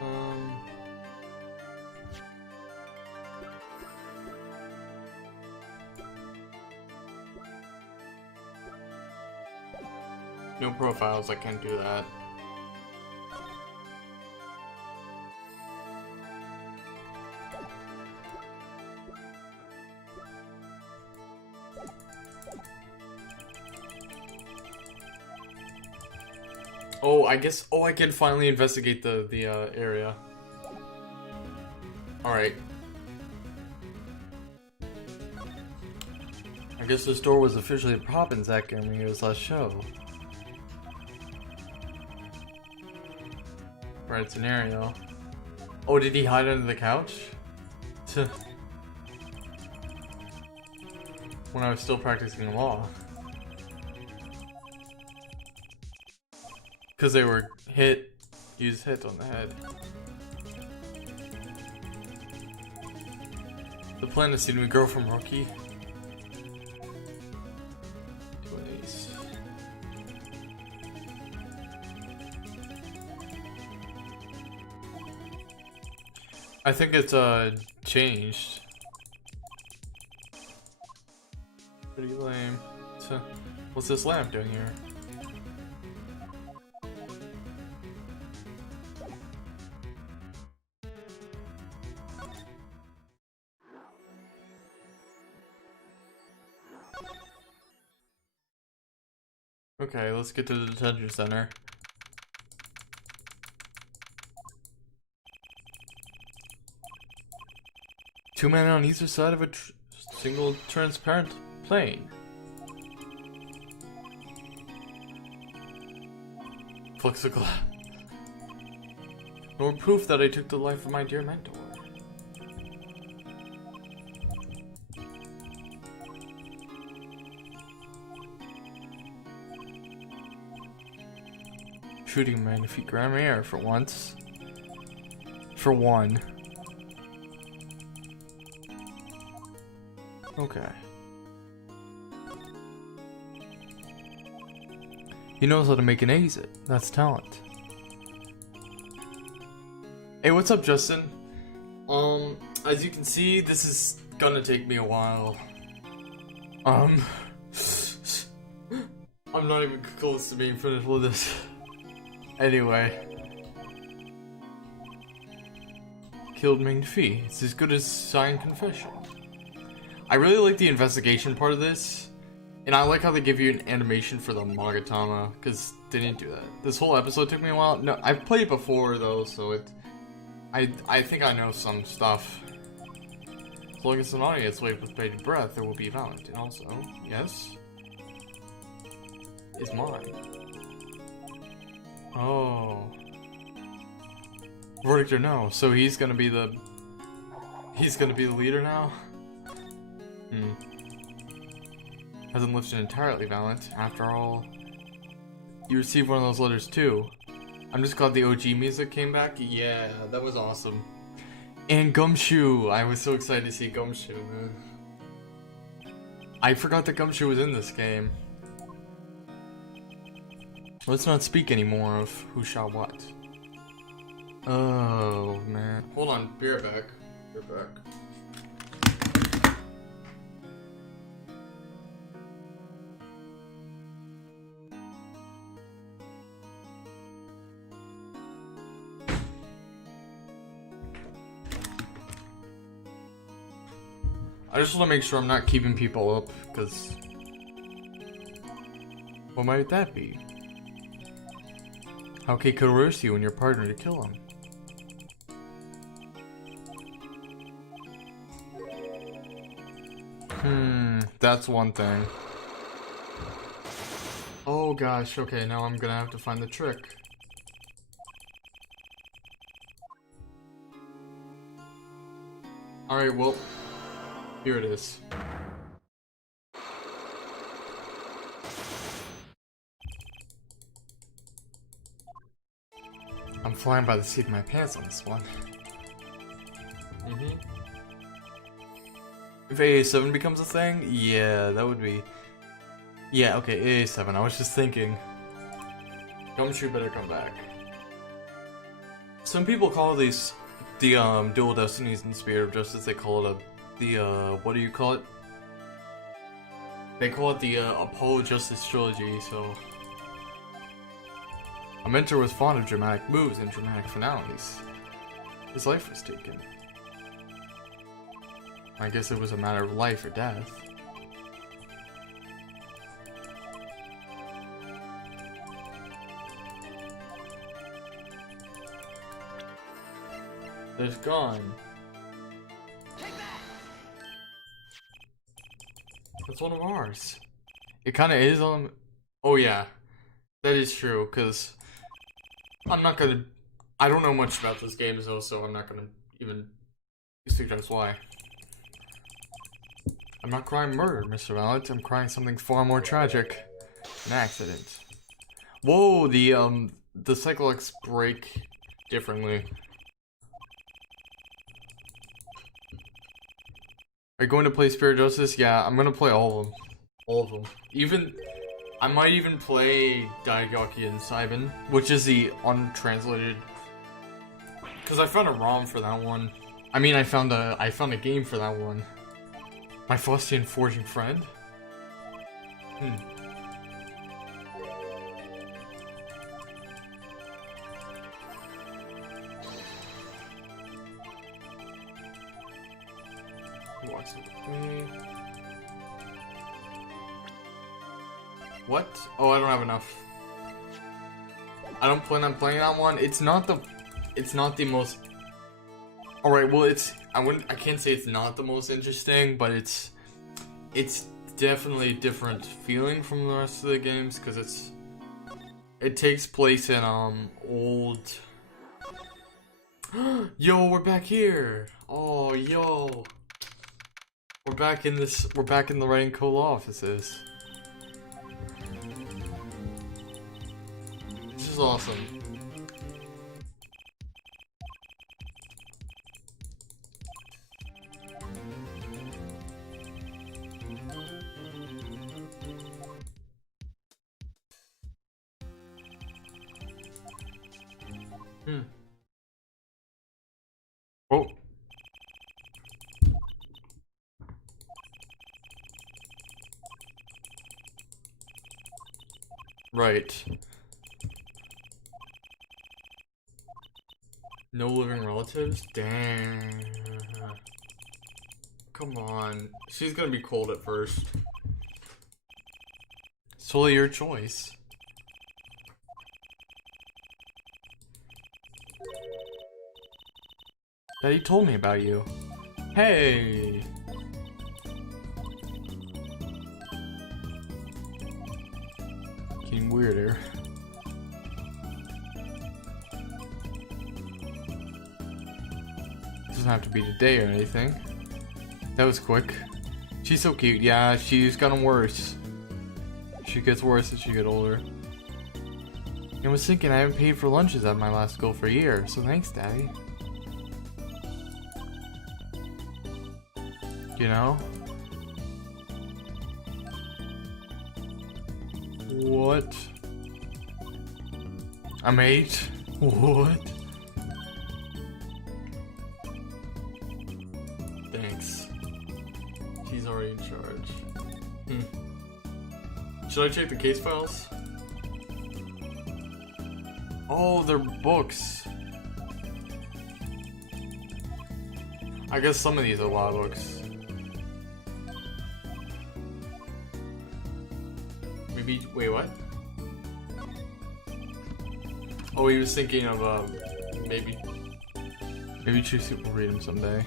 Um. No profiles, I can't do that. Oh, I guess. Oh, I can finally investigate the area. All right. I guess the store was officially a prop in Zack Gamigo's last show. Right scenario. Oh, did he hide under the couch? When I was still practicing law. Because they were used hit on the head. The plan is to see me grow from rookie to an ace. I think it's changed. Pretty lame. So, what's this lamp doing here? Okay, let's get to the detention center. Two men on either side of a single transparent plane. Plexiglass. Nor proof that I took the life of my dear mentor. Shooting magnifique grammaire for once. For one. Okay. He knows how to make an exit. That's talent. Hey, what's up, Justin? As you can see, this is gonna take me a while. I'm not even close to being finished with this. Anyway. Killed Ming Fi. It's as good as signed confession. I really like the investigation part of this. And I like how they give you an animation for the Magatama, because they didn't do that. This whole episode took me a while. No, I've played it before though, so I think I know some stuff. As long as an audience wait with bated breath, there will be violence. And also, yes, is mine. Oh, verdict or no? So he's gonna be the leader now. Hasn't lifted entirely violent. After all, you received one of those letters too. I'm just glad the OG music came back. Yeah, that was awesome. And Gumshoe. I was so excited to see Gumshoe, man. I forgot that Gumshoe was in this game. Let's not speak anymore of who shall what. Oh, man. Hold on, be right back. Be right back. I just want to make sure I'm not keeping people up, because what might that be? How can he coerce you and your partner to kill him? That's one thing. Oh gosh, okay, now I'm gonna have to find the trick. Alright, well, here it is. I'm flying by the seat of my pants on this one. If AA7 becomes a thing, yeah, that would be... Yeah, okay, AA7, I was just thinking. Gumshoe better come back. So Some people call these the Dual Destinies and Spirit of Justice. They call it what do you call it? They call it the Apollo Justice Trilogy. So a mentor was fond of dramatic moves and dramatic finales. His life was taken. I guess it was a matter of life or death. There's gone. That's one of ours. It kind of is on. Oh yeah, that is true. Cause I'm not gonna. I don't know much about this game though, so I'm not gonna even suggest why. I'm not crying murder, Mr. Mallet. I'm crying something far more tragic. An accident. Whoa, the Cyclops break differently. Are you going to play Spirit of Justice? Yeah, I'm gonna play all of them. All of them. I might even play Daigaki and Saiban, which is the untranslated. Cause I found a ROM for that one. I mean, I found a game for that one. My Faustian Forging Friend? What's it with me? What? Oh, I don't have enough. I don't plan on playing that one. It's not the most. Alright, well I can't say it's not the most interesting, but it's definitely a different feeling from the rest of the games, because it takes place in old. Yo, we're back here. Oh, yo. We're back in the Red and Cola offices. This is awesome. Oh. Right. No living relatives? Damn. Come on. She's gonna be cold at first. It's totally your choice. Daddy told me about you. Hey! Getting weirder. Doesn't have to be today or anything. That was quick. She's so cute. Yeah, she's gotten worse. She gets worse as she gets older. I was thinking I haven't paid for lunches at my last school for a year, so thanks, Daddy. You know? What? I'm 8? What? Thanks. She's already in charge. Should I check the case files? Oh, they're books. I guess some of these are law books. Maybe, wait, what? Oh, he was thinking of, maybe Tracy will read him someday.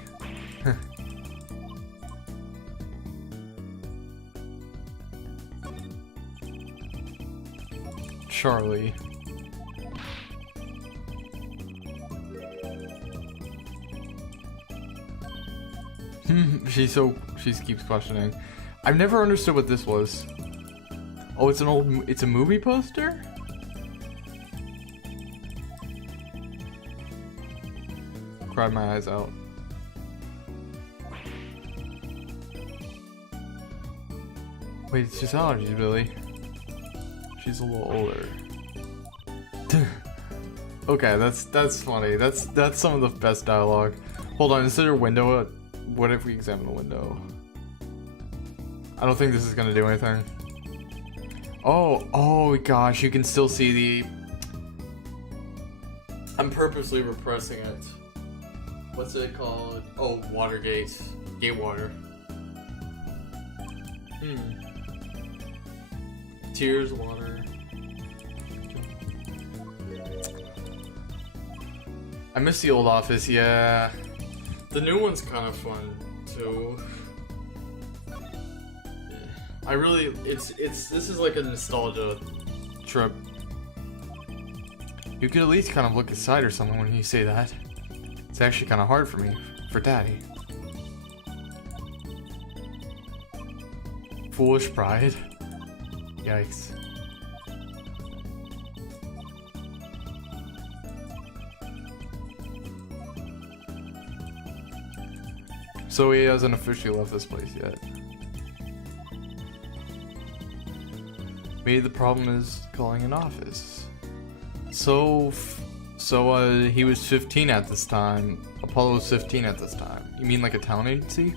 Charlie. She keeps questioning. I've never understood what this was. Oh, it's a movie poster? Cried my eyes out. Wait, it's just allergies, Billy. She's a little older. Okay, that's funny. That's some of the best dialogue. Hold on, is there a window? What if we examine the window? I don't think this is gonna do anything. Oh gosh, you can still see the... I'm purposely repressing it. What's it called? Oh, Watergate. Gate water. Tears, water. I miss the old office, yeah. The new one's kind of fun, too. I really, this is like a nostalgia trip. You could at least kind of look aside or something when you say that. It's actually kind of hard for me, for Daddy. Foolish pride. Yikes. So he hasn't officially left this place yet. Maybe the problem is calling an office. So he was 15 at this time. Apollo was 15 at this time. You mean like a talent agency?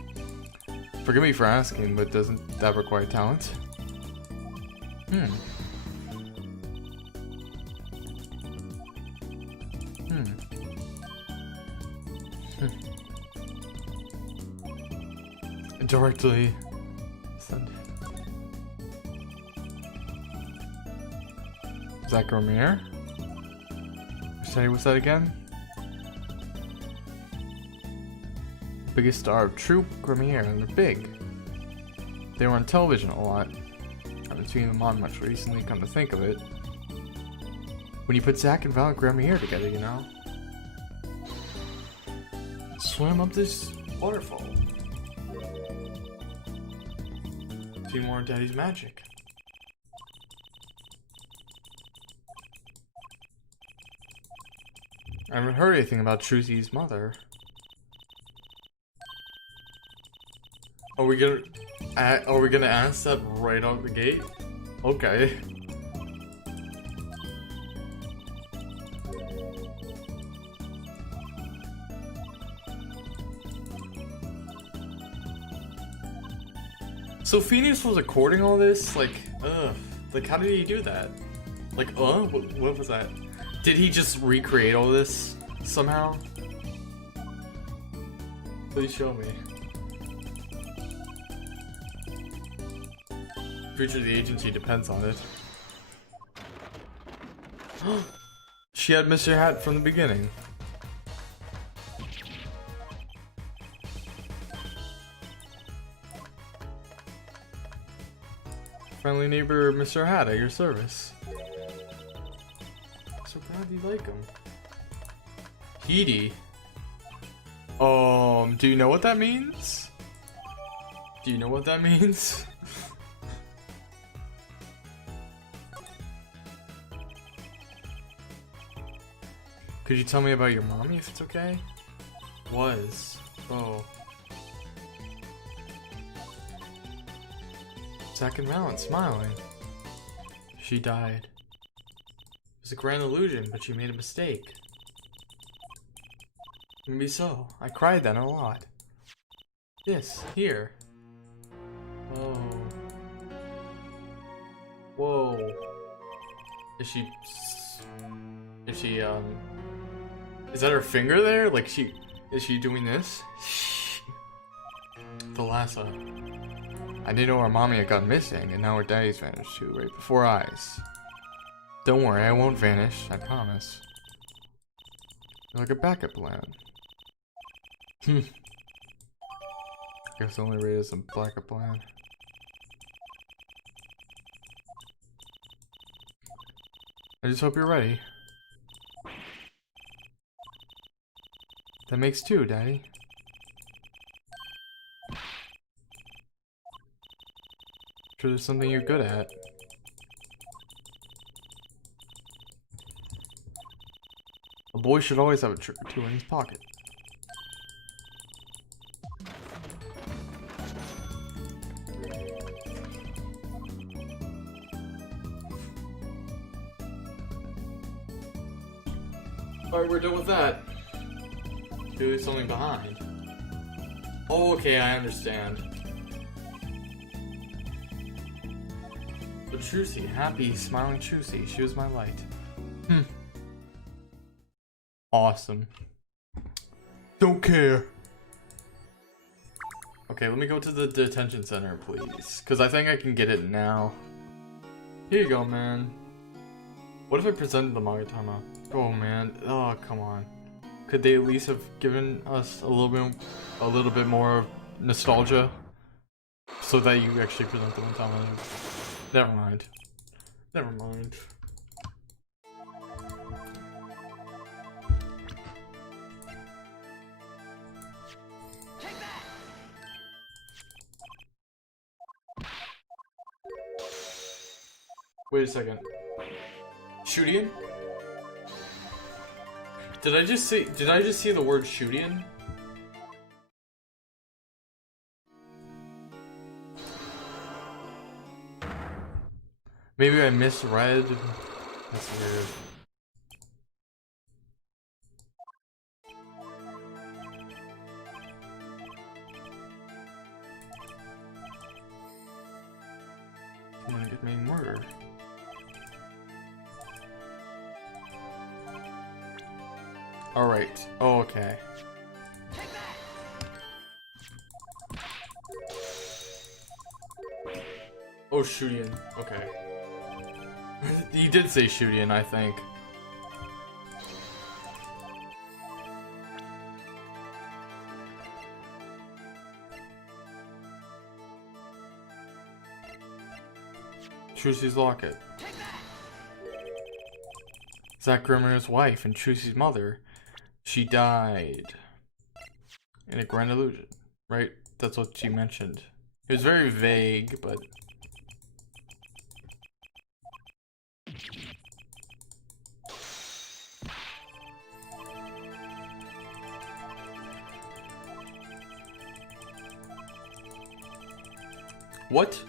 Forgive me for asking, but doesn't that require talent? Directly send. Zach Gramier? Sorry, what's that again? Biggest star of Troop Gramier, and they're big. They were on television a lot. I haven't seen them on much recently, come to think of it. When you put Zach and Val Gramier together, you know? Swim up this waterfall. See more of Daddy's magic. I haven't heard anything about Trucy's mother. Are we gonna ask that right out the gate? Okay. So Phineas was recording all this? Like how did he do that? Like, what was that? Did he just recreate all this somehow? Please show me. Future of the agency depends on it. She had Mr. Hat from the beginning. Friendly neighbor Mr. Hat at your service. So glad you like him. Heedy. Do you know what that means? Do you know what that means? Could you tell me about your mommy if it's okay? Was. Oh. Zach and Valen smiling. She died. It was a grand illusion, but she made a mistake. Maybe so. I cried then a lot. This, here. Oh. Whoa. Is she, is that her finger there? Like is she doing this? The lasso. I didn't know our mommy had gone missing, and now her daddy's vanished too, right before our eyes. Don't worry, I won't vanish, I promise. You're like a backup plan. Guess the only way is a backup plan. I just hope you're ready. That makes two, Daddy. Sure there's something you're good at. A boy should always have a trick or two in his pocket. Alright, we're done with that. Leave something behind. Oh, okay, I understand. But Trucy, happy, smiling Trucy, she was my light. Awesome. Don't care. Okay, let me go to the detention center, please. Because I think I can get it now. Here you go, man. What if I presented the Magatama? Oh, man. Oh, come on. Could they at least have given us a little bit more nostalgia? So that you actually present the Magatama? Never mind. Never mind. Wait a second. Shootian? Did I just see the word Shootian? Maybe I misread. That's weird. Someone get me murdered. Alright. Oh, okay. Oh, Shootian. Okay. He did say Shootian, I think. Trucy's locket. Zack Grimmer's wife and Trucy's mother. She died in a grand illusion, right? That's what she mentioned. It was very vague, but what?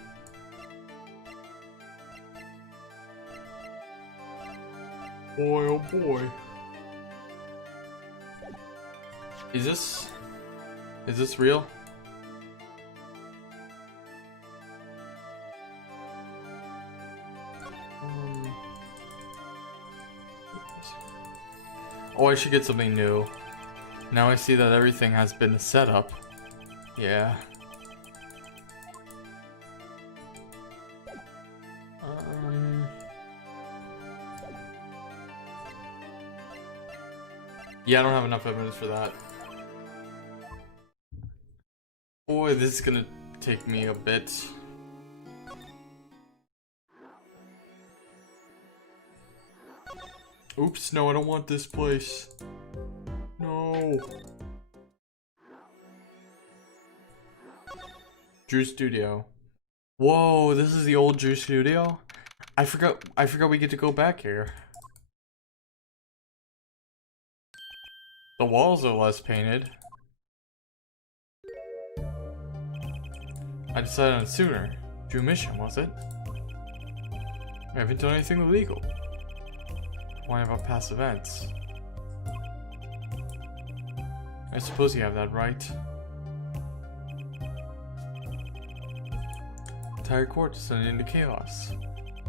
Boy, oh boy. Is this real? Oh, I should get something new. Now I see that everything has been set up. Yeah. Yeah, I don't have enough evidence for that. Boy, this is gonna take me a bit. Oops, no, I don't want this place. No. Drew Studio. Whoa, this is the old Drew Studio? I forgot we get to go back here. The walls are less painted. I decided on it sooner. Drew mission, was it? I haven't done anything illegal. Why about past events? I suppose you have that right. Entire court descended into chaos.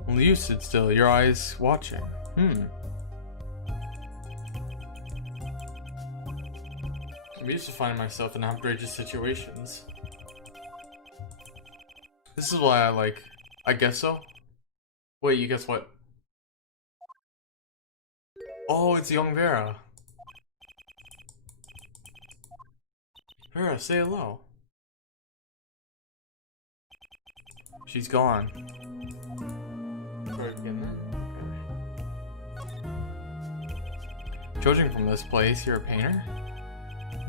Only you stood still, your eyes watching. I'm used to finding myself in outrageous situations. This is why I guess so. Wait, you guess what? Oh, it's young Vera. Vera, say hello. She's gone. Judging from this place, you're a painter?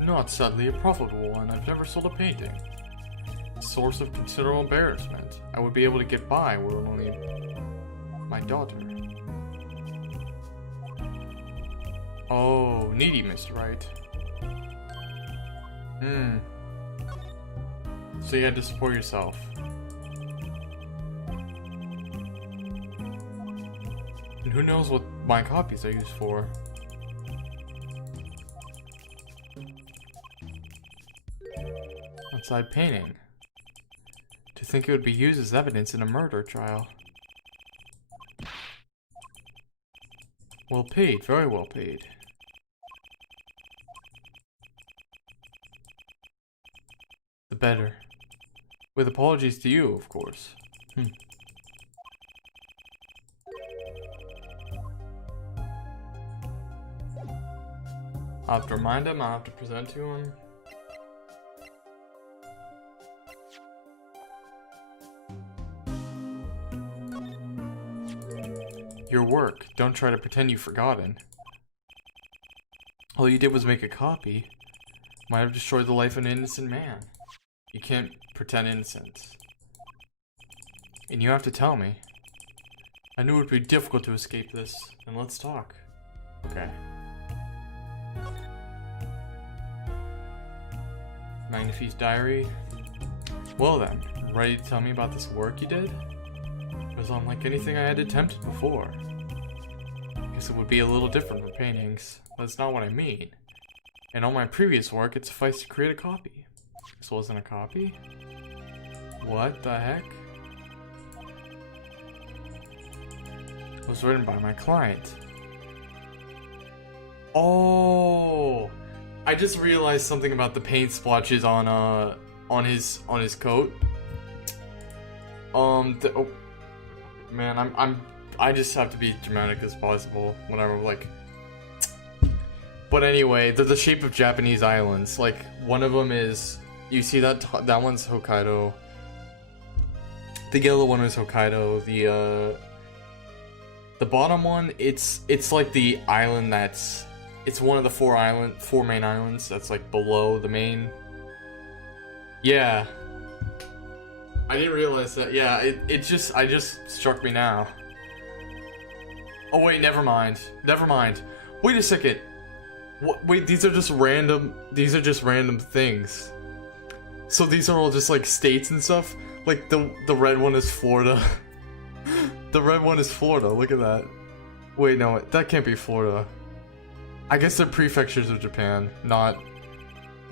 Not sadly a profitable one. I've never sold a painting. A source of considerable embarrassment. I would be able to get by with only my daughter. Oh, needy, Mr. Right. So you had to support yourself. And who knows what my copies are used for? outside painting. To think it would be used as evidence in a murder trial. Well paid, very well paid. The better. With apologies to you, of course. I'll have to remind him, I'll have to present to him. Your work. Don't try to pretend you've forgotten. All you did was make a copy. Might have destroyed the life of an innocent man. You can't pretend innocence. And you have to tell me. I knew it would be difficult to escape this. And let's talk. Okay. Magnifique's diary. Well then, ready to tell me about this work you did? It was unlike anything I had attempted before. Guess it would be a little different for paintings. That's not what I mean. In all my previous work, it sufficed to create a copy. This wasn't a copy? What the heck? It was written by my client. Oh! I just realized something about the paint splotches on his coat. Oh, man, I just have to be dramatic as possible when I'm like. But anyway, they're the shape of Japanese islands. Like one of them is, you see that one's Hokkaido. The yellow one is Hokkaido. The bottom one, it's like the island that's. It's one of the four main islands that's like below the main. Yeah. I didn't realize that. Yeah, I just struck me now. Oh wait, never mind. Never mind. Wait a second. What? Wait, these are just random things. So these are all just like states and stuff. Like the red one is Florida. The red one is Florida. Look at that. Wait, no, that can't be Florida. I guess they're prefectures of Japan, not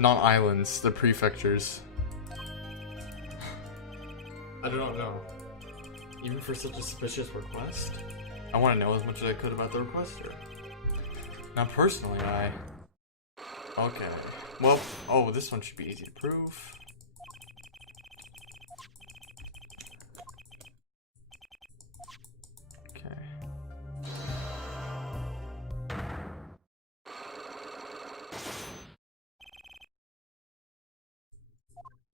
islands. They're prefectures. I don't know. Even for such a suspicious request, I want to know as much as I could about the requester. Now, personally, okay. Well, oh, this one should be easy to prove. Okay.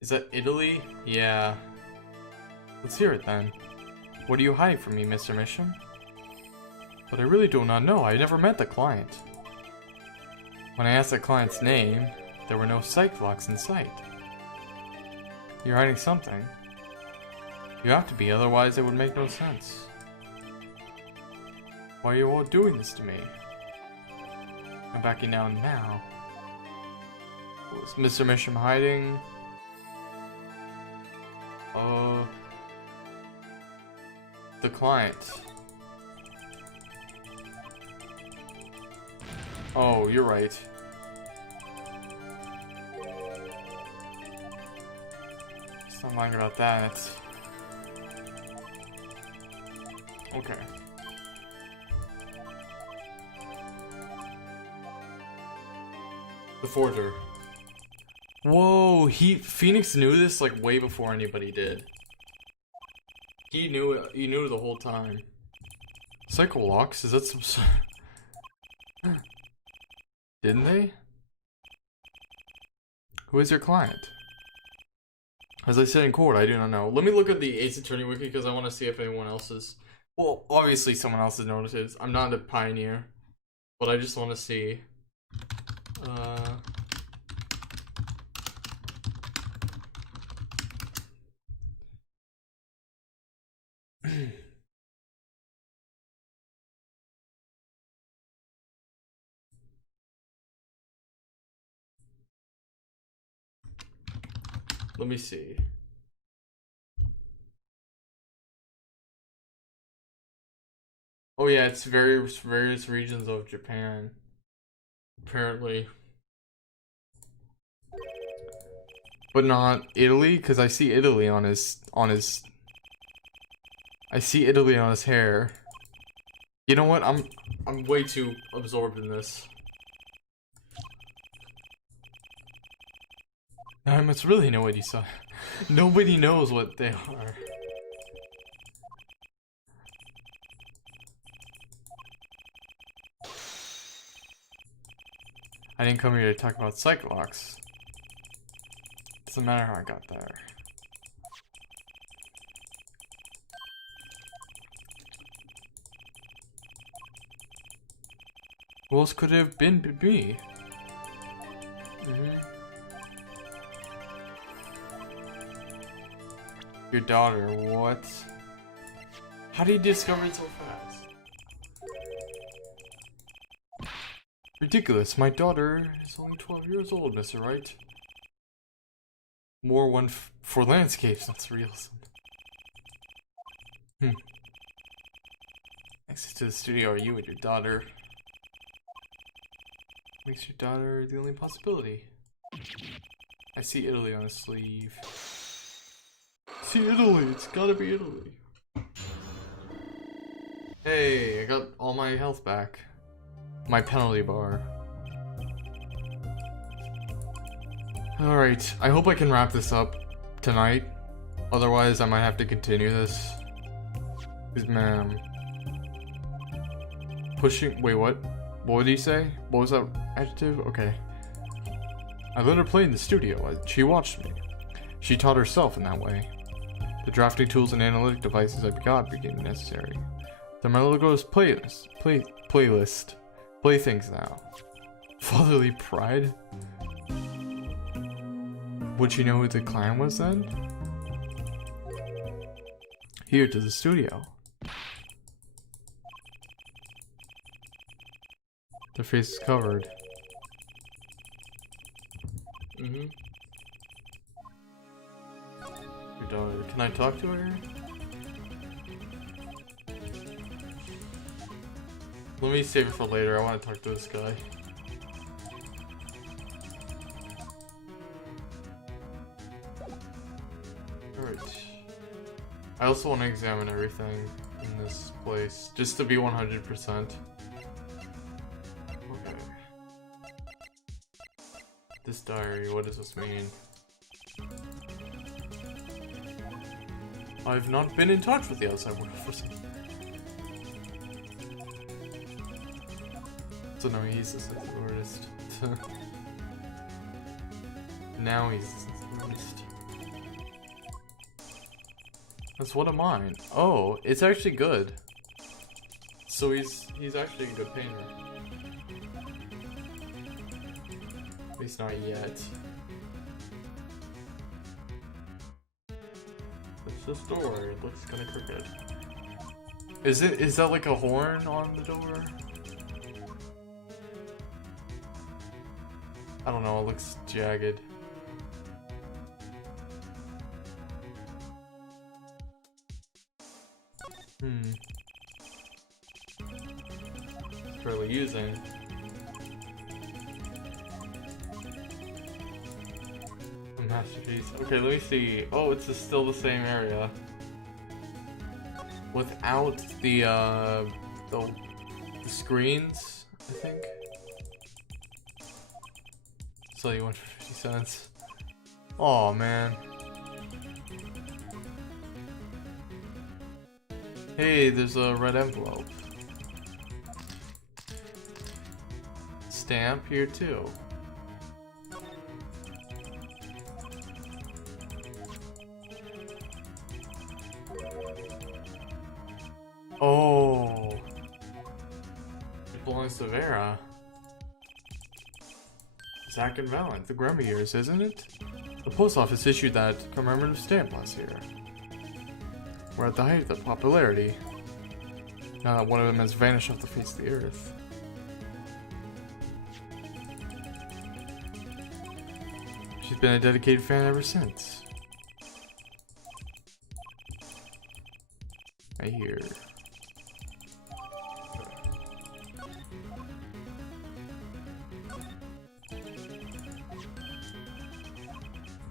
Is that Italy? Yeah. Let's hear it then. What do you hide from me, Mr. Mission? But I really do not know. I never met the client. When I asked the client's name, there were no psych blocks in sight. You're hiding something. You have to be, otherwise it would make no sense. Why are you all doing this to me? I'm backing down now. Was Mr. Mission hiding? The client. Oh, you're right. Stop lying about that. Okay. The forger. Whoa, Phoenix knew this like way before anybody did. He knew it. He knew the whole time. Psycho locks? Is that some? Didn't they? Who is your client? As I said in court, I do not know. Let me look at the Ace Attorney wiki because I want to see if anyone else is. Well, obviously someone else has noticed it. I'm not a pioneer, but I just want to see. Let me see. Oh yeah, it's various regions of Japan. Apparently. But not Italy, because I see Italy on his I see Italy on his hair. You know what? I'm way too absorbed in this. I must really know what he saw. Nobody knows what they are. I didn't come here to talk about Cyclops. Doesn't matter how I got there. Who else could it have been but me? Your daughter, what? How do you discover it so fast? Ridiculous, my daughter is only 12 years old, Mr. Wright. More one for landscapes, that's real. Next to the studio are you and your daughter. Makes your daughter the only possibility. I see Italy on his sleeve. See Italy, it's gotta be Italy. Hey, I got all my health back. My penalty bar. Alright, I hope I can wrap this up tonight. Otherwise, I might have to continue this. Because, man. Pushing. Wait, what? What did he say? What was that adjective? Okay. I let her play in the studio. She watched me. She taught herself in that way. The drafting tools and analytic devices I got became necessary. Then my little girl's playlist. Playthings now. Fatherly pride? Would she know who the clan was then? Here to the studio. Their face is covered. Your daughter. Can I talk to her? Let me save it for later. I want to talk to this guy. Alright. I also want to examine everything in this place, just to be 100%. Okay. This diary, what does this mean? I've not been in touch with the outside world for some. So now he's a sensitive artist. Now he's a sensitive artist. That's one of mine. Oh, it's actually good. So he's actually a good painter. At least not yet. That's this door. It looks kind of crooked. Is that like a horn on the door? I don't know, it looks jagged. It's barely using. A masterpiece. Okay, let me see. Oh, it's still the same area. Without the screens, I think. Sell you one for 50 cents. Aw, man. Hey, there's a red envelope. Stamp here too. Oh. It belongs to Vera. Zack and Valent, the Grummy years, isn't it? The post office issued that commemorative stamp last year. We're at the height of the popularity. Now that one of them has vanished off the face of the earth. She's been a dedicated fan ever since. I hear.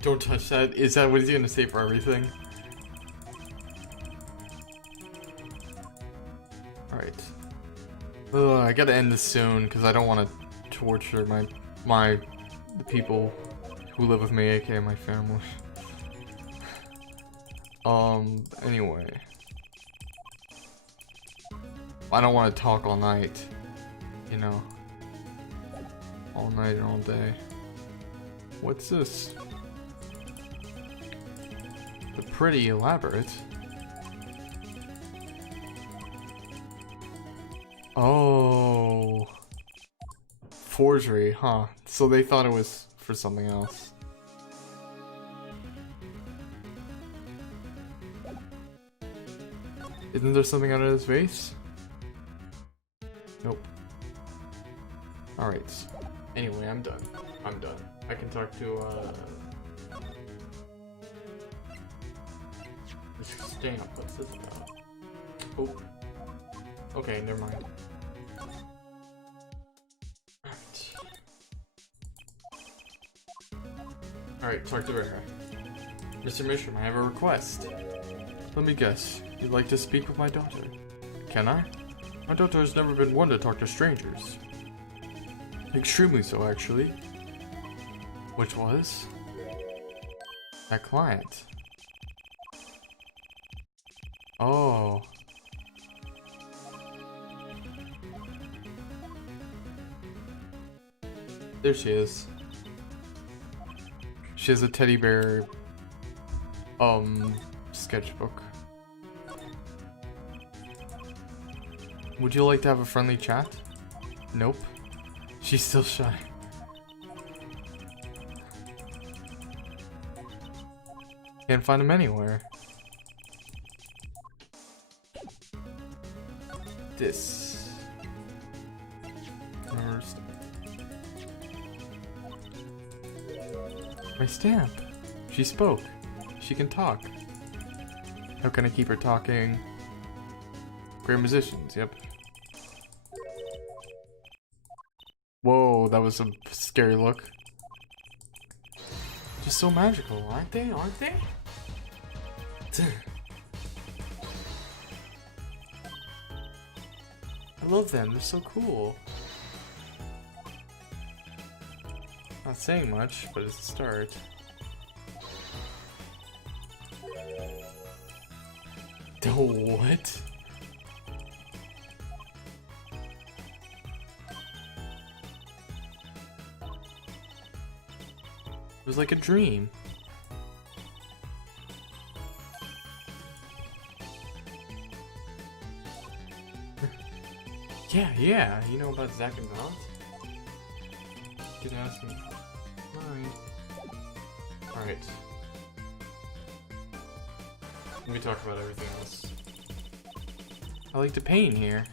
Don't touch that. Is that what he's gonna say for everything? Alright. I gotta end this soon because I don't want to torture the people who live with me, aka my family. Anyway. I don't want to talk all night. You know. All night and all day. What's this? The pretty elaborate. Oh. Forgery, huh? So they thought it was for something else. Isn't there something under his face? Nope. Alright. Anyway, I'm done. I can talk to, this stamp. What's this about? Oh. Okay, never mind. Alright, talk to Rara. Mr. Mishram, I have a request. Let me guess. You'd like to speak with my daughter? Can I? My daughter has never been one to talk to strangers. Extremely so, actually. Which was? That client. Oh. There she is. She has a teddy bear, sketchbook. Would you like to have a friendly chat? Nope. She's still shy. Can't find him anywhere. This. My stamp. She spoke. She can talk. How can I keep her talking? Great musicians, yep. Whoa, that was a scary look. Just so magical, aren't they? Aren't they? I love them, they're so cool. Not saying much, but it's a start. What? It was like a dream. Yeah, you know about Zack and Valance? You can ask me. Alright. Let me talk about everything else. I like to paint here.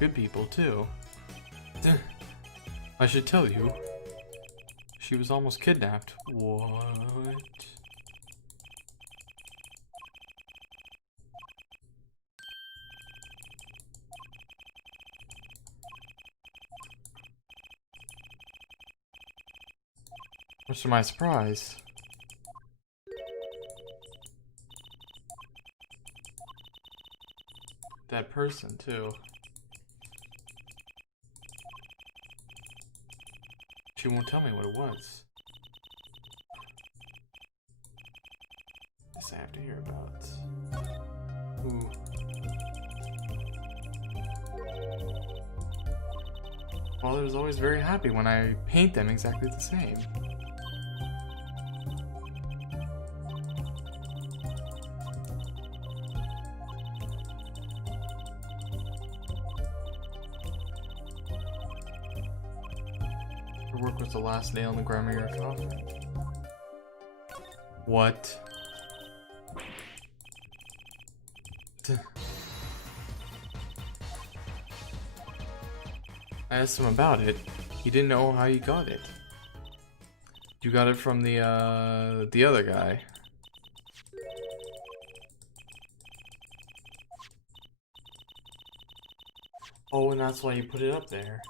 Good people, too. I should tell you. She was almost kidnapped. What? Much to my surprise. That person, too. She won't tell me what it was. This I have to hear about. Ooh. Father's always very happy when I paint them exactly the same. Her work was the last nail in the Grammar coffin. What? I asked him about it. He didn't know how you got it. You got it from the other guy. Oh, and that's why you put it up there.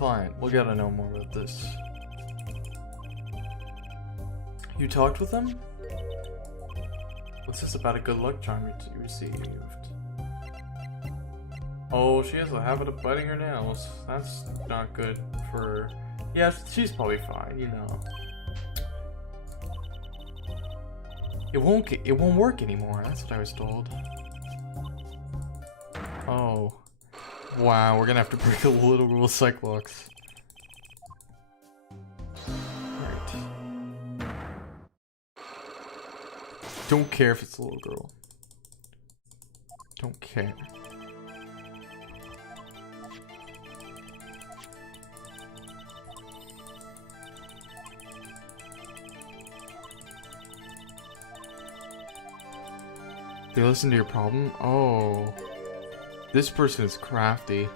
client. We gotta know more about this. You talked with him? What's this about a good luck charm you received? Oh, she has a habit of biting her nails. That's not good for her. Yeah, she's probably fine, you know. It won't work anymore. That's what I was told. Oh. Wow, we're gonna have to break a literal Cyclops. Alright. Don't care if it's a little girl. Don't care. They listen to your problem? Oh. This person is crafty.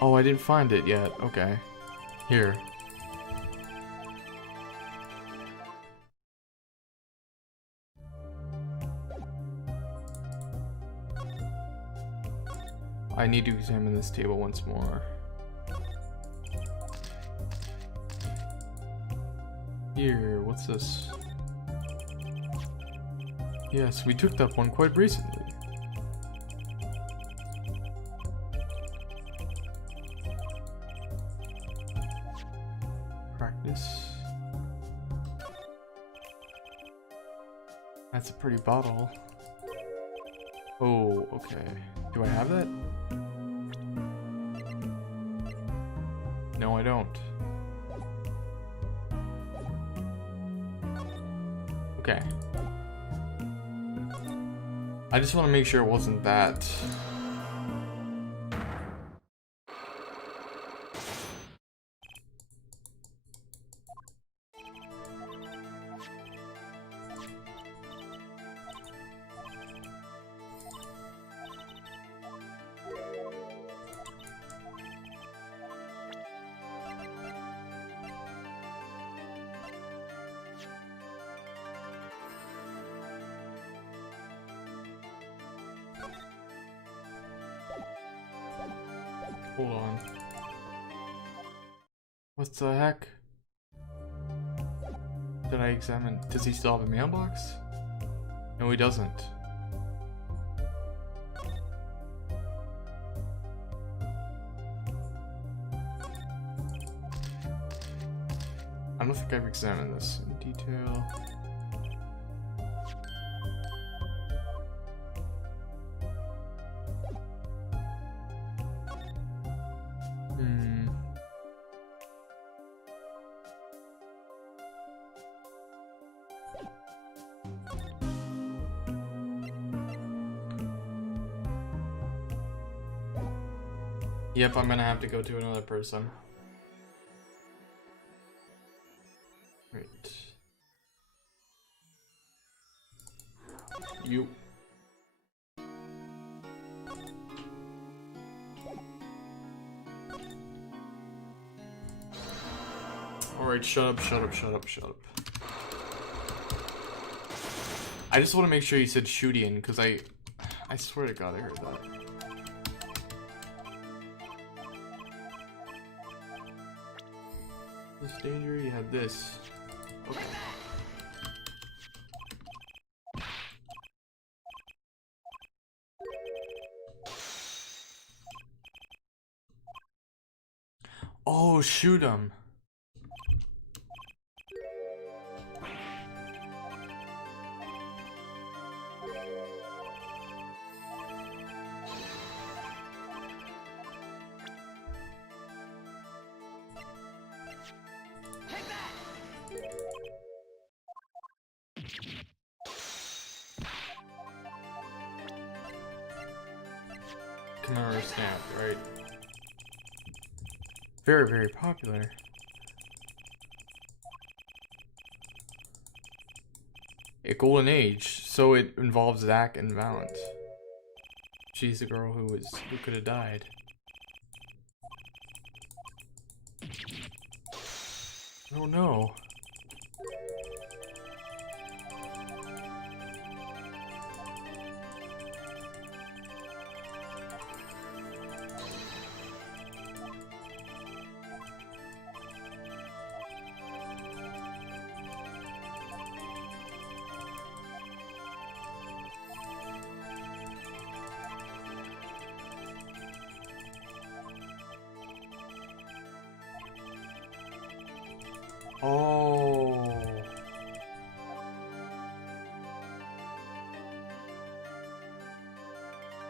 Oh, I didn't find it yet. Okay. Here. I need to examine this table once more. Here, what's this? Yes, we took that one quite recently. Practice. That's a pretty bottle. Oh, okay. Do I have that? No, I don't. Okay. I just want to make sure it wasn't that. Hold on. What the heck? Did I examine? Does he still have a mailbox? No, he doesn't. I don't think I've examined this in detail. Yep, I'm gonna have to go to another person. Right. You. Alright, shut up. I just want to make sure you said Shudian, because I swear to God I heard that. This danger, you have this. Okay. Oh, shoot him. Chimera Snap, right? Very, very popular. A golden age, so it involves Zack and Valent. She's the girl who could have died. Oh no. Oh.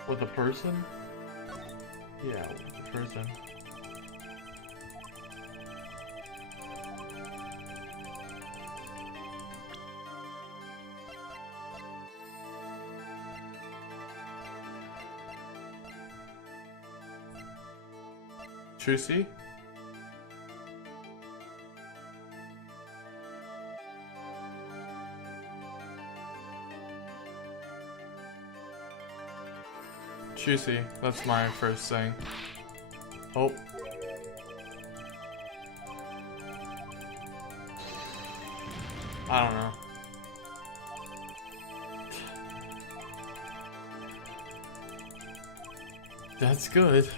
With a person? Yeah, with a person. Trucy? Juicy, that's my first thing. Oh. I don't know. That's good.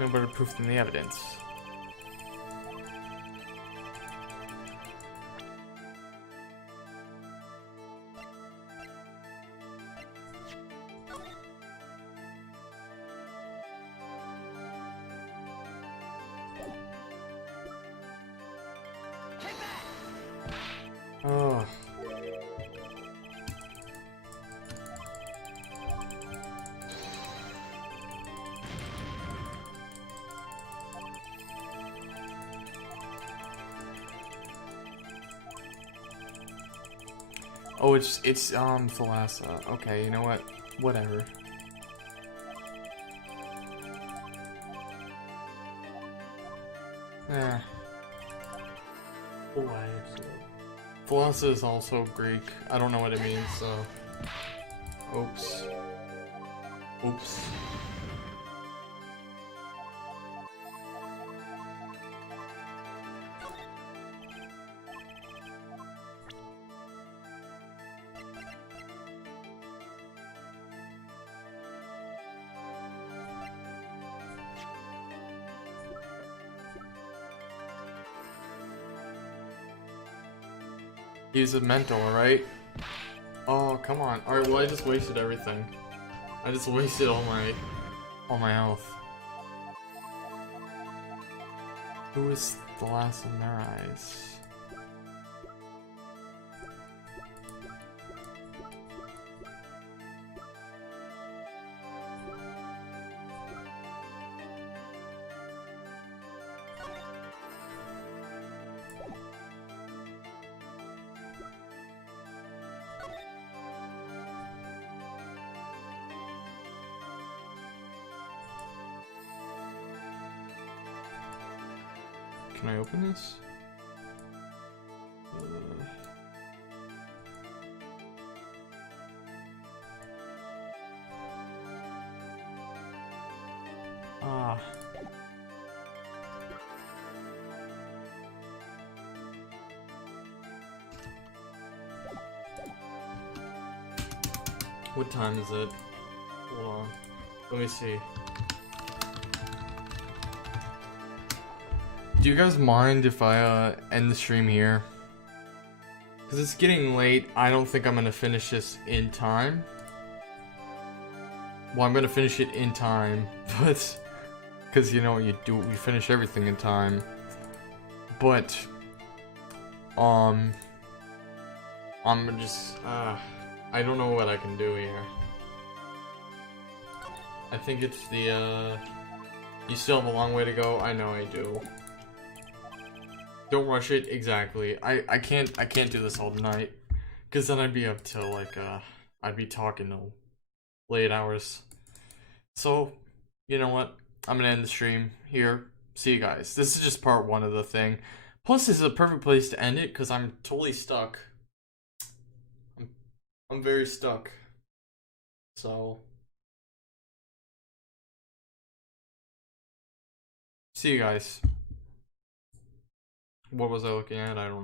No better proof than the evidence. Oh. Oh, it's Thalassa. Okay, you know what? Whatever. Eh. Thalassa is also Greek. I don't know what it means, so. Oops. Oops. He's a mental, right? Oh, come on. Alright, well I just wasted everything. I just wasted all my health. Who is the last in their eyes? Can I open this? Ah. What time is it? Hold on. Let me see. Do you guys mind if I end the stream here? Because it's getting late. I don't think I'm going to finish this in time. Well, I'm going to finish it in time, but... Because you know what you do, we finish everything in time. But... I'm just... I don't know what I can do here. I think it's the, you still have a long way to go. I know I do. Don't rush it. Exactly. I can't do this all night, because then I'd be up till like I'd be talking till late hours. So, you know what? I'm gonna end the stream here. See you guys. This is just part 1 of the thing. Plus, this is a perfect place to end it because I'm totally stuck. I'm very stuck. So, see you guys. What was I looking at? I don't know.